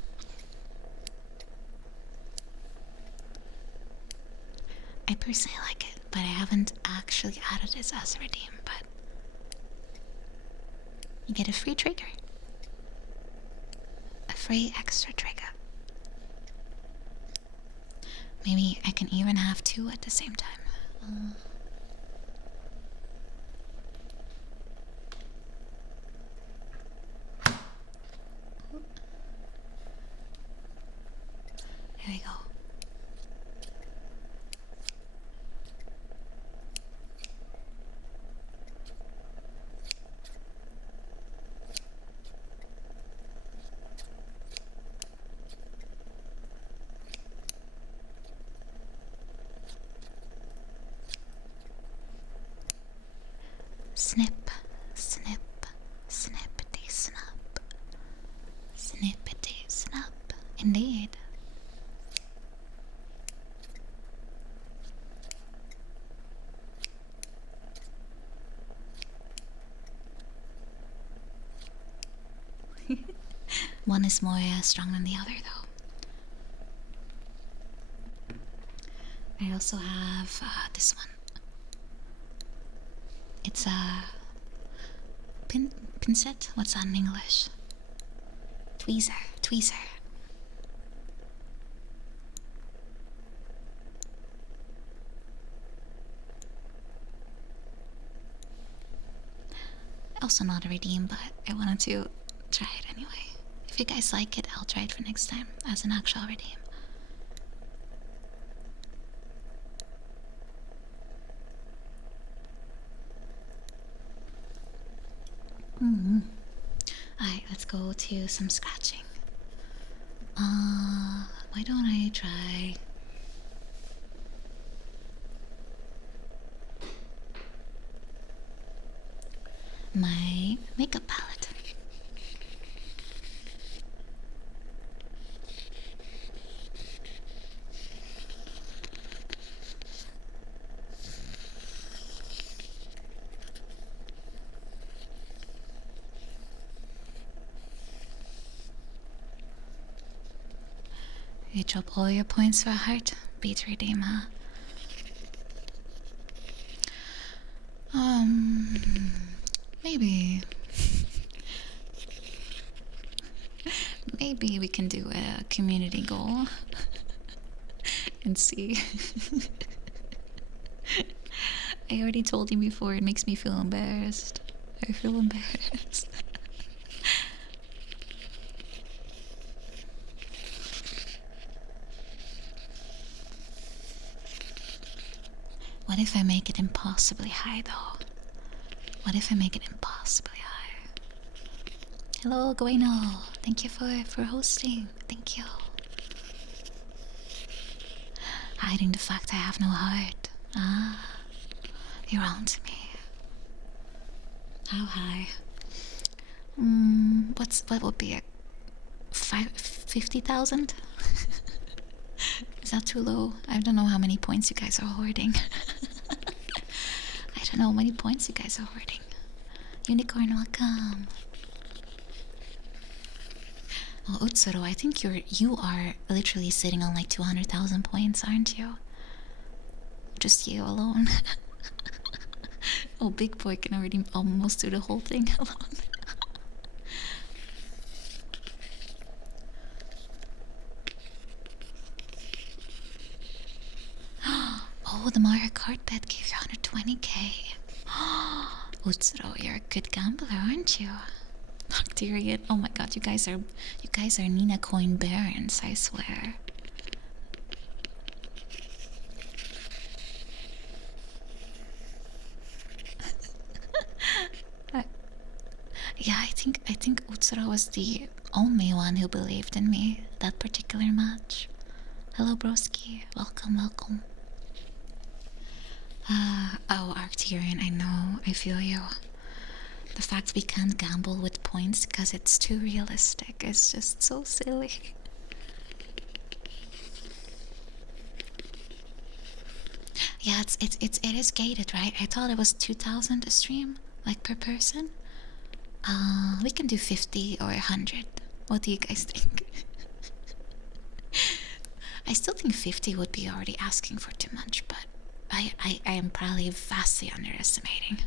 I personally like it, but I haven't actually added this as a redeem, but you get a free trigger. A free extra trigger. Maybe I can even have two at the same time. Here we go. Snip, snip, snippity snap. Snippity snap, indeed. One is more strong than the other, though. I also have this one. It's a pincet. What's that in English? Tweezer. Also not a redeem, but I wanted to try it anyway. If you guys like it, I'll try it for next time as an actual redeem. Alright, let's go to some scratching. Why don't I try my makeup palette? You drop all your points for a heart. Beat redeem, huh? Maybe. Maybe we can do a community goal and see. I already told you before, it makes me feel embarrassed. I feel embarrassed. What if I make it impossibly high, though? What if I make it impossibly high? Hello, Gueno. Thank you for hosting. Thank you. Hiding the fact I have no heart. Ah, you're on to me. How high? What would be a 50,000? Is that too low? I don't know how many points you guys are hoarding. I don't know how many points you guys are hoarding. Unicorn, welcome. Oh, Utsuro, I think you are literally sitting on like 200,000 points, aren't you? Just you alone. Oh, Big Boy can already almost do the whole thing alone. Oh, the Mario Kart bet gave you 120k. Utsuro, you're a good gambler, aren't you? Octarian, oh my god, you guys are Nina coin barons, I swear. Yeah, I think Utsuro was the only one who believed in me that particular match. Hello, broski. Welcome, welcome. Oh, Arcturian, I know. I feel you. The fact we can't gamble with points because it's too realistic is just so silly. Yeah, it is gated, right? I thought it was 2,000 a stream, like per person. We can do 50 or 100. What do you guys think? I still think 50 would be already asking for too much, but I am probably vastly underestimating.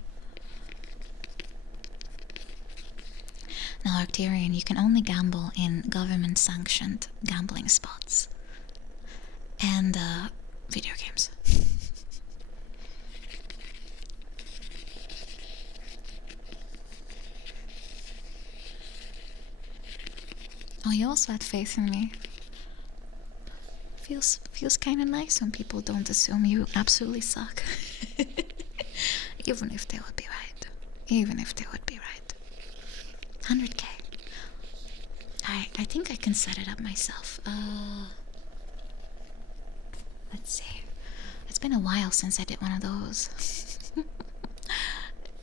Now, Arcturian, you can only gamble in government-sanctioned gambling spots and video games. Oh, you also had faith in me. Feels kind of nice when people don't assume you absolutely suck. Even if they would be right. Even if they would be right. 100k. I think I can set it up myself. Let's see. It's been a while since I did one of those.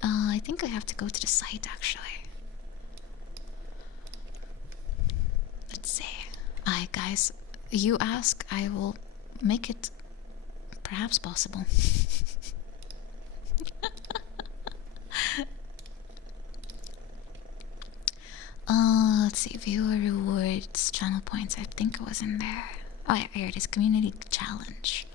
I think I have to go to the site actually. Let's see. Alright, guys. You ask, I will make it perhaps possible. Let's see, viewer rewards, channel points, I think it was in there. Oh yeah, here it is, community challenge.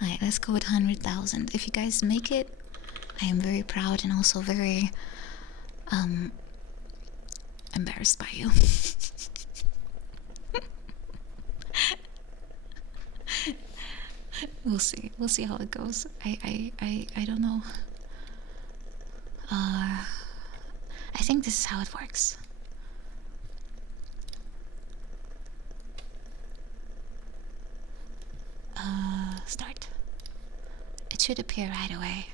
Alright, let's go with 100,000. If you guys make it, I am very proud and also very embarrassed by you. We'll see. We'll see how it goes. I don't know. I think this is how it works. Start. It should appear right away.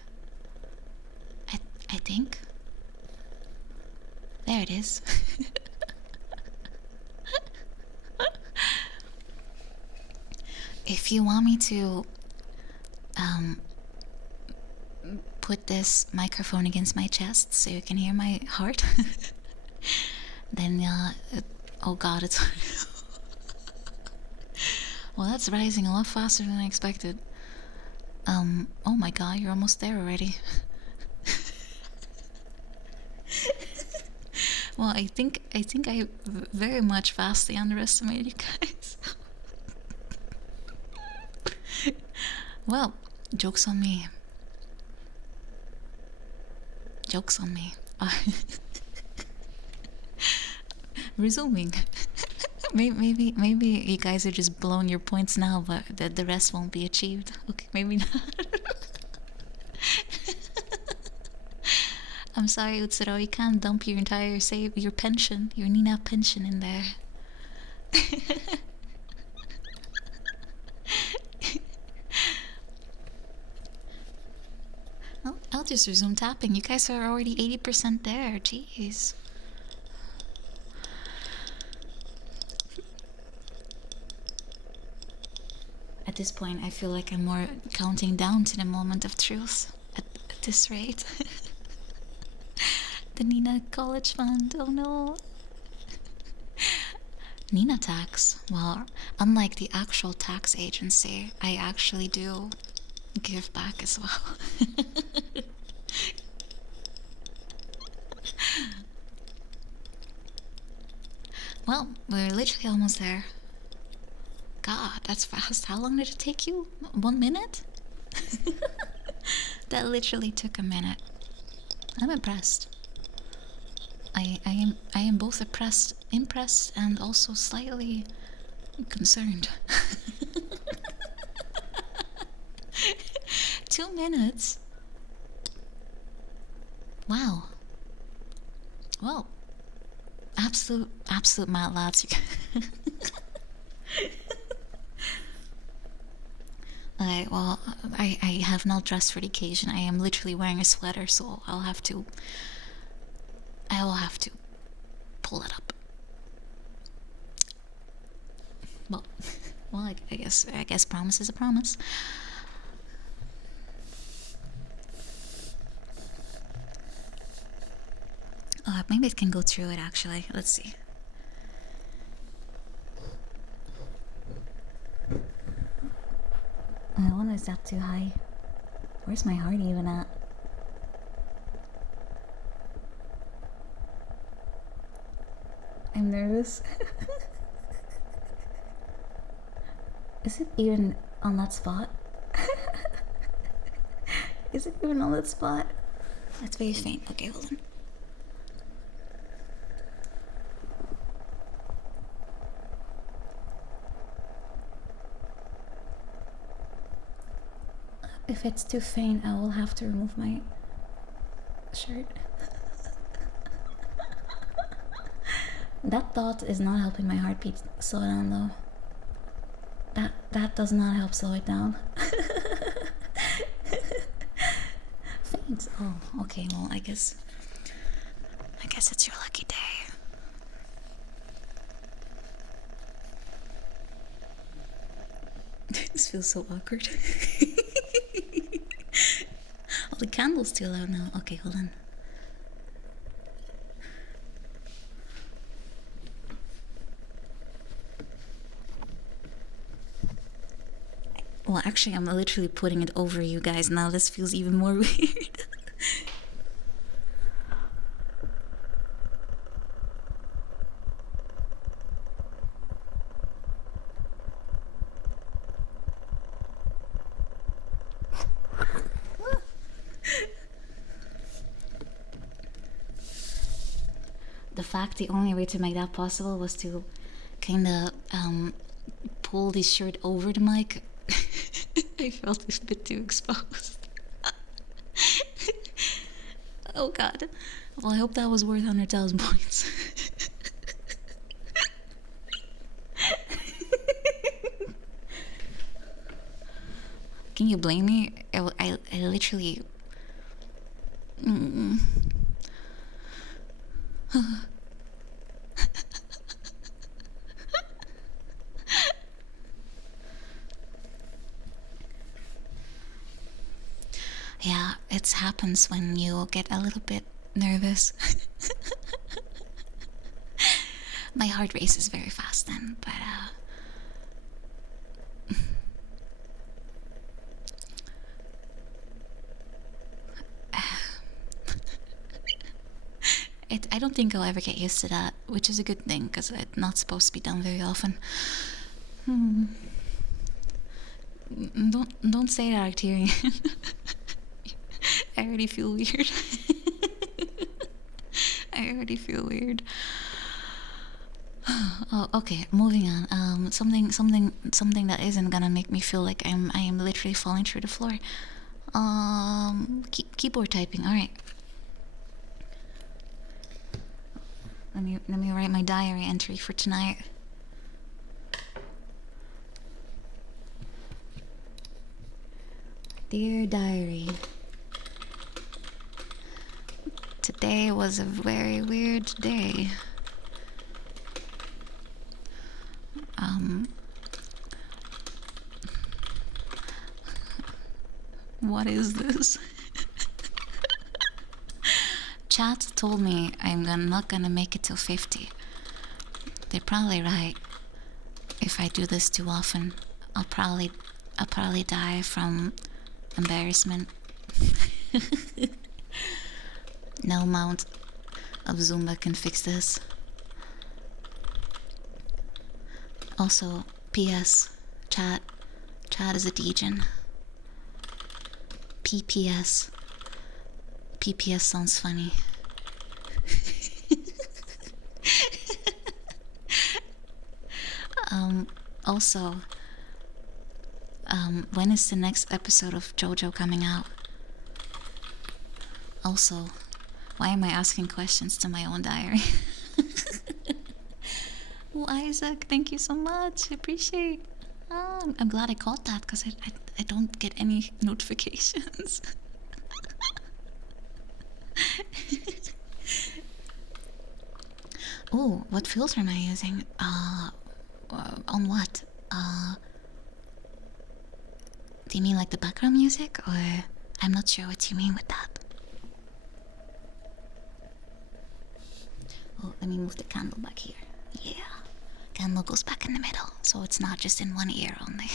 I think. There it is. If you want me to put this microphone against my chest so you can hear my heart, then oh god, it's well, that's rising a lot faster than I expected. Oh my god, you're almost there already. Well, I think I very much vastly underestimated you guys. Well, joke's on me. Joke's on me. Resuming. Maybe you guys are just blowing your points now, but the rest won't be achieved. Okay, maybe not. I'm sorry, Utsuro, you can't dump your entire your pension, your Nina pension in there. I'll just resume tapping. You guys are already 80% there. Jeez. At this point, I feel like I'm more counting down to the moment of truth at this rate. The Nina College Fund, oh no. Nina Tax, well, unlike the actual tax agency, I actually do give back as well. Well, we're literally almost there. God, that's fast. How long did it take you? 1 minute? That literally took a minute. I'm impressed. I am both impressed and also slightly concerned. 2 minutes? Wow. Well, absolute mad lads. Well, I have not dressed for the occasion. I am literally wearing a sweater, so I will have to pull it up. Well, I guess promise is a promise. Maybe it can go through it actually. Let's see. I wonder, is that too high? Where's my heart even at? I'm nervous. Is it even on that spot? Is it even on that spot? That's very faint. Okay, hold on. If it's too faint, I will have to remove my shirt. That thought is not helping my heartbeat slow down though. That does not help slow it down. Faint. Oh, okay, well I guess it's your lucky day. This feels so awkward. Oh, the candle's too loud now. Okay, hold on. Well, actually, I'm literally putting it over you guys now. This feels even more weird. The fact the only way to make that possible was to kind of pull this shirt over the mic. I felt a bit too exposed. Oh god. Well, I hope that was worth 100,000 points. Can you blame me? I literally... Yeah, it happens when you get a little bit nervous. My heart races very fast then, but I don't think I'll ever get used to that, which is a good thing because it's not supposed to be done very often. Don't say that, Arcturian. I already feel weird. I already feel weird. Oh, okay. Moving on. Something that isn't gonna make me feel like I am literally falling through the floor. Keyboard typing. All right. Let me write my diary entry for tonight. Dear diary. Today was a very weird day. What is this? Chat told me not gonna make it till 50. They're probably right. If I do this too often, I'll probably die from embarrassment. No amount of Zumba can fix this. Also, P.S. Chat is a degen. PPS. PPS sounds funny. Also, when is the next episode of JoJo coming out? Also, why am I asking questions to my own diary? Well, Isaac, thank you so much. I appreciate. I'm glad I caught that because I don't get any notifications. Oh, what filter am I using? On what? Do you mean like the background music, or I'm not sure what you mean with that. Oh, let me move the candle back here. Yeah, candle goes back in the middle, so it's not just in one ear only.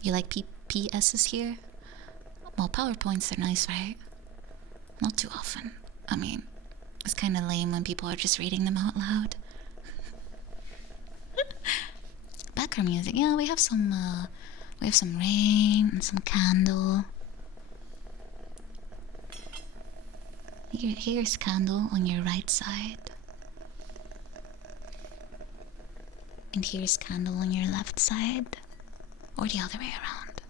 You like PSs here? Well, PowerPoints are nice, right? Not too often. I mean, it's kind of lame when people are just reading them out loud. Background music, yeah, we have some rain and some candle. Here's candle on your right side. And here's candle on your left side. Or the other way around.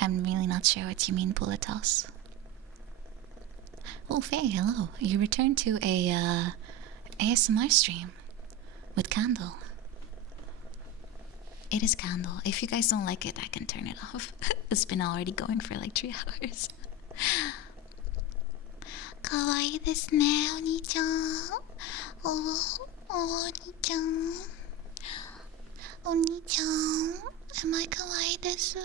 I'm really not sure what you mean, Pulitos. Oh, Faye, hello. You returned to a ASMR stream with candle. It is candle. If you guys don't like it, I can turn it off. It's been already going for like 3 hours. Kawaii desu ne, oni-chan. Oni-chan. Oni-chan. Am I kawaii desu?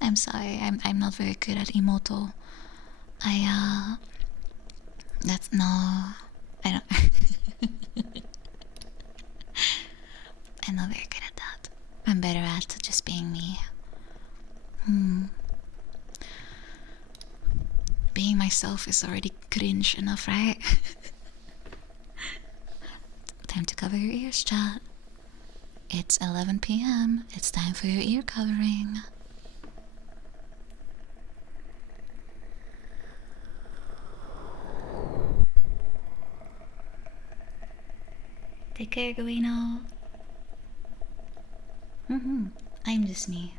I'm sorry, I'm not very good at emoto. That's no, I don't. I'm not very good at that. I'm better at just being me. Being myself is already cringe enough, right? Time to cover your ears, chat. It's 11 p.m. It's time for your ear covering. Take care, Guino. I'm just me.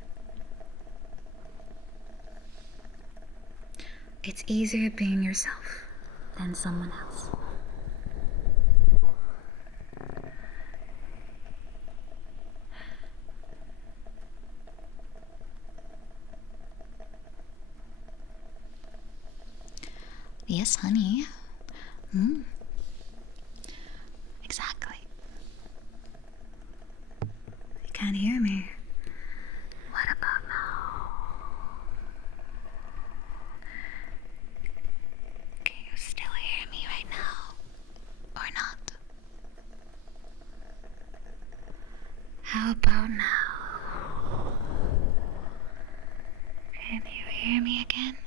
It's easier being yourself than someone else. Yes, honey. Exactly. You can't hear me. What about now? Can you still hear me right now? Or not? How about now? Can you hear me again?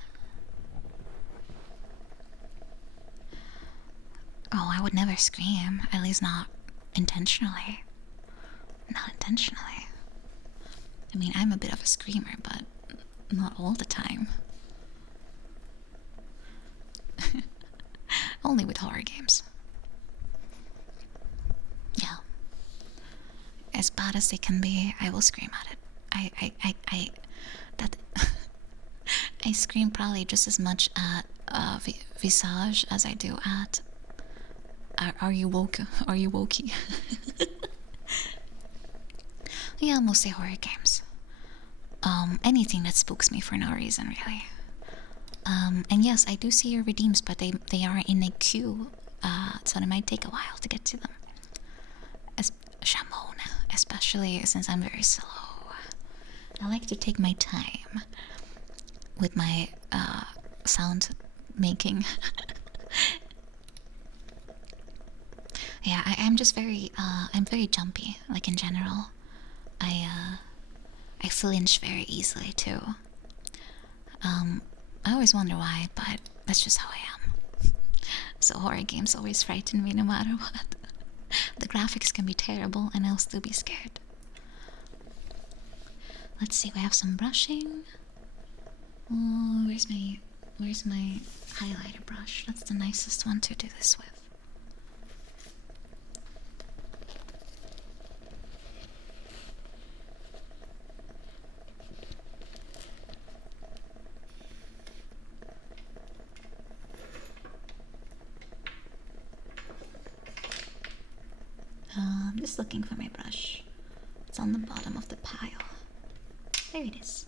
Oh, I would never scream, at least not intentionally. Not intentionally. I mean, I'm a bit of a screamer, but not all the time. Only with horror games. Yeah. As bad as they can be, I will scream at it. I scream probably just as much at Visage as I do at Are you woke? Are you wokey? Yeah, mostly horror games. Anything that spooks me for no reason, really. And yes, I do see your redeems, but they are in a queue, so it might take a while to get to them. Shamon, especially since I'm very slow. I like to take my time with my sound making. Yeah, I'm just very I'm very jumpy, like in general. I flinch very easily too. I always wonder why, but that's just how I am. So horror games always frighten me no matter what. The graphics can be terrible and I'll still be scared. Let's see, we have some brushing. Oh, where's my highlighter brush? That's the nicest one to do this with. I'm just looking for my brush. It's on the bottom of the pile. There it is.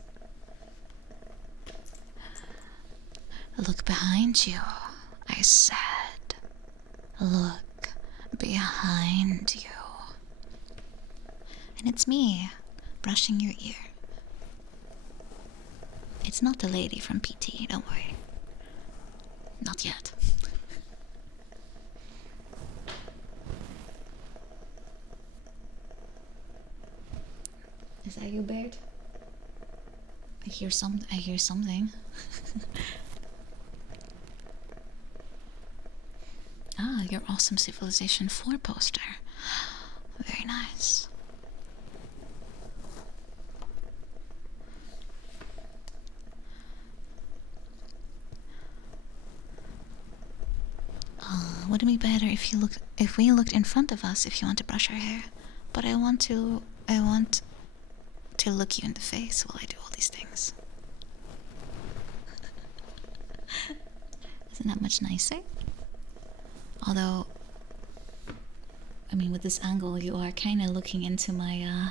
Look behind you, I said. Look behind you. And it's me, brushing your ear. It's not the lady from PT, don't worry. Not yet. Is that you, Baird? I hear something. Ah, your awesome Civilization 4 poster. Very nice. Would it be better if we looked in front of us if you want to brush our hair? But I want to look you in the face while I do all these things. Isn't that much nicer? Although, I mean, with this angle, you are kind of looking into my,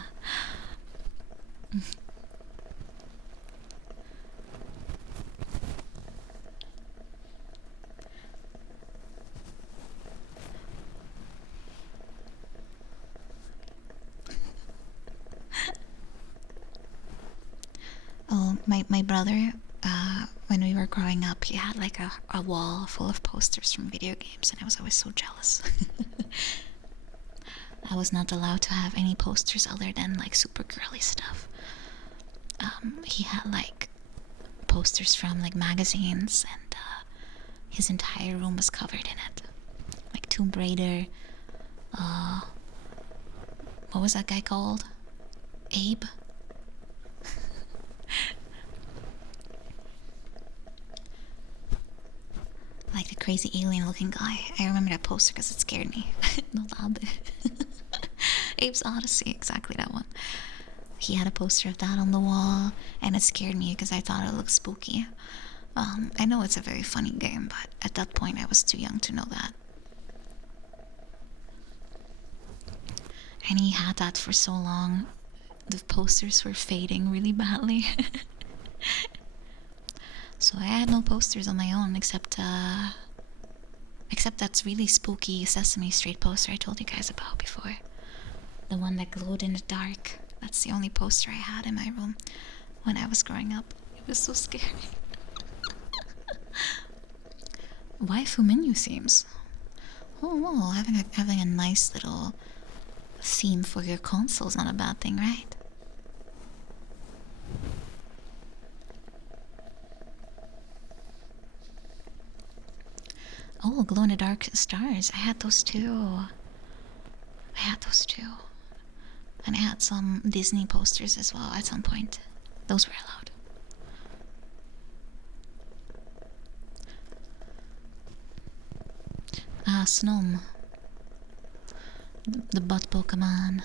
Oh, my brother, when we were growing up, he had like a wall full of posters from video games, and I was always so jealous. I was not allowed to have any posters other than like super girly stuff. He had like posters from like magazines, and his entire room was covered in it. Like Tomb Raider, what was that guy called? Abe? Like the crazy alien looking guy. I remember that poster because it scared me. Not Abe. Abe's Odyssey, exactly that one. He had a poster of that on the wall, and it scared me because I thought it looked spooky. I know it's a very funny game, but at that point I was too young to know that. And he had that for so long. The posters were fading really badly. So I had no posters on my own except that really spooky Sesame Street poster I told you guys about before. The one that glowed in the dark. That's the only poster I had in my room when I was growing up. It was so scary. Waifu menu themes. Oh, well, having a nice little theme for your console's not a bad thing, right? Oh, glow-in-the-dark stars. I had those too. And I had some Disney posters as well at some point. Those were allowed. Snom. The butt Pokemon.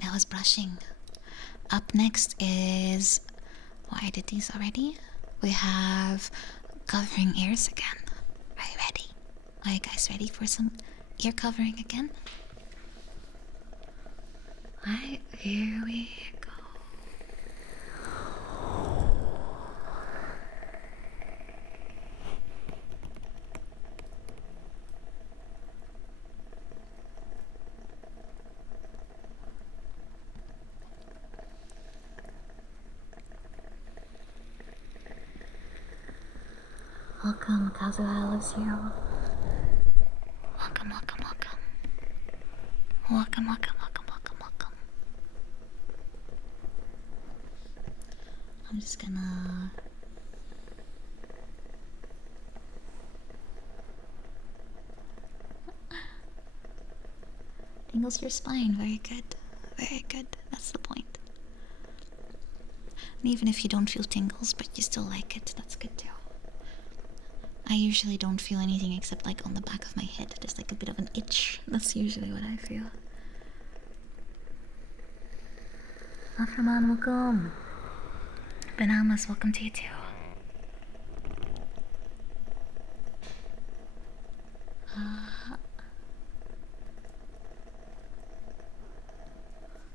That was brushing. Up next is... Oh, I did these already. We have covering ears again. Are you ready? Are you guys ready for some ear covering again? Right, here we go. Welcome, Kazuha lives here. Welcome, welcome, welcome. Welcome, welcome, welcome, welcome, welcome. I'm just gonna... Tingles your spine, very good. Very good, that's the point. And even if you don't feel tingles, but you still like it, that's good too. I usually don't feel anything except like on the back of my head. There's like a bit of an itch. That's usually what I feel. Afterman, welcome. Bananas, welcome to you too.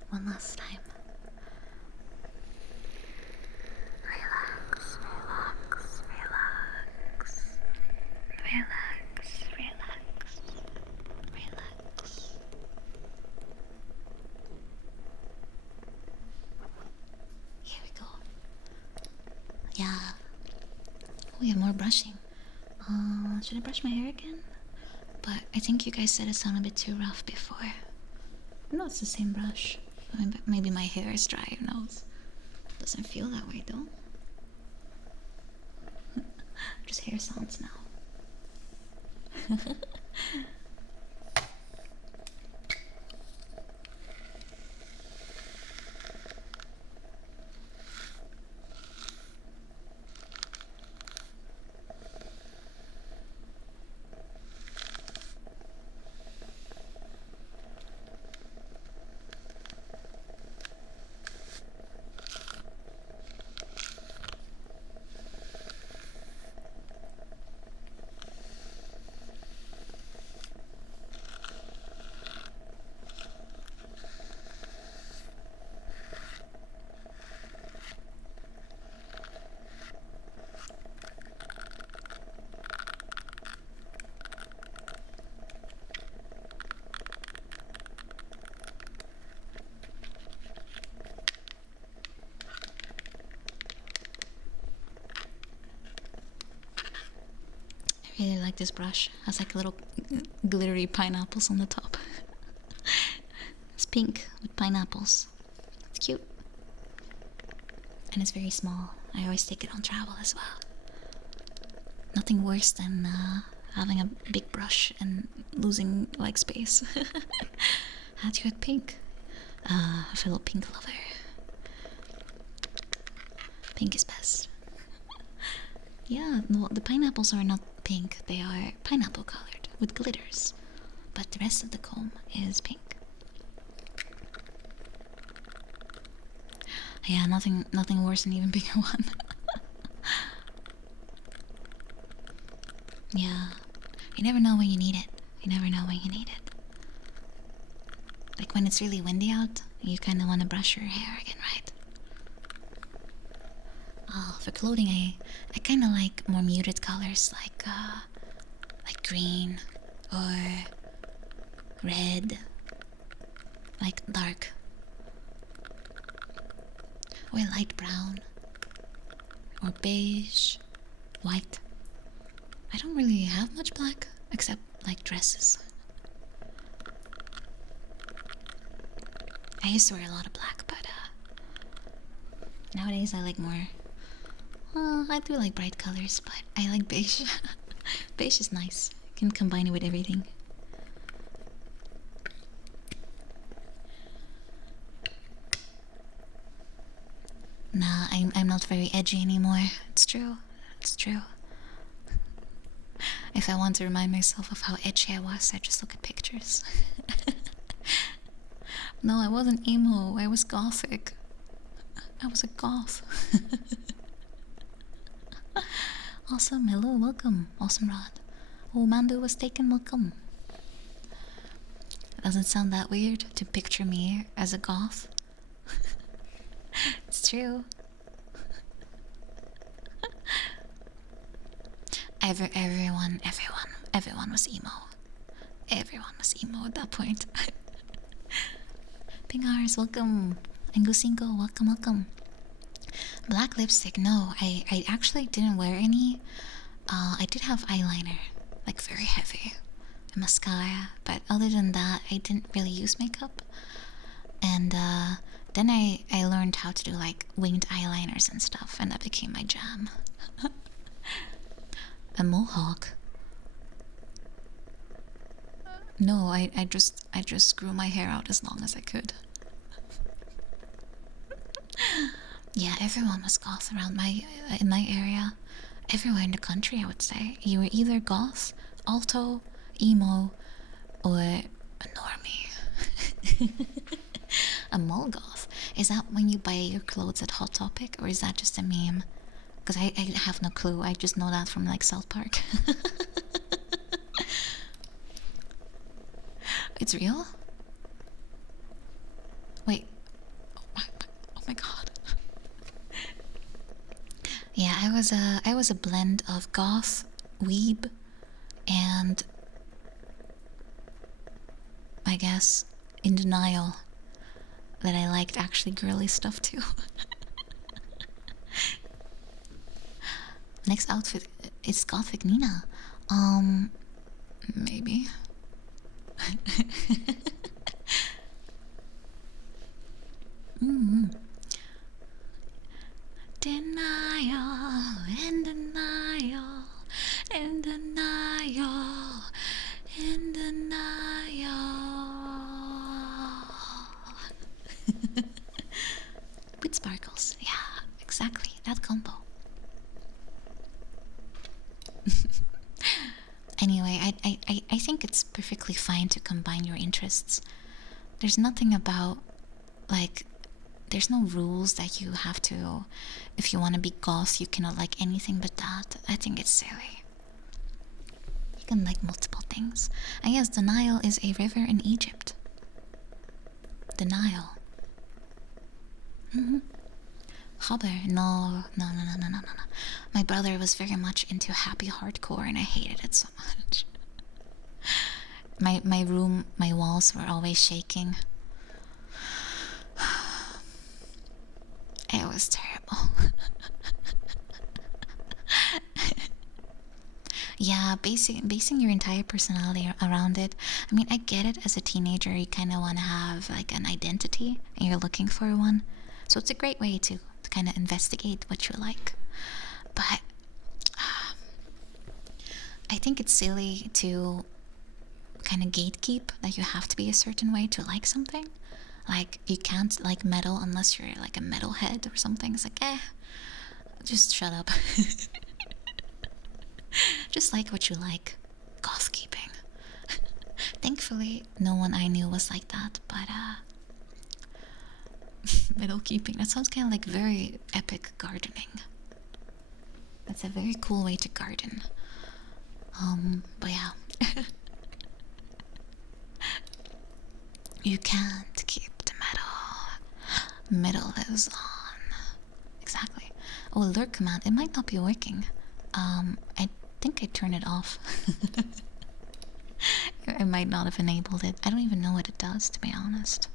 One last time. Relax, relax, relax. Relax, relax, relax. Here we go. Yeah. We have more brushing. Should I brush my hair again? But I think you guys said it sounded a bit too rough before. No, it's the same brush. I mean, maybe my hair is dry, who knows? Doesn't feel that way though. Just hair sounds now. I really like this brush. It has like little glittery pineapples on the top. It's pink with pineapples. It's cute. And it's very small. I always take it on travel as well. Nothing worse than having a big brush and losing like space. Had to get pink. A fellow pink lover. Pink is best. Yeah, no, the pineapples are not pink. They are pineapple colored with glitters. But the rest of the comb is pink. Yeah, nothing worse than even bigger one. Yeah, you never know when you need it. You never know when you need it. Like when it's really windy out, you kind of want to brush your hair again, right? Oh, for clothing, I kind of like more muted colors, like green or red, like dark or light brown or beige, white. I don't really have much black except like dresses. I used to wear a lot of black, but nowadays I like more. Well, I do like bright colors, but I like beige. Beige is nice. You can combine it with everything. Nah, I'm not very edgy anymore. It's true. It's true. If I want to remind myself of how edgy I was, I just look at pictures. No, I wasn't emo. I was gothic. I was a goth. Awesome, hello, welcome. Awesome Rod. Oh, Mando was taken, welcome. Doesn't sound that weird to picture me as a goth. It's true. Everyone was emo. Everyone was emo at that point. Pingars, welcome. Angusingo, welcome, welcome. Black lipstick, no, I actually didn't wear any. I did have eyeliner, like very heavy, and mascara, but other than that, I didn't really use makeup. And then I learned how to do like winged eyeliners and stuff, and that became my jam. A mohawk? No, I just grew my hair out as long as I could. Yeah, everyone was goth around in my area. Everywhere in the country, I would say. You were either goth, alto, emo, or a normie. A mall goth. Is that when you buy your clothes at Hot Topic, or is that just a meme? Because I have no clue. I just know that from like South Park. It's real? Wait. Oh my god. Yeah, I was a blend of goth, weeb, and I guess in denial that I liked actually girly stuff too. Next outfit is Gothic Nina. Maybe. Denial, in denial, in denial, in denial. With sparkles, yeah, exactly, that combo. Anyway, I think it's perfectly fine to combine your interests. There's nothing about, like, there's no rules that you have to, if you want to be goth, you cannot like anything but that. I think it's silly. You can like multiple things. I guess the Nile is a river in Egypt. The Nile. Haber, no. My brother was very much into happy hardcore and I hated it so much. My room, my walls were always shaking. It was terrible. Yeah, basing your entire personality around it. I mean, I get it. As a teenager, you kind of want to have like an identity, and you're looking for one. So it's a great way to kind of investigate what you like. But I think it's silly to kind of gatekeep that you have to be a certain way to like something. Like, you can't like metal unless you're like a metalhead or something. It's like, just shut up. Just like what you like. Goth keeping. Thankfully, no one I knew was like that, but metal keeping. That sounds kind of like very epic gardening. That's a very cool way to garden. But yeah. You can't keep the metal. Metal lives on. Exactly. Oh, alert command. It might not be working. I think I turned it off. I might not have enabled it. I don't even know what it does, to be honest.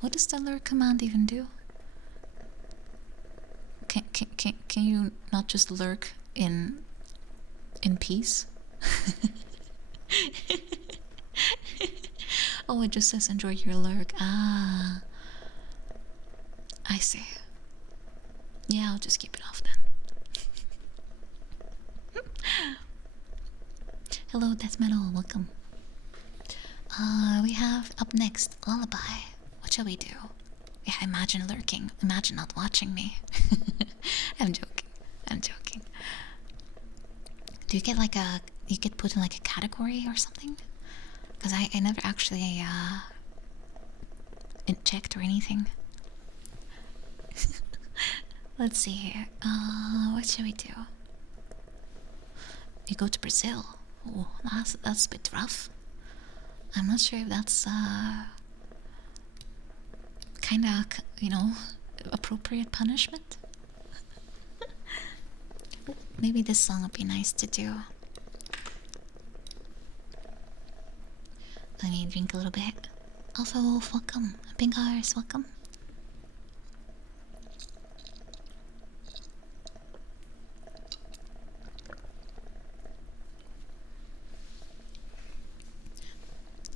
What does the alert command even do? Can you not just lurk in peace? Oh, it just says enjoy your lurk. Ah, I see. Yeah, I'll just keep it off then. Hello, Death Metal, welcome. We have up next Lullaby. What shall we do? Yeah, imagine lurking. Imagine not watching me. I'm joking. I'm joking. Do you get like you get put in like a category or something? Because I never actually checked or anything. Let's see here. What shall we do? You go to Brazil. Oh, that's a bit rough. I'm not sure if that's kind of, appropriate punishment. Maybe this song would be nice to do. Let me drink a little bit. Alpha Wolf, welcome. Pink Hearts, welcome.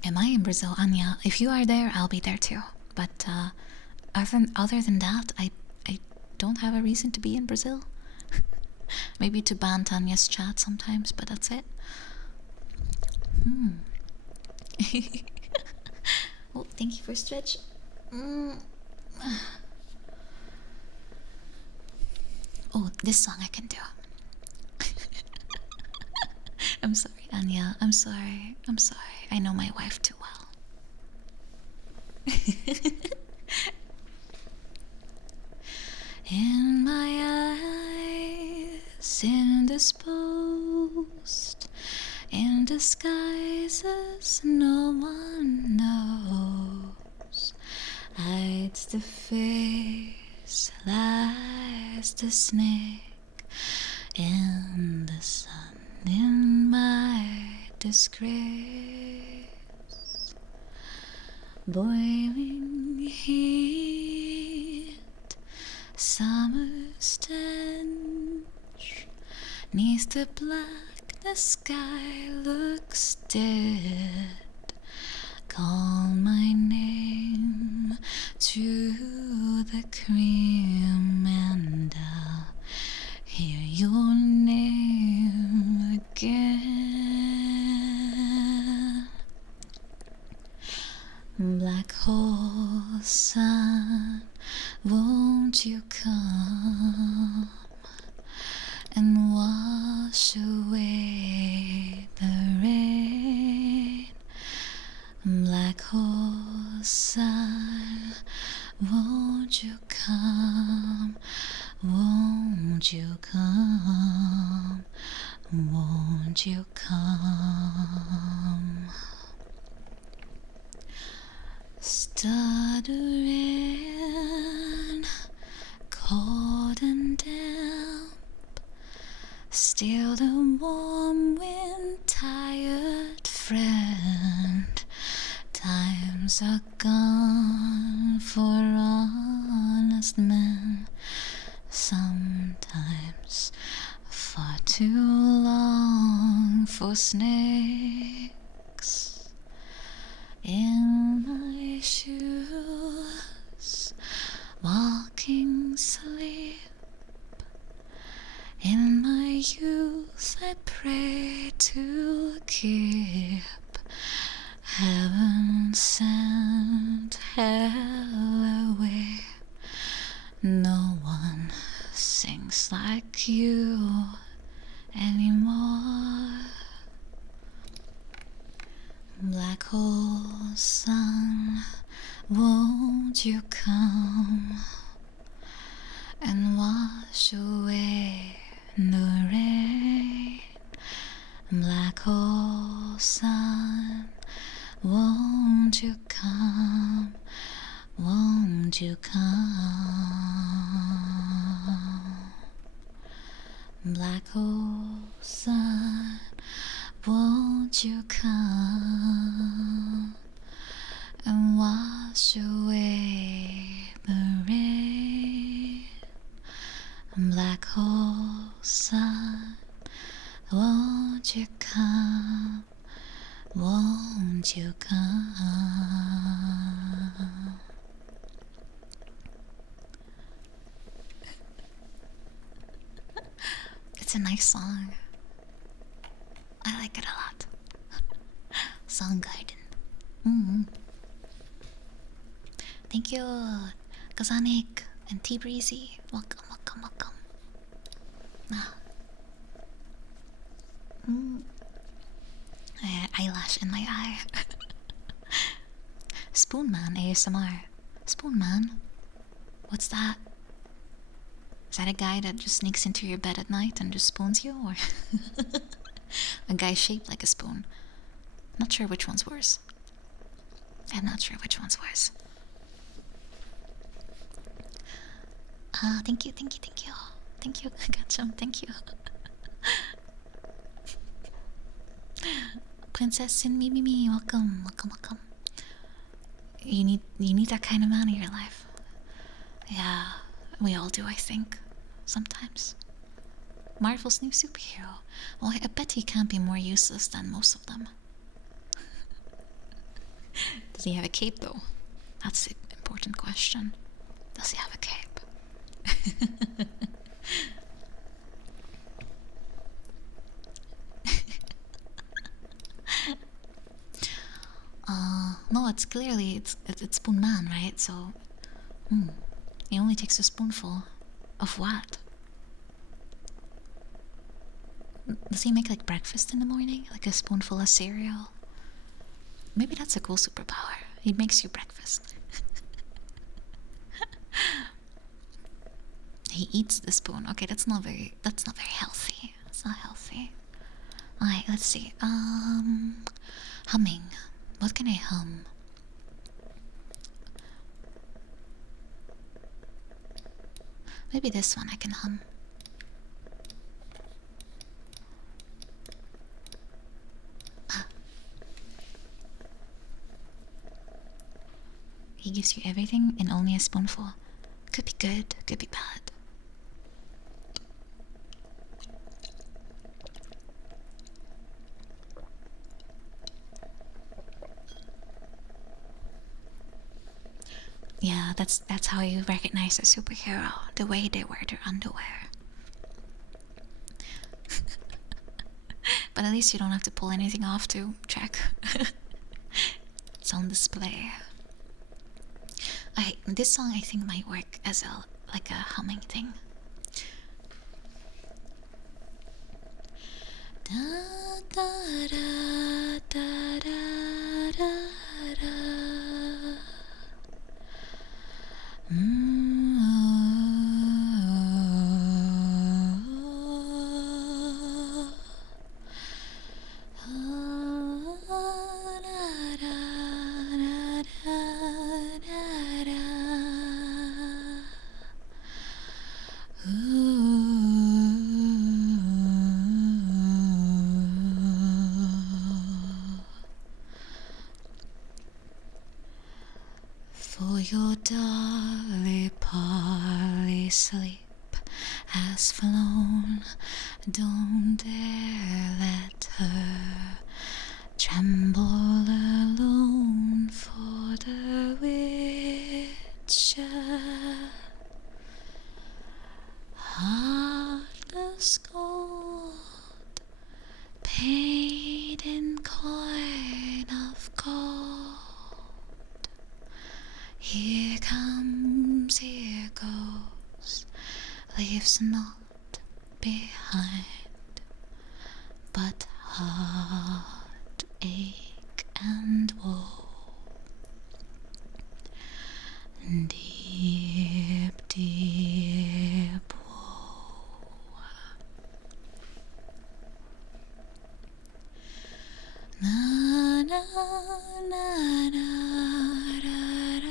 Am I in Brazil, Anya? If you are there, I'll be there too. But other than that, I don't have a reason to be in Brazil. Maybe to ban Tanya's chat sometimes, but that's it. Oh, thank you for stretch. Oh, this song I can do. I'm sorry, Anya. I'm sorry. I know my wife too well. In my eyes, indisposed, in disguises no one knows, hides the face, lies the snake in the sun, in my disgrace. Boiling heat, summer stench, 'neath the black the sky looks dead. Call my name to the cream and I'll hear your name again. Black hole sun, won't you come and wash away the rain? Black hole sun, won't you come? Won't you come? Won't you come? Stuttering, cold and damp, still the warm wind, tired friend. Times are gone for honest men, sometimes far too long for snakes. In my shoes, walking sleep. In my youth I pray to keep heaven sent hell away. No one sings like you anymore. Black hole sun, won't you come and wash away the rain? Black hole sun, won't you come? Won't you come? Black hole sun, won't you come and wash away the rain? Black hole sun, won't you come? Won't you come? It's a nice song. I like it a lot. Song Garden. Thank you, Kazanik and T Breezy. Welcome. Eyelash in my eye. Spoonman ASMR. Spoonman? What's that? Is that a guy that just sneaks into your bed at night and just spoons you? Or a guy shaped like a spoon? Not sure which one's worse. I'm not sure which one's worse. Thank you, thank you, thank you. Thank you, Gacham, thank you. Princess and Mimi, welcome, welcome, welcome. You need that kind of man in your life. Yeah, we all do, I think. Sometimes. Marvel's new superhero. Well, I bet he can't be more useless than most of them. Does he have a cape, though? That's the important question. Does he have a cape? No, it's clearly it's Spoon Man, right? So, he only takes a spoonful of what? Does he make like breakfast in the morning, like a spoonful of cereal? Maybe that's a cool superpower. He makes you breakfast. He eats the spoon. Okay, that's not very healthy. It's not healthy. Alright, let's see. Humming. What can I hum? Maybe this one I can hum. He gives you everything in only a spoonful. Could be good, could be bad. Yeah, that's how you recognize a superhero. The way they wear their underwear. But at least you don't have to pull anything off to check. It's on display. This song I think might work as a humming thing. Da, da, da, da, da, da, da. For your dolly parley sleep has flown. Don't dare let her tremble alone. For the witcher, heartless gold, paid in coin of gold. Here comes, here goes, leaves naught behind but heartache and woe. Deep, deep woe. Na na na na da, da.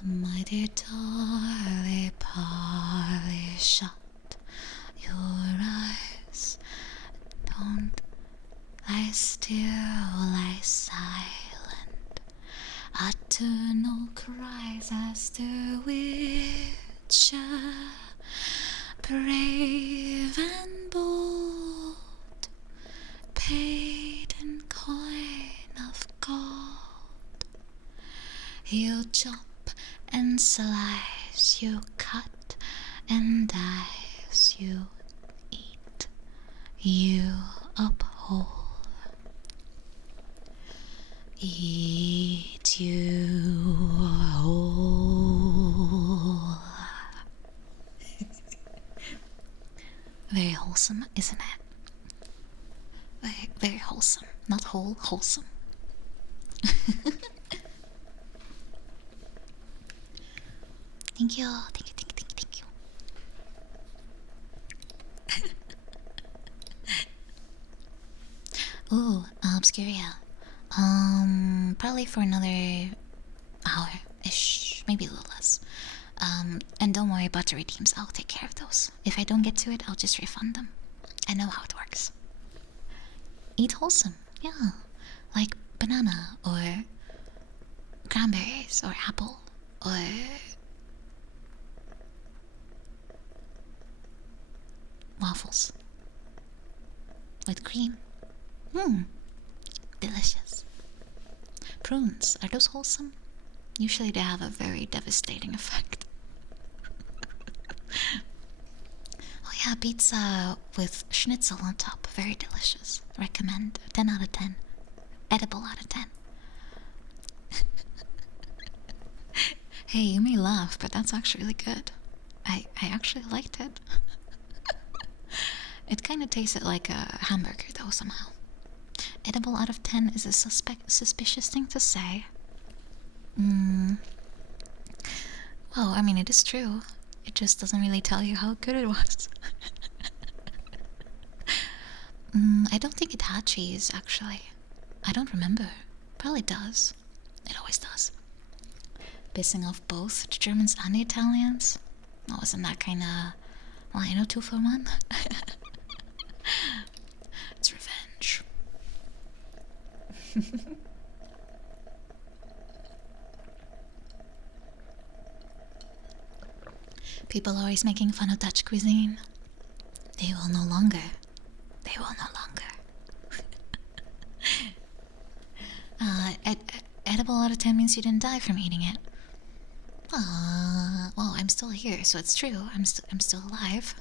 My dear Dolly Parley, shut your eyes. Don't lie still, lie silent. Utter no cries as the witcher, brave and bold, paid in coin of gold. He'll chop and slice, you cut and dice, you eat, you uphold. Very wholesome, isn't it? Very, very wholesome. Not whole, wholesome. Thank you, thank you, thank you, thank you, thank you. Ooh, Obscuria. Probably for another hour-ish, maybe a little less. And don't worry about the redeems, I'll take care of those. If I don't get to it, I'll just refund them. I know how it works. Eat wholesome, yeah. Like banana, or cranberries, or apple, or waffles. With cream. Delicious. Prunes, are those wholesome? Usually they have a very devastating effect. Oh yeah, pizza with schnitzel on top, very delicious. Recommend. 10 out of 10. Edible out of 10. Hey, you may laugh, but that's actually really good. I actually liked it. It kind of tasted like a hamburger though somehow. Edible out of 10 is a suspicious thing to say. Well, I mean, it is true. It just doesn't really tell you how good it was. I don't think it had cheese, actually. I don't remember. Probably does. It always does. Pissing off both the Germans and the Italians? Well, wasn't that kinda... well, 2 for 1? It's revenge. People always making fun of Dutch cuisine. They will no longer. They will no longer. Edible out of 10 means you didn't die from eating it. Well, I'm still here, so it's true. I'm still alive.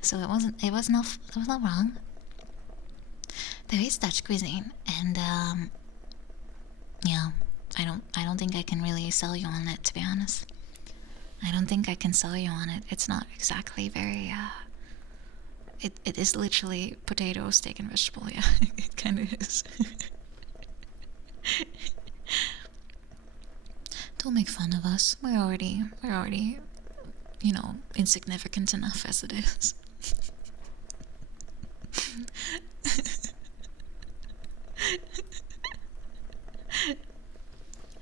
So it was not wrong. There is Dutch cuisine, and yeah, I don't think I can really sell you on it, to be honest. I don't think I can sell you on it. It's not exactly very it is literally potato, steak, and vegetable. Yeah, it kind of is. Don't make fun of us. We're already, insignificant enough as it is.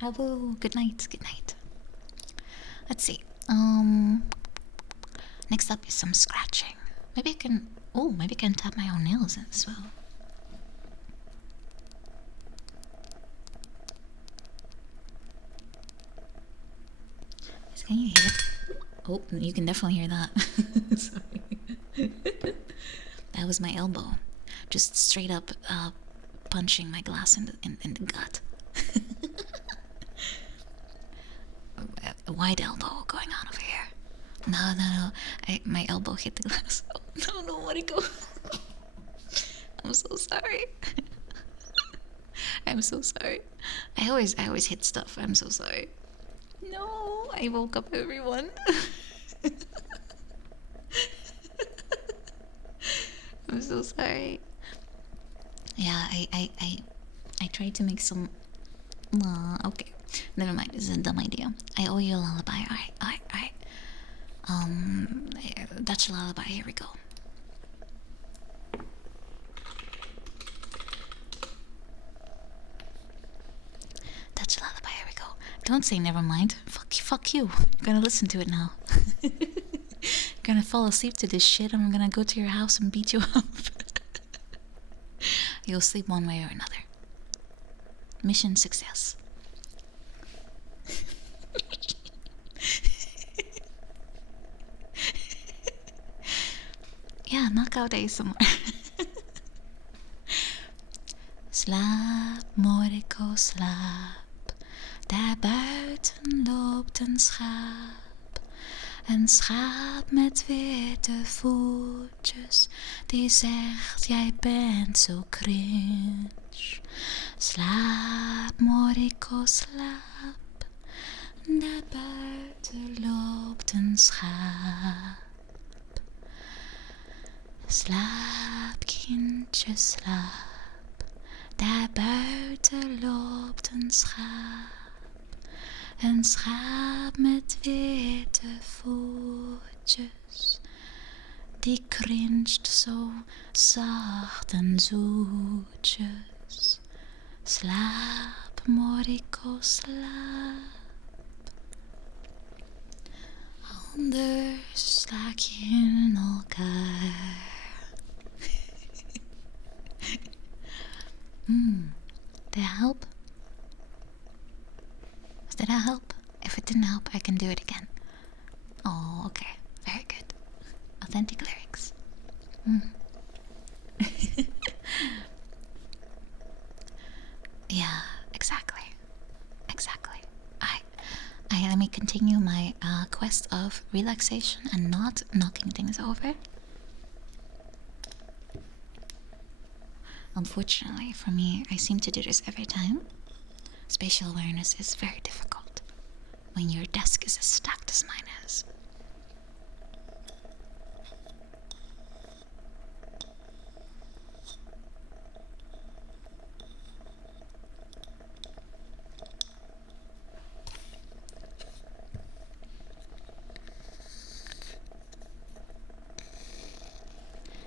Abu, good night, good night. Let's see. Next up is some scratching. Maybe I can tap my own nails as well. Can you hear it? Oh, you can definitely hear that. Sorry. That was my elbow. Just straight up punching my glass in the gut. A wide elbow going on over here. No. My elbow hit the glass. Oh, no, let it go. I'm so sorry. I'm so sorry. I always hit stuff. I'm so sorry. No, I woke up everyone. I'm so sorry. Yeah, I tried to make some. Okay, never mind. This is a dumb idea. I owe you a lullaby. Alright. Dutch lullaby. Here we go. Dutch lullaby. Here we go. Don't say never mind. Fuck you. I'm gonna listen to it now. You're gonna fall asleep to this shit, and I'm gonna go to your house and beat you up. You'll sleep one way or another. Mission success. Ja, knockout ASMR. Slaap, Moriko, slaap. Daar buiten loopt een schaap. Een schaap met witte voetjes, die zegt jij bent zo cringe. Slaap, Moriko, slaap. Daar buiten loopt een schaap. Slaap, kindje, slaap. Daar buiten loopt een schaap. Een schaap met witte voetjes. Die krinst zo zacht en zoetjes. Slaap, Moriko, slaap. Anders sla ik je in elkaar. Did that help? Did that help? If it didn't help, I can do it again. Oh, okay. Very good. Authentic lyrics. Yeah, exactly. Exactly. Let me continue my quest of relaxation and not knocking things over. Unfortunately for me, I seem to do this every time. Spatial awareness is very difficult when your desk is as stacked as mine is.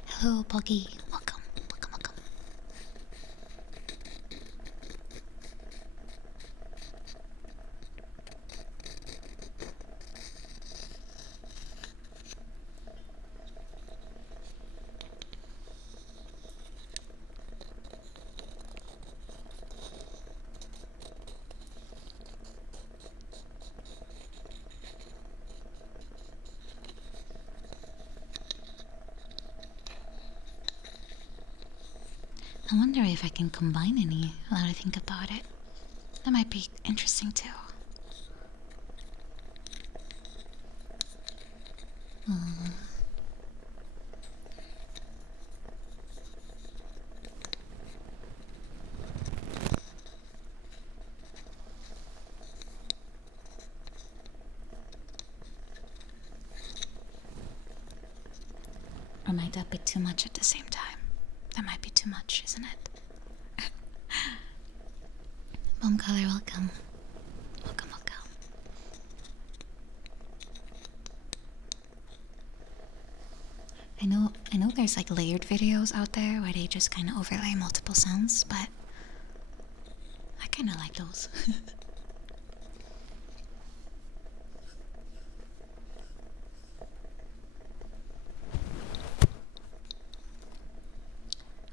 Hello, Boggy. Welcome, welcome, welcome. I wonder if I can combine any, now that I think about it. That might be interesting too. Or might that be too much at the same time? That might be too much, isn't it? Bone color, welcome. Welcome, welcome. I know there's like layered videos out there where they just kind of overlay multiple sounds, but I kind of like those.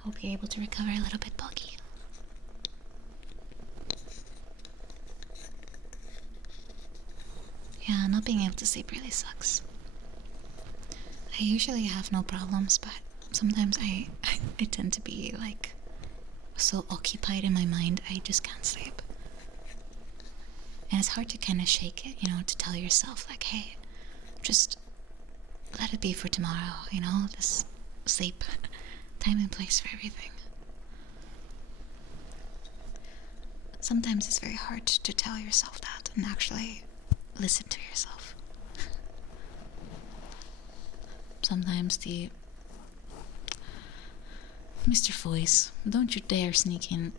Hope you're able to recover a little bit, Boggy. Yeah, not being able to sleep really sucks. I usually have no problems, but sometimes I tend to be like so occupied in my mind I just can't sleep. And it's hard to kind of shake it, to tell yourself like, hey, just let it be for tomorrow, just sleep. Time and place for everything. Sometimes it's very hard to tell yourself that and actually listen to yourself. Sometimes the Mr. Voice, don't you dare sneak in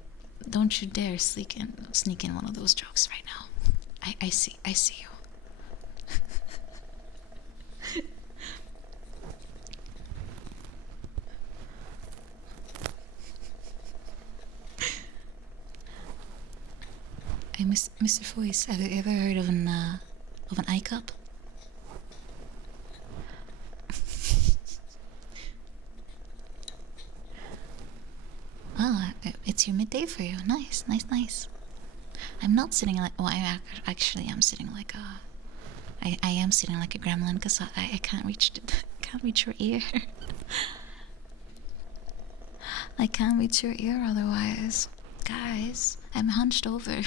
one of those jokes right now. I see you. Hey, Mr. Voice, have you ever heard of an eye cup? Ah, it's your midday for you. Nice, nice, nice. I'm not sitting like. Well, I actually am sitting like a. I am sitting like a gremlin because I can't reach your ear. I can't reach your ear otherwise. Guys, I'm hunched over.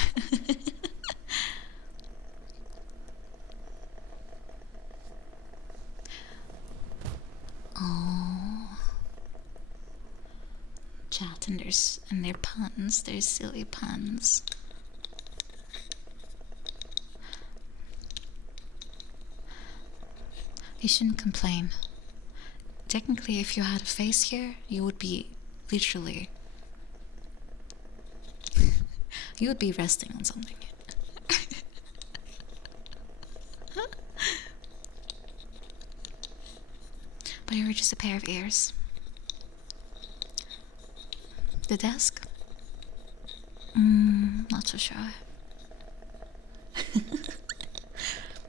Oh. Chat and their puns, their silly puns. You shouldn't complain. technically, if you had a face here, you would be literally. You would be resting on something. But you were just a pair of ears. The desk? Not so sure.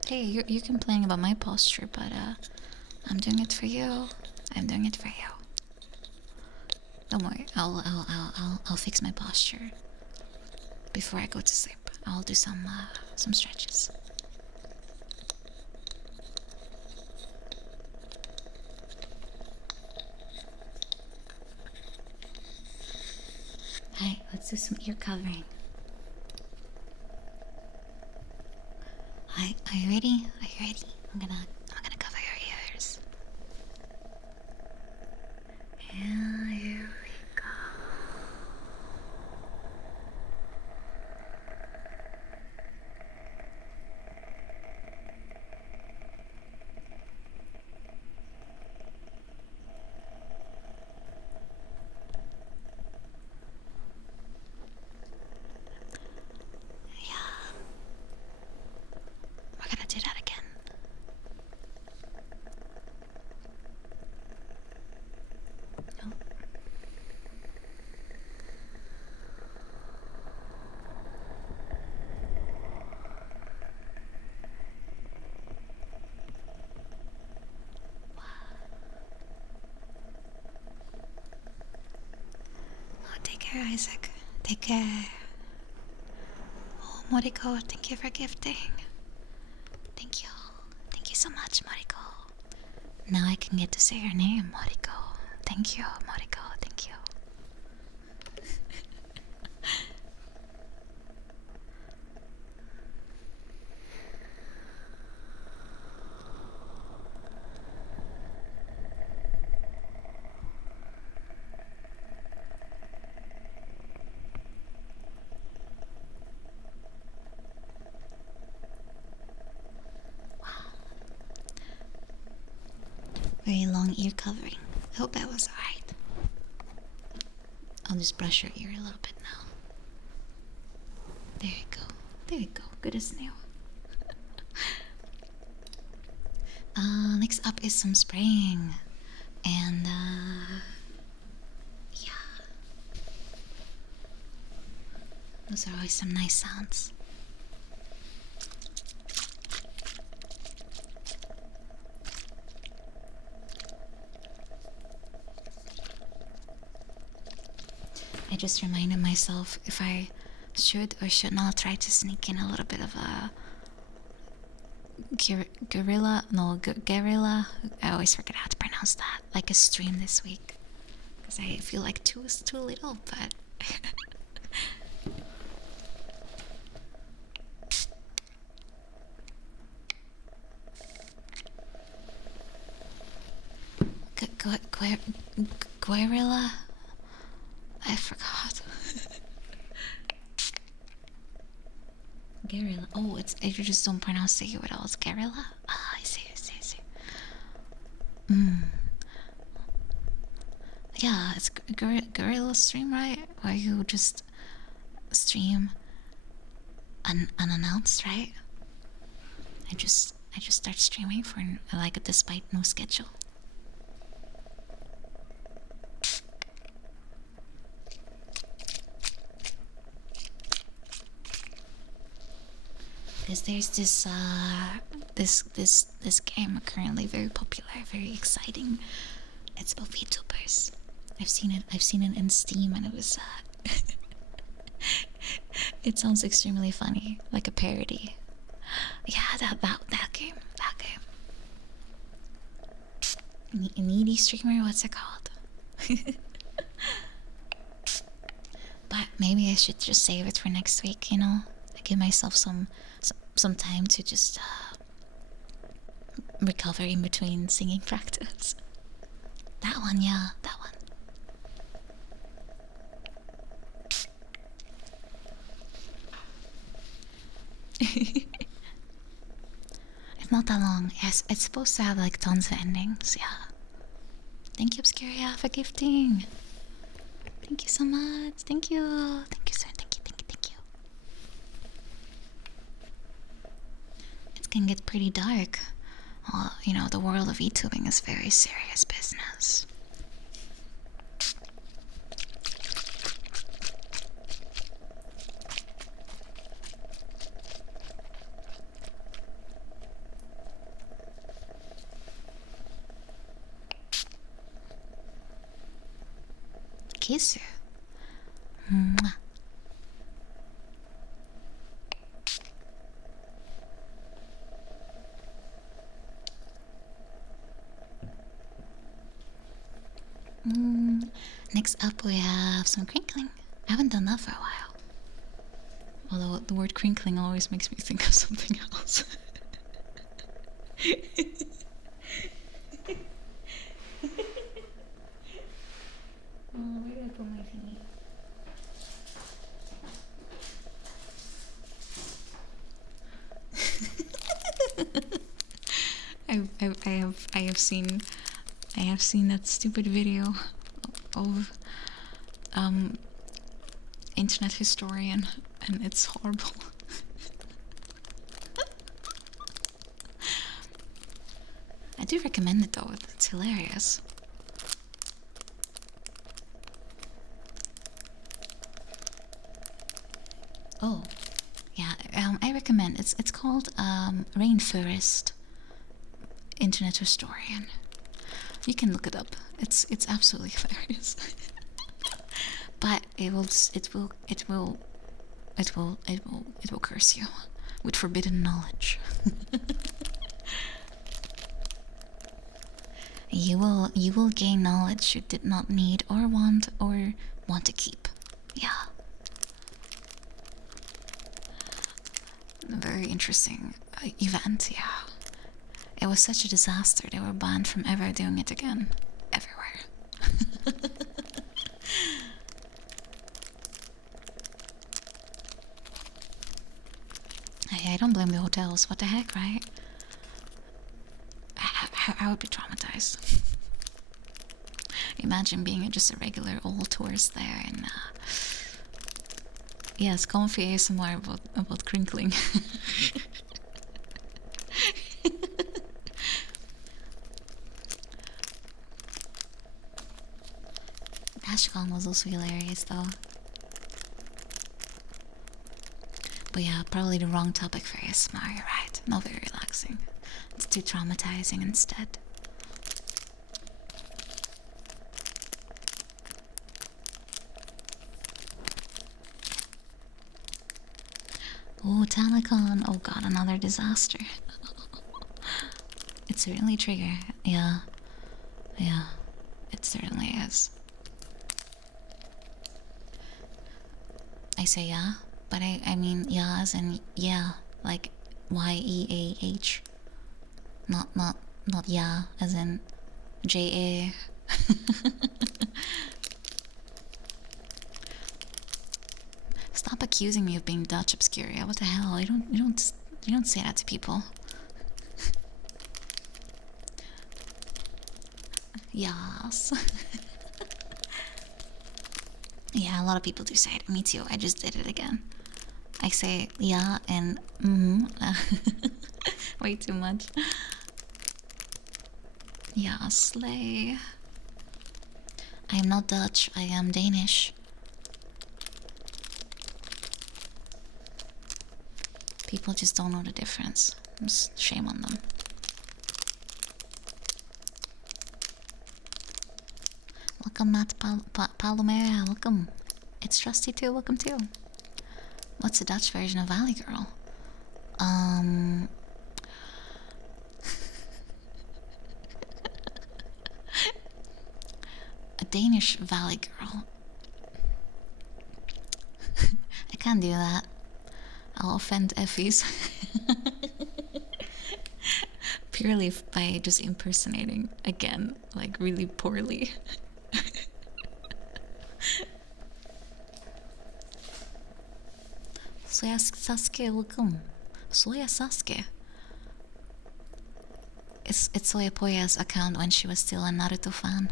Hey, you complain about my posture, but I'm doing it for you. I'm doing it for you. Don't worry, I'll fix my posture before I go to sleep. I'll do some stretches. Hi, let's do some ear covering. Hi, are you ready? Are you ready? I'm gonna cover your ears. And here we go. Yeah. We're gonna do that again. Oh. Oh, take care, Isaac. Take care. Oh, Moriko, thank you for gifting. Thank you. Thank you so much, Moriko. Now I can get to say your name, Moriko. Thank you, Moriko. Thank you. Very long ear covering. I hope that was alright. I'll just brush your ear a little bit now. There you go. There you go. Good as new. Next up is some spraying. And, yeah. Those are always some nice sounds. I just reminded myself if I should or should not try to sneak in a little bit of a guerrilla. I always forget how to pronounce that. Like a stream this week, because I feel like 2 is too little, but. Guerrilla? I forgot. Guerrilla. Oh, you just don't pronounce the U at all. It's guerrilla? Ah, I see. Yeah, it's guerrilla stream, right? Where you just stream unannounced, right? I just start streaming for like despite no schedule. Because there's this game currently very popular, very exciting. It's about VTubers. I've seen it in Steam, and it was it sounds extremely funny, like a parody. Yeah, that game. Needy streamer, what's it called? But maybe I should just save it for next week. I give myself some time to just recover in between singing practice. That one, yeah, that one. It's not that long. Yes, it's supposed to have like tons of endings, yeah. Thank you, Obscuria, for gifting. Thank you so much. Thank you. Thank you, sir. Thank you, thank you, thank you. It can get pretty dark. You know, the world of VTubing is very serious business. Kiss you. Mwah. Next up we have some crinkling. I haven't done that for a while. Although the word crinkling always makes me think of something else. Where did I put my thingy? I have seen that stupid video of internet historian, and it's horrible. I do recommend it though, it's hilarious. Oh, yeah, I recommend. It's called Rainforest Internet Historian. You can look it up. It's absolutely hilarious. But it will curse you with forbidden knowledge. You will gain knowledge you did not need or want to keep. Yeah. A very interesting event, yeah. It was such a disaster, they were banned from ever doing it again. Everywhere. I don't blame the hotels, what the heck, right? I would be traumatized. Imagine being just a regular old tourist there and yes, comfy ASMR about crinkling. Ashcon was also hilarious though. But yeah, probably the wrong topic for ASMR, you're right. Not very relaxing. It's too traumatizing instead. Oh, Telecon. Oh god, another disaster. It certainly trigger. Yeah. Yeah. It certainly is. I say yeah, but I mean yeah as in yeah, like YEAH. Not yeah as in JA. Stop accusing me of being Dutch, Obscuria. What the hell? You don't say that to people. Yes. Yeah, a lot of people do say it. Me too. I just did it again. I say yeah and way too much. Yeah, slay. I am not Dutch. I am Danish. People just don't know the difference. Shame on them. Welcome, Matt Palomera. Welcome. It's Trusty too. Welcome too. What's the Dutch version of Valley Girl? A Danish Valley Girl. I can't do that. I'll offend Effies. Purely by just impersonating again, like really poorly. Soya Sasuke, welcome. Soya Sasuke. it's Soyapoya's account when she was still a Naruto fan.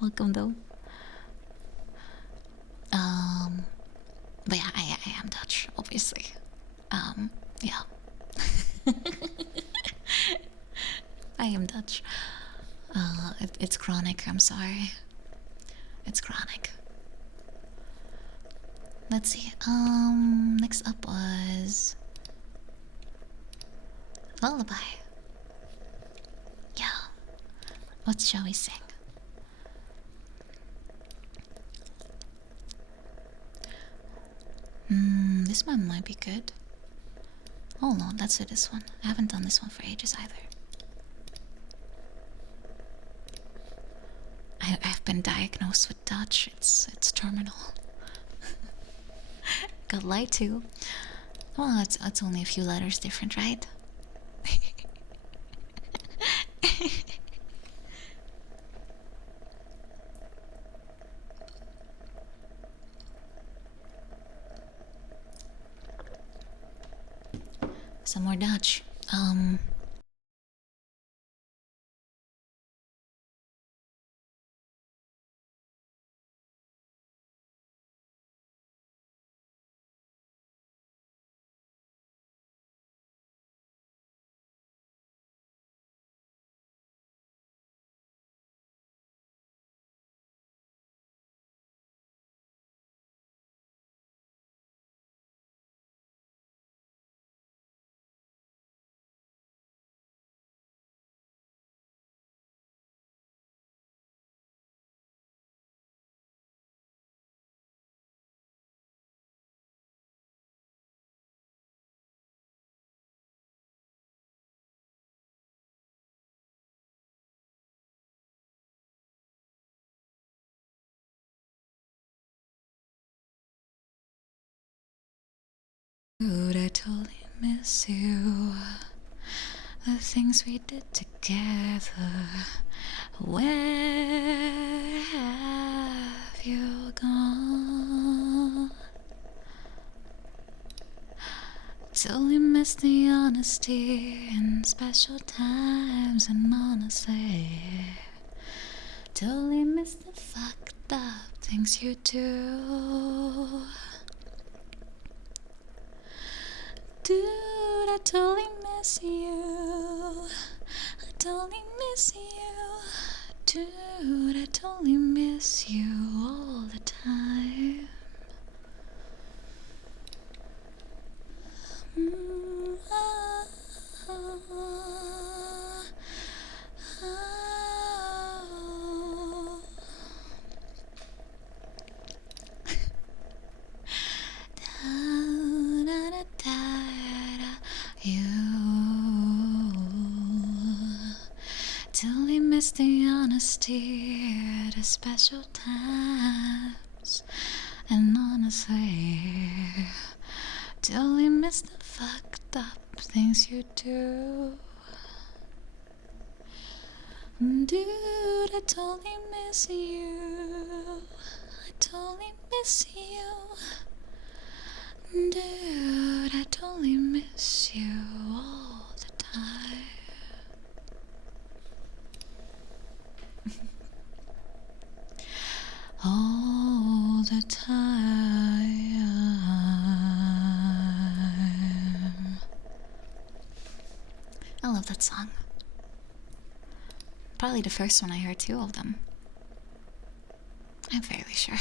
Welcome though. Um, but yeah, I am Dutch, obviously. Yeah. I am Dutch. It's chronic. I'm sorry. It's chronic. Let's see. Next up was lullaby. Yeah. What shall we sing? This one might be good. Oh no, let's do this one. I haven't done this one for ages either. I've been diagnosed with Dutch. It's terminal. Got lied to. Well, it's only a few letters different, right? Some more Dutch. Dude, I totally miss you. The things we did together. Where have you gone? Totally miss the honesty in special times, and honestly, totally miss the fucked up things you do. Dude, I totally miss you. I totally miss you. Dude, I totally miss you all the time. You totally miss the honesty at a special times, and honestly, totally miss the fucked up things you do. Dude, I totally miss you. I totally miss you. Dude, I totally miss you all the time. All the time. I love that song. Probably the first one I heard two of them. I'm fairly sure.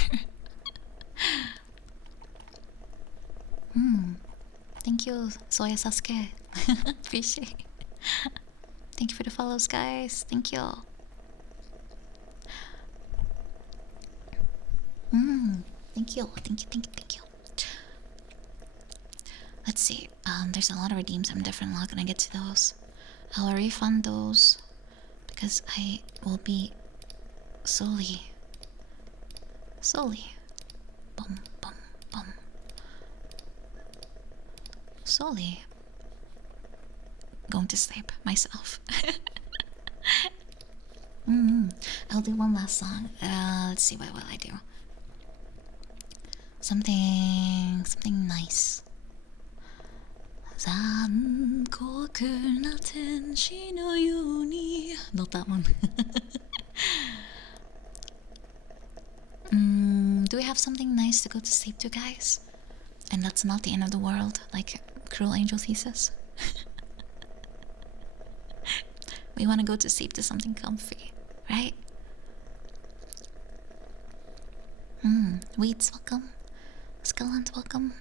Thank you, Soya Sasuke. Appreciate. Thank you for the follows, guys. Thank you. Thank you. Thank you. Thank you. Thank you. Let's see. There's a lot of redeems. I'm definitely not gonna get to those. I'll refund those because I will be slowly, bum, bum, bum, slowly going to sleep myself. I'll do one last song. Let's see, what will I do? Something nice. 残酷な天使のように Not that one. Do we have something nice to go to sleep to, guys? And that's not the end of the world, like Cruel Angel thesis. We want to go to sleep to something comfy, right? Weeds, welcome. Skillant, welcome.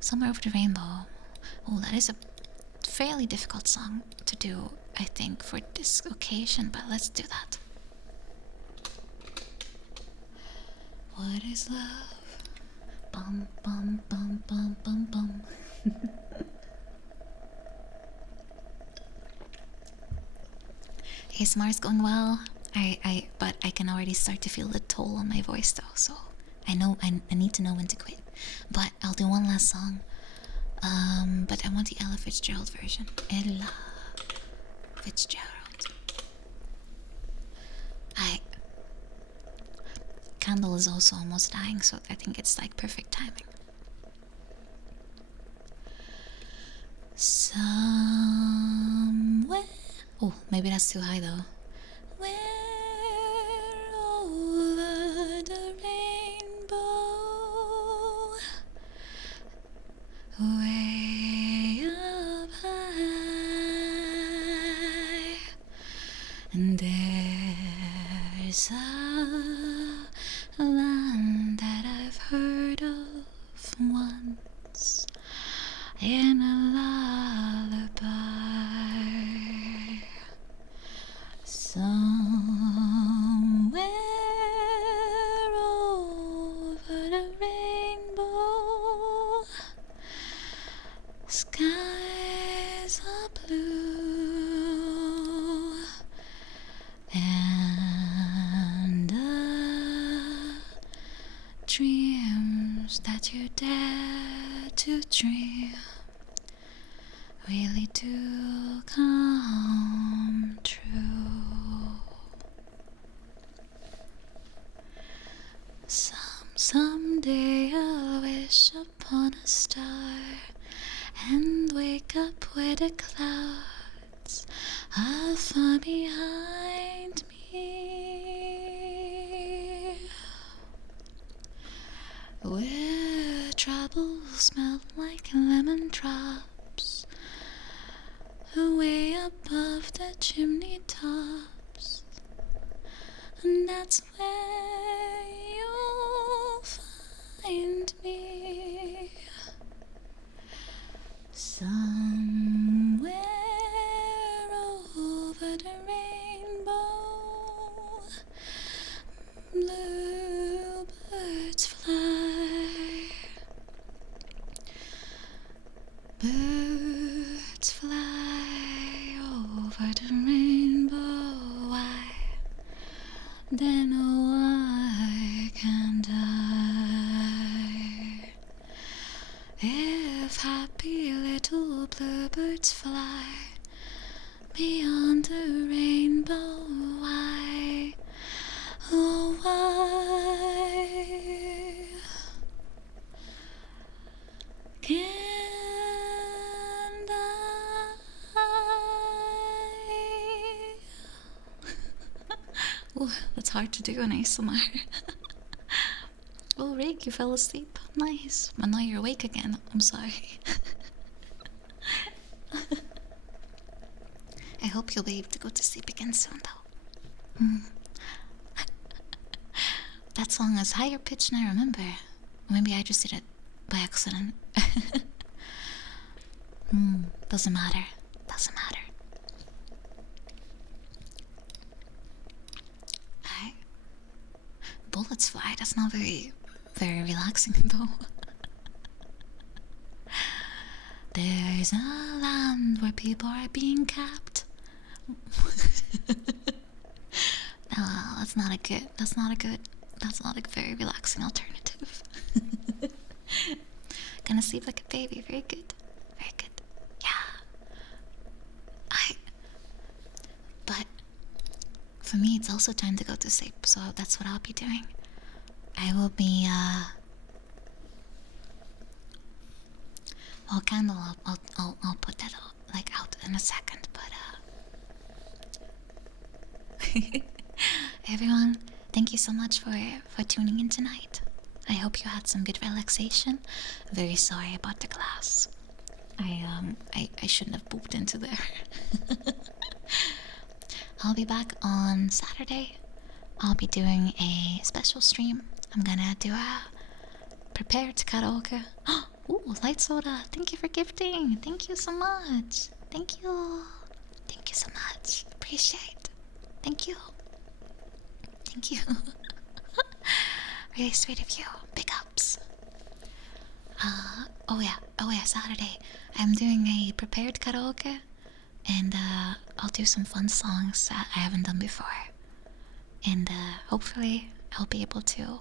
Somewhere Over the Rainbow. Oh, that is a fairly difficult song to do, I think, for this occasion, but let's do that. What is love? Bum, bum, bum, bum, bum, bum. ASMR's going well. But I can already start to feel the toll on my voice though, so I know I need to know when to quit. But I'll do one last song. But I want the Ella Fitzgerald version. Ella Fitzgerald. Candle is also almost dying, so I think it's like perfect timing. Somewhere. Oh, maybe that's too high though. Where over the rainbow, way up high, and there's a land that I've heard of once in a lullaby. Somewhere over the rainbow, skies are blue, and dreams that you dare to dream really do come true. Someday I'll wish upon a star and wake up where the clouds are far behind me, where troubles melt like lemon drops away above the chimney tops, and that's where you'll find me. Somewhere over the rainbow, bluebirds fly, birds fly over the rainbow. Why then why can't I? If happy little bluebirds fly beyond the rainbow, why, oh why can't I? Oh, that's hard to do in ASMR. Oh, Rick, you fell asleep. Nice. But now you're awake again. I'm sorry. I hope you'll be able to go to sleep again soon, though. That song is higher pitched than I remember. Maybe I just did it by accident. Doesn't matter. Doesn't matter. Bullets fly. That's not very relaxing, though. There's a land where people are being capped. No, that's not a very relaxing alternative. Gonna sleep like a baby. Very good. Very good. Yeah. But for me, it's also time to go to sleep, so that's what I'll be doing. I will be Well, candle, I'll put that out, like out in a second. But everyone, thank you so much for tuning in tonight. I hope you had some good relaxation. Very sorry about the glass. I shouldn't have pooped into there. I'll be back on Saturday. I'll be doing a special stream. I'm gonna do a prepared karaoke. Ooh, light soda. Thank you for gifting. Thank you so much. Thank you. Thank you so much. Appreciate. Thank you. Thank you. Really sweet of you. Big ups. Oh yeah, Saturday. I'm doing a prepared karaoke, and I'll do some fun songs that I haven't done before. And hopefully I'll be able to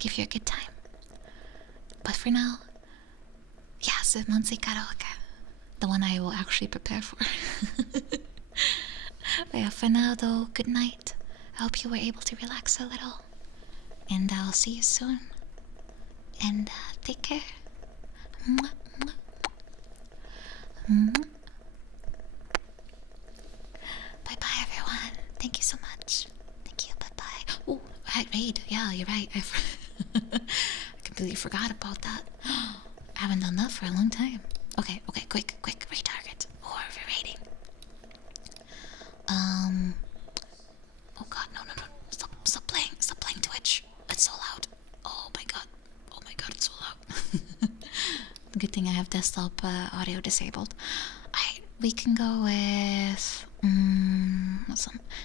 give you a good time. But for now, yes, the monthly karaoke. The one I will actually prepare for. But yeah, for now though, good night. I hope you were able to relax a little. And I'll see you soon. And take care. Mwah, mwah. Mwah. Bye bye, everyone. Thank you so much. Thank you. Bye bye. Oh, raid. Yeah, you're right. I completely forgot about that. I haven't done that for a long time. Okay, quick, retarget. Who are we raiding? Oh god, no. Stop playing Twitch. It's so loud. Oh my god, it's so loud. Good thing I have desktop audio disabled. We can go with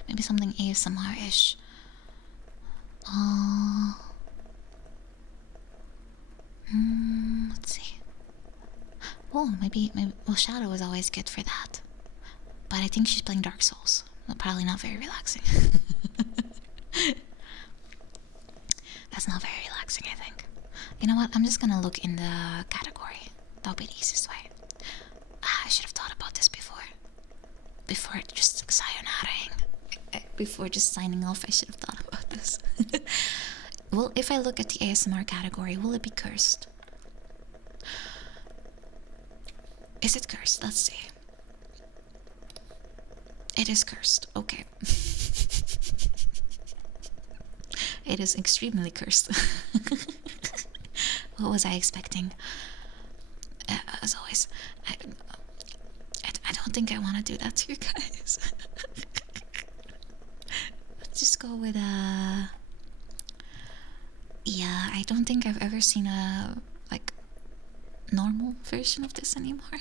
maybe something ASMR-ish. Let's see. Oh, maybe. Well, Shadow is always good for that. But I think she's playing Dark Souls. Probably not very relaxing. That's not very relaxing, I think. You know what? I'm just gonna look in the category. That'll be the easiest way. I should have thought about this before. Before just sayonaraing. Before just signing off, I should have thought about this. Well, if I look at the ASMR category, will it be cursed? Is it cursed? Let's see. It is cursed. Okay. It is extremely cursed. What was I expecting? As always, I don't think I want to do that to you guys. Let's just go with yeah, I don't think I've ever seen a like normal version of this anymore.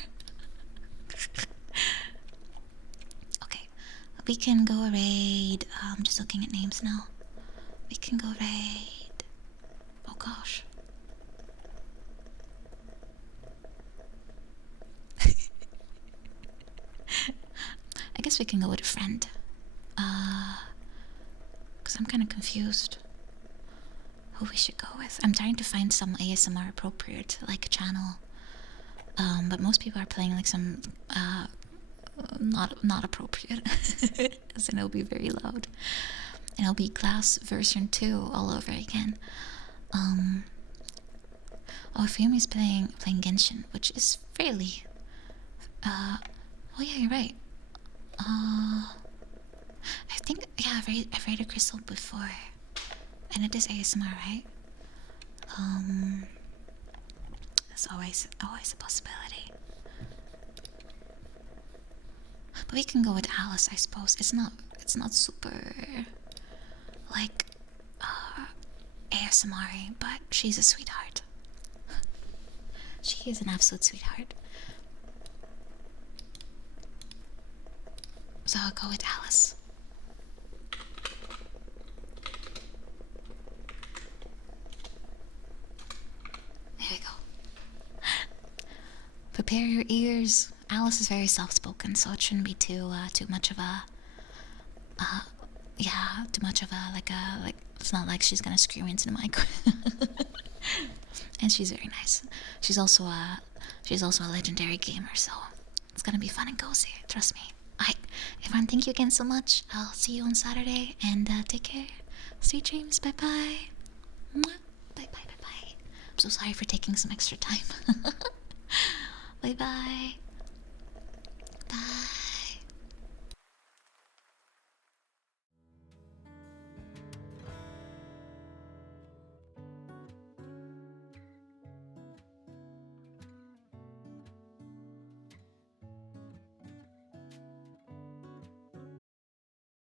Okay, we can go raid. I'm just looking at names now. We can go raid. Oh gosh. I guess we can go with a friend. Because I'm kind of confused who we should go with. I'm trying to find some ASMR appropriate, like, channel. But most people are playing like some not appropriate. As in it'll be very loud. And it'll be Glass version 2 all over again. Oh, Fumi's playing Genshin, which is fairly oh yeah, you're right. I think, yeah, I've raided Crystal before. And it is ASMR, right? There's always a possibility. But we can go with Alice, I suppose. It's not super like ASMR, but she's a sweetheart. She is an absolute sweetheart. So I'll go with Alice. There we go. Prepare your ears. Alice is very soft-spoken, so it shouldn't be too much of a yeah, too much of a like it's not like she's gonna scream into the mic. And she's very nice. She's also a legendary gamer, so it's gonna be fun and cozy. Trust me. Everyone, thank you again so much. I'll see you on Saturday, and take care. Sweet dreams. Bye bye. Bye bye. I'm so sorry for taking some extra time. Bye bye.